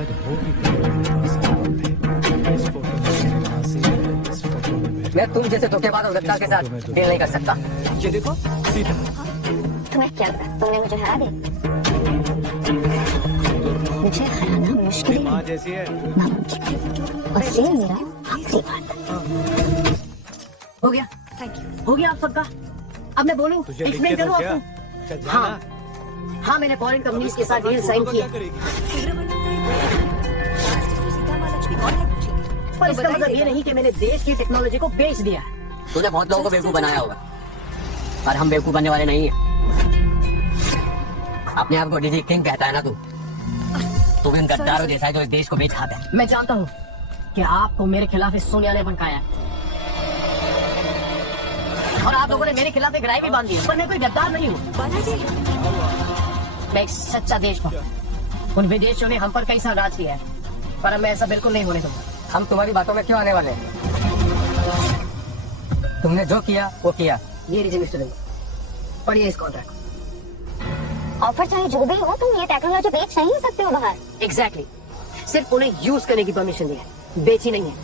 मैं तुम जैसे धोखेबाज और गद्दार के साथ डील नहीं कर सकता। ये देखो सीता। तुम्हें क्या लगा तुमने मुझे हरा दिया? मुझे हराना मुश्किल माँ जैसी है। नामुमकिन है और ये मेरा आखिरी बात। हो गया, थैंक यू। हो गया आप सबका। अब मैं बोलूं, एक्सप्लेन करूं आपको? हाँ हाँ, मैंने फॉरेन कंपनीज के साथ डील साइन किया, पर इसका मतलब ये नहीं कि मैंने देश की टेक्नोलॉजी को बेच दिया। तूने बहुत लोगों को बेवकूफ बनाया होगा, पर हम बेवकूफ बनने वाले नहीं है। अपने आप को डीजी किंग कहता है ना तू भी उन गद्दारों जैसा है जो इस देश को बेच खाता है। मैं जानता हूँ कि आपको मेरे खिलाफ इस सोनिया ने भड़काया और आप लोगों ने मेरे खिलाफ एक राय भी बांध दी, पर मैं कोई गद्दार नहीं हूँ। मैं एक सच्चा देशभक्त। उन विदेशियों ने हम पर कई साल राज किया है, पर अब मैं ऐसा बिल्कुल नहीं होने दूंगा। हम तुम्हारी बातों में क्यों आने वाले हैं? तुमने जो किया वो किया। ये लीजिए मिस्टर लिंग, पढ़िए इस कॉन्ट्रैक्ट। ऑफर चाहे जो भी हो, तुम ये टेक्नोलॉजी बेच नहीं सकते हो बाहर। एग्जैक्टली, सिर्फ उन्हें यूज करने की परमिशन दी है, बेची नहीं है।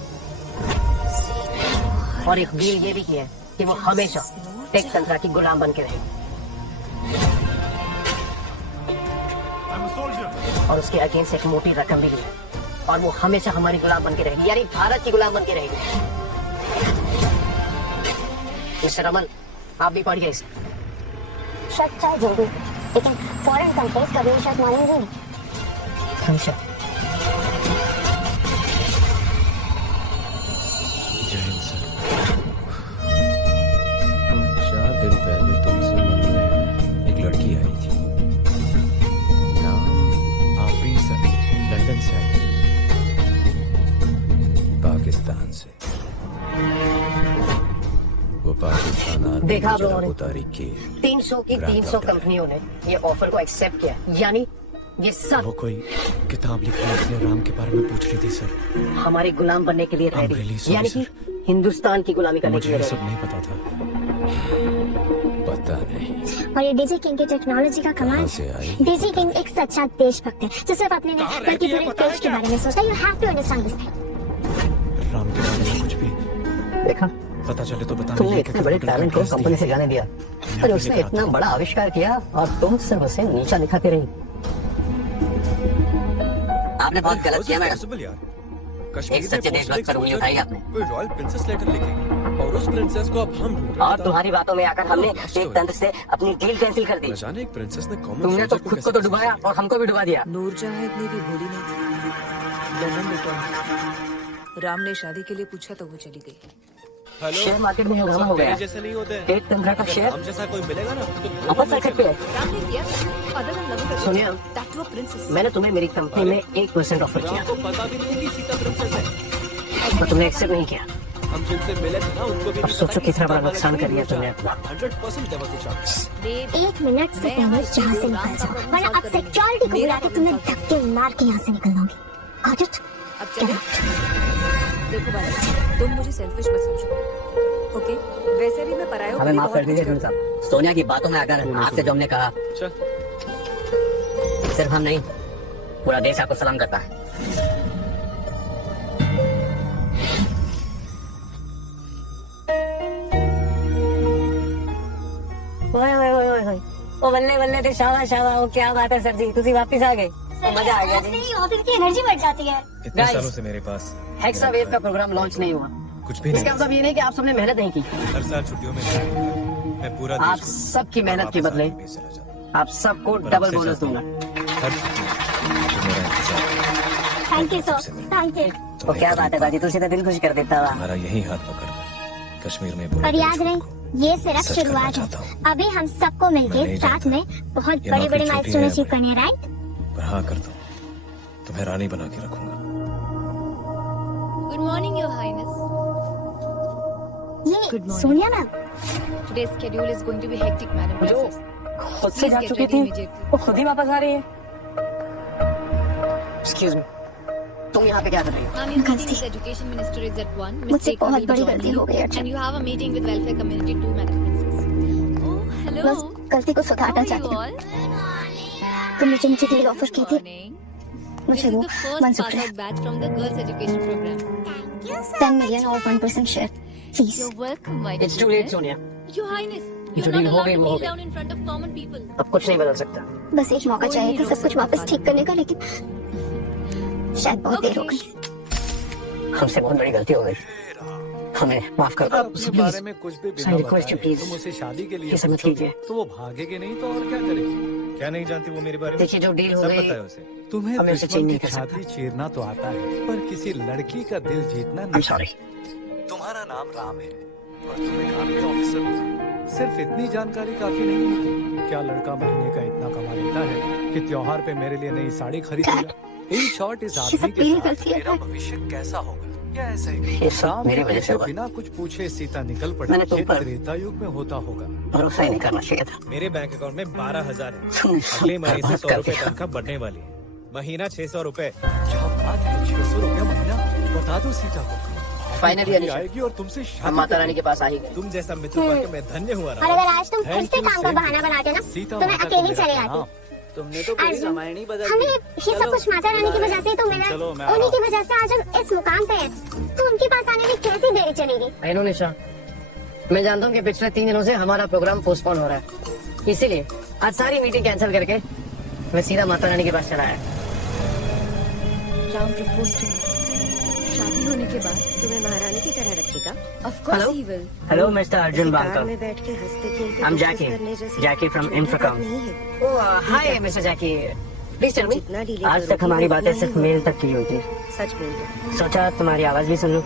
और एक डील ये भी की है कि वो हमेशा टेक तंत्र की गुलाम बन के रहेगी और उसके अगेंस्ट एक मोटी रकम भी ली है, और वो हमेशा हमारी गुलाम बन के रहेगी, यानी भारत की गुलाम बन के रहेगी। मिस्टर रमन, आप भी पढ़िए इसे। शर्त चाहे जो भी, लेकिन फॉरेन कंपनीज कभी शर्त मानेंगी नहीं। हमेशा। जय हिंद सर। 4 दिन पहले तुमसे मिलने एक लड़की आई थी, नाम आफरीन सर, लंदन से आई, पाकिस्तान से। वो पाकिस्तान देखा आप लोगों ने, तारीख की 300 की 300 कंपनियों ने ये ऑफर को एक्सेप्ट किया, यानी ये सब वो कोई किताब लिख रही थी, राम के बारे में पूछ रही थी सर। हमारी गुलाम बनने के लिए रेडी, यानी कि हिंदुस्तान की गुलामी करने के लिए मुझे सब रेडी। नहीं पता था। पता नहीं और ये डीजी किंग की टेक्नोलॉजी का कमाल। कहाँ से आई? डीजी किंग एक सच्चा देशभक्त है जो सिर्फ अपने नहीं बल्कि पूरे देश के बारे में सोचता है। You have to understand this thing. Ram के बारे में कुछ भी देखा, पता चले तो बताना। तुमने इतने बड़े टैलेंट को कंपनी से जाने दिया, पर उसने इतना बड़ा आविष्कार किया और तुम सिर्फ उसे नीचा दिखाते रही। आपने बहुत गलत किया मैडम। एक सच्चे देशभक्त पर उंगली उठाई आपने। कोई रॉयल प्रिंसेस लेटर लिखेगी और उस प्रिंसेस को अब हम ढूंढ रहे हैं। और तुम्हारी बातों में आकर हमने एक तंत्र से अपनी डील कैंसिल कर दी। जाने एक प्रिंसेस ने कॉमन तुमने तो खुद को तो डुबाया और हमको भी डुबा दिया। नूरजहां इतनी भी भोली नहीं थी। लंदन रिटर्न, राम ने शादी के लिए पूछा तो वो चली गई। शेयर मार्केट में हंगामा हो गया। जैसे नहीं होते हैं। एक तंत्र का शेयर हम जैसा कोई मिलेगा ना तो अपर सर्किट पे है। राम ने किया other than loving Sonia, that too a princess. मैंने तुम्हें मेरी कंपनी में 1% ऑफर किया, आपको पता भी नहीं कि सीता प्रिंसेस है। पर तुमने एक्सेप्ट नहीं किया। हम जिनसे मिले थे ना उनको भी अब सोचो कितना बड़ा नुकसान कर लिया तुमने अपना। 100% देवर से चांस। एक मिनट से पहले यहाँ से निकल जाओ, वरना अब सिक्योरिटी को बुला के तुम्हें धक्के मार के यहाँ से निकलवाऊंगी। Got it? अब चले। देखो बाला, तुम मुझे सेल्फिश मत समझो, ओके? वैसे भी मैं परायों को हमें भी माफ बहुत कर दीजिए कुछ साहब। सोनिया की बातों में आकर आपसे जो हमने कहा, सिर्फ हम नहीं पूरा देश आपको सलाम करता है। ओ बल्ले बल्ले थे, शाबाश शाबाश। ओ क्या बात है सर जी, तुसी वापस आ गए, मजा आ गया जी। मेरी ऑफिस की एनर्जी बढ़ जाती है। इतने सालों से मेरे पास हेक्सावेव का प्रोग्राम लॉन्च नहीं हुआ, कुछ भी नहीं। इसका मतलब ये नहीं कि आप सबने मेहनत नहीं की। हर साल छुट्टियों में मैं पूरा आप सबकी मेहनत के बदले आप सबको डबल बोनस दूंगा। Thank you sir, thank you. तो क्या बात है बाजी, तुझे तो दिल खुश कर देता हुआ। हमारा यही हाथ पकड़ कश्मीर में और याद रहे, ये सिर्फ शुरुआत है। अभी हम सबको मिलके साथ में बहुत बड़े बड़े माइलस्टोन अचीव करने हैं, राइट? पर हाँ करता हूँ, तुम्हें रानी बना के रखूंगा। Good morning your highness. ये Sonia ma'am. Today's schedule is going to be hectic madam. खुद से जा चुकी थी, वो खुद ही वापस आ रही है। एक्सक्यूज मी, तुम यहाँ पे क्या कर रही हो? Education minister is at 1। मुझसे बहुत बड़ी गलती हो गई and you have a meeting with welfare community to madam princess. Oh hello, बस गलती को सुधारना चाहती हूँ। तुमने जो मुझे डील ऑफर की थी, मुझे वो मंजूर है। 10 million और 1% share please. You're welcome, my it's too late Sonia. Your Highness, जो you're डील not हो गई allowed वो to हो kneel गई। down in front of common people. अब कुछ नहीं बदल सकता। बस एक मौका चाहिए था सब कुछ वापस ठीक करने का, लेकिन शायद बहुत देर हो गई। हमसे बहुत बड़ी गलती हो गई, हमें माफ कर दो। अपने बारे में कुछ भी बिना बताए तुम उसे शादी के लिए ये समझ कीजिए। तो वो भागेगी नहीं तो और क्या करेगी? क्या नहीं जानती वो मेरे बारे में? देखिए जो डील हो सब गई पता है उसे। तुम्हें हमें उसे दुश्मन चेंज नहीं की कर सकते। छाती चीरना तो आता है, पर किसी लड़की का दिल जीतना I'm नहीं। sorry। तुम्हारा नाम राम है और तुम एक आर्मी ऑफिसर हो। सिर्फ इतनी जानकारी काफी नहीं होती। क्या लड़का महीने का इतना कमा लेता है कि त्योहार पे मेरे लिए नई साड़ी खरीदेगा? इन शॉर्ट इस आदमी के साथ मेरा भविष्य कैसा होगा? क्या ऐसा ही? ये सब मेरी वजह से हुआ। बिना कुछ पूछे सीता निकल पड़ी। मैंने तुम ये पर त्रेता युग में होता होगा। भरोसा ही नहीं करना चाहिए था। मेरे बैंक अकाउंट में 12,000 है। तुम अगले महीने से 100 कर रुपए दिया। तनख्वाह बढ़ने वाली है। महीना 600 रुपए। क्या बात है, 600 रुपया महीना? बता दो सीता को। फाइनली भाभी आएगी और तुमसे हम शादी माता रानी के पास आ ही गए। तुम जैसा मित्र पाकर मैं धन्य हुआ और अगर आज तुम फिर से काम का बहाना बनाते ना, सीता तो मैं माता को अकेली मेरा चले प्रणाम। जाती। तुमने तो पूरी आज रामायण ही बदल हमें दी। ये सब कुछ माता रानी की वजह से ही तो मिला। चलो, मैं आ उन्हीं रहा की वजह से आज हम इस मुकाम पे हैं। तो उनके पास आने में कैसी देरी चलेगी? आई नो निशा, मैं जानता हूँ कि पिछले 3 दिनों से हमारा प्रोग्राम पोस्टपोन हो रहा है, इसीलिए आज सारी मीटिंग कैंसिल करके मैं सीधा माता रानी के पास चला आया। Ram propose to me. शादी होने के बाद तुम्हें महारानी की तरह रखेगा। of course Hello? he will. Hello mister Arjun car बांकर। में बैठ के हंसते खेलते I'm business Jackie. करने जैसी Jackie from छोटी बात Infracom. नहीं है। Oh hi mister Jackie, please tell me. जितना डिले आज करोगे, तक हमारी उतना बातें ही सिर्फ होगा। मेल तक की हुई थी। सच बोल दो। सोचा तुम्हारी आवाज भी सुन लूं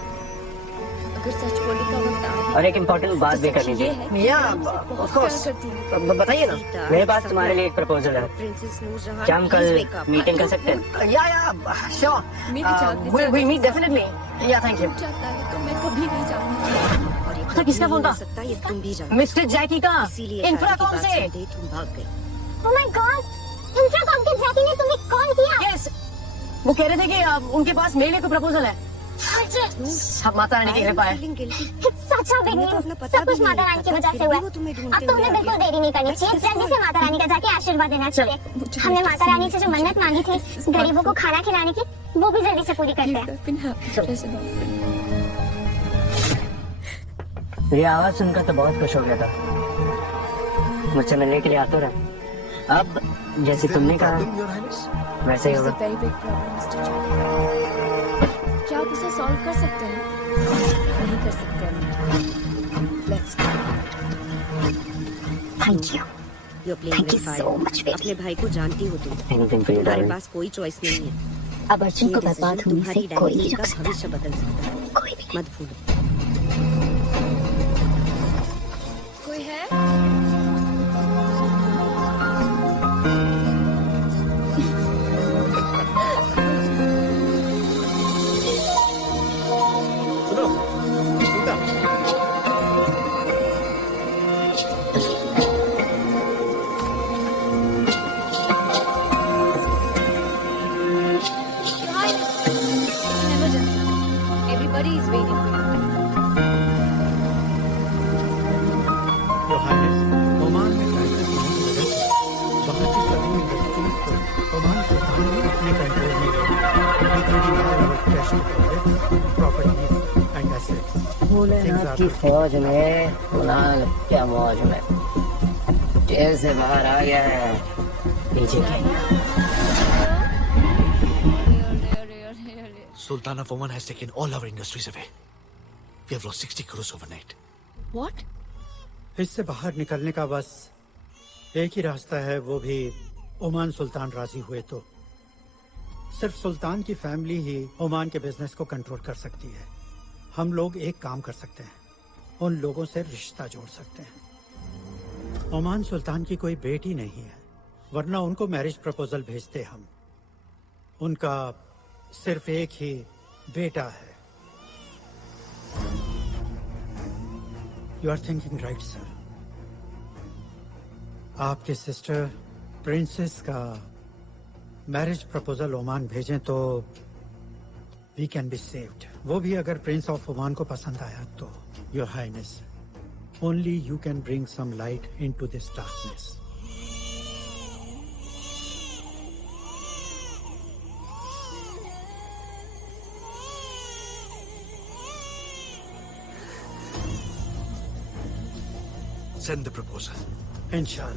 अगर सच बोलने का वक्त आ ही और एक इम्पोर्टेंट बात भी करनी ये है थी। कि या मैं तुमसे बहुत ऑफ कोर्स, प्यार करती हूँ। बताइए ना। मेरे पास तुम्हारे लिए एक प्रपोजल है। प्रिंसेस नूरजहां, क्या हम please कल wake up. मीटिंग कर सकते हैं? या श्योर, मैं भी जागने से we'll meet definitely. या थैंक यू। चाहता है तो मैं कभी नहीं जाऊंगी। और ये तो किसका कभी फोन नहीं था? हो सकता, ये तुम भी जानो। मिस्टर जैकी का इसीलिए इंफ्राकॉम शादी की से। बात सुनते ही तुम भाग गए। Oh my God! इंफ्राकॉम के जैकी ने तुम्हें कॉल किया? यस, वो कह रहे थे कि उनके पास मेरे लिए कोई प्रपोजल है। सब माता रानी की कृपा है। सच है बिग न्यूज़। सब कुछ माता रानी की वजह से हुआ है। अब तो हमें बिल्कुल देरी नहीं करनी चाहिए, जल्दी से माता रानी का जाके आशीर्वाद देना चाहिए। हमने माता रानी से जो मन्नत मांगी थी गरीबों को खाना खिलाने की, वो भी जल्दी से पूरी करते हैं। ये आवाज सुनकर तो बहुत खुश हो गया था, मुझसे मिलने के लिए आते रहा। अब जैसे तुमने कहा वैसे ही होगा। Very big problem, Mr. Jack. क्या आप उसे सॉल्व कर सकते हैं? नहीं कर सकते हैं। Let's go. Thank you. You're playing Thank you with so fire. much, baby. अपने भाई को जानती हो तुम। Anything for you, तुम्हारे darling. पास कोई चॉइस नहीं है। अब अर्जुन को ये बर्बाद decision होने तुम्हारी से कोई नहीं डायनेस्टी रोक का सकता। भविष्य बदल सकता है। कोई भी मत भूलो। कोई है? सुनो Sita, Your Highness, it's an emergency. Everybody is waiting for you. Your Highness, Oman में क्राइसिस होने की वजह से बाहर की सभी इंडस्ट्रीज को ओमान सुल्तान ने अपने कंट्रोल में ले लिया। Properties and assets. भोलेनाथ की फौज में कुणाल क्या मौज में जेल से बाहर आ गया है। नीचे Sultan of Oman has taken all our industries away. We have lost 60 crores overnight. What? इससे बाहर निकलने का बस एक ही रास्ता है, वो भी ओमान सुल्तान राजी हुए तो। सिर्फ सुल्तान की फैमिली ही ओमान के बिजनेस को कंट्रोल कर सकती है। हम लोग एक काम कर सकते हैं, उन लोगों से रिश्ता जोड़ सकते हैं। ओमान सुल्तान की कोई बेटी नहीं है, वरना उनको मैरिज प्रपोजल भेजते हम। उनका सिर्फ एक ही बेटा है। You are thinking right sir. आपके सिस्टर प्रिंसेस का मैरिज प्रपोजल ओमान भेजें तो वी कैन बी सेव्ड। वो भी अगर प्रिंस ऑफ ओमान को पसंद आया तो। Your highness, only you can bring some light into this darkness. Send the proposal. इंशाल्लाह।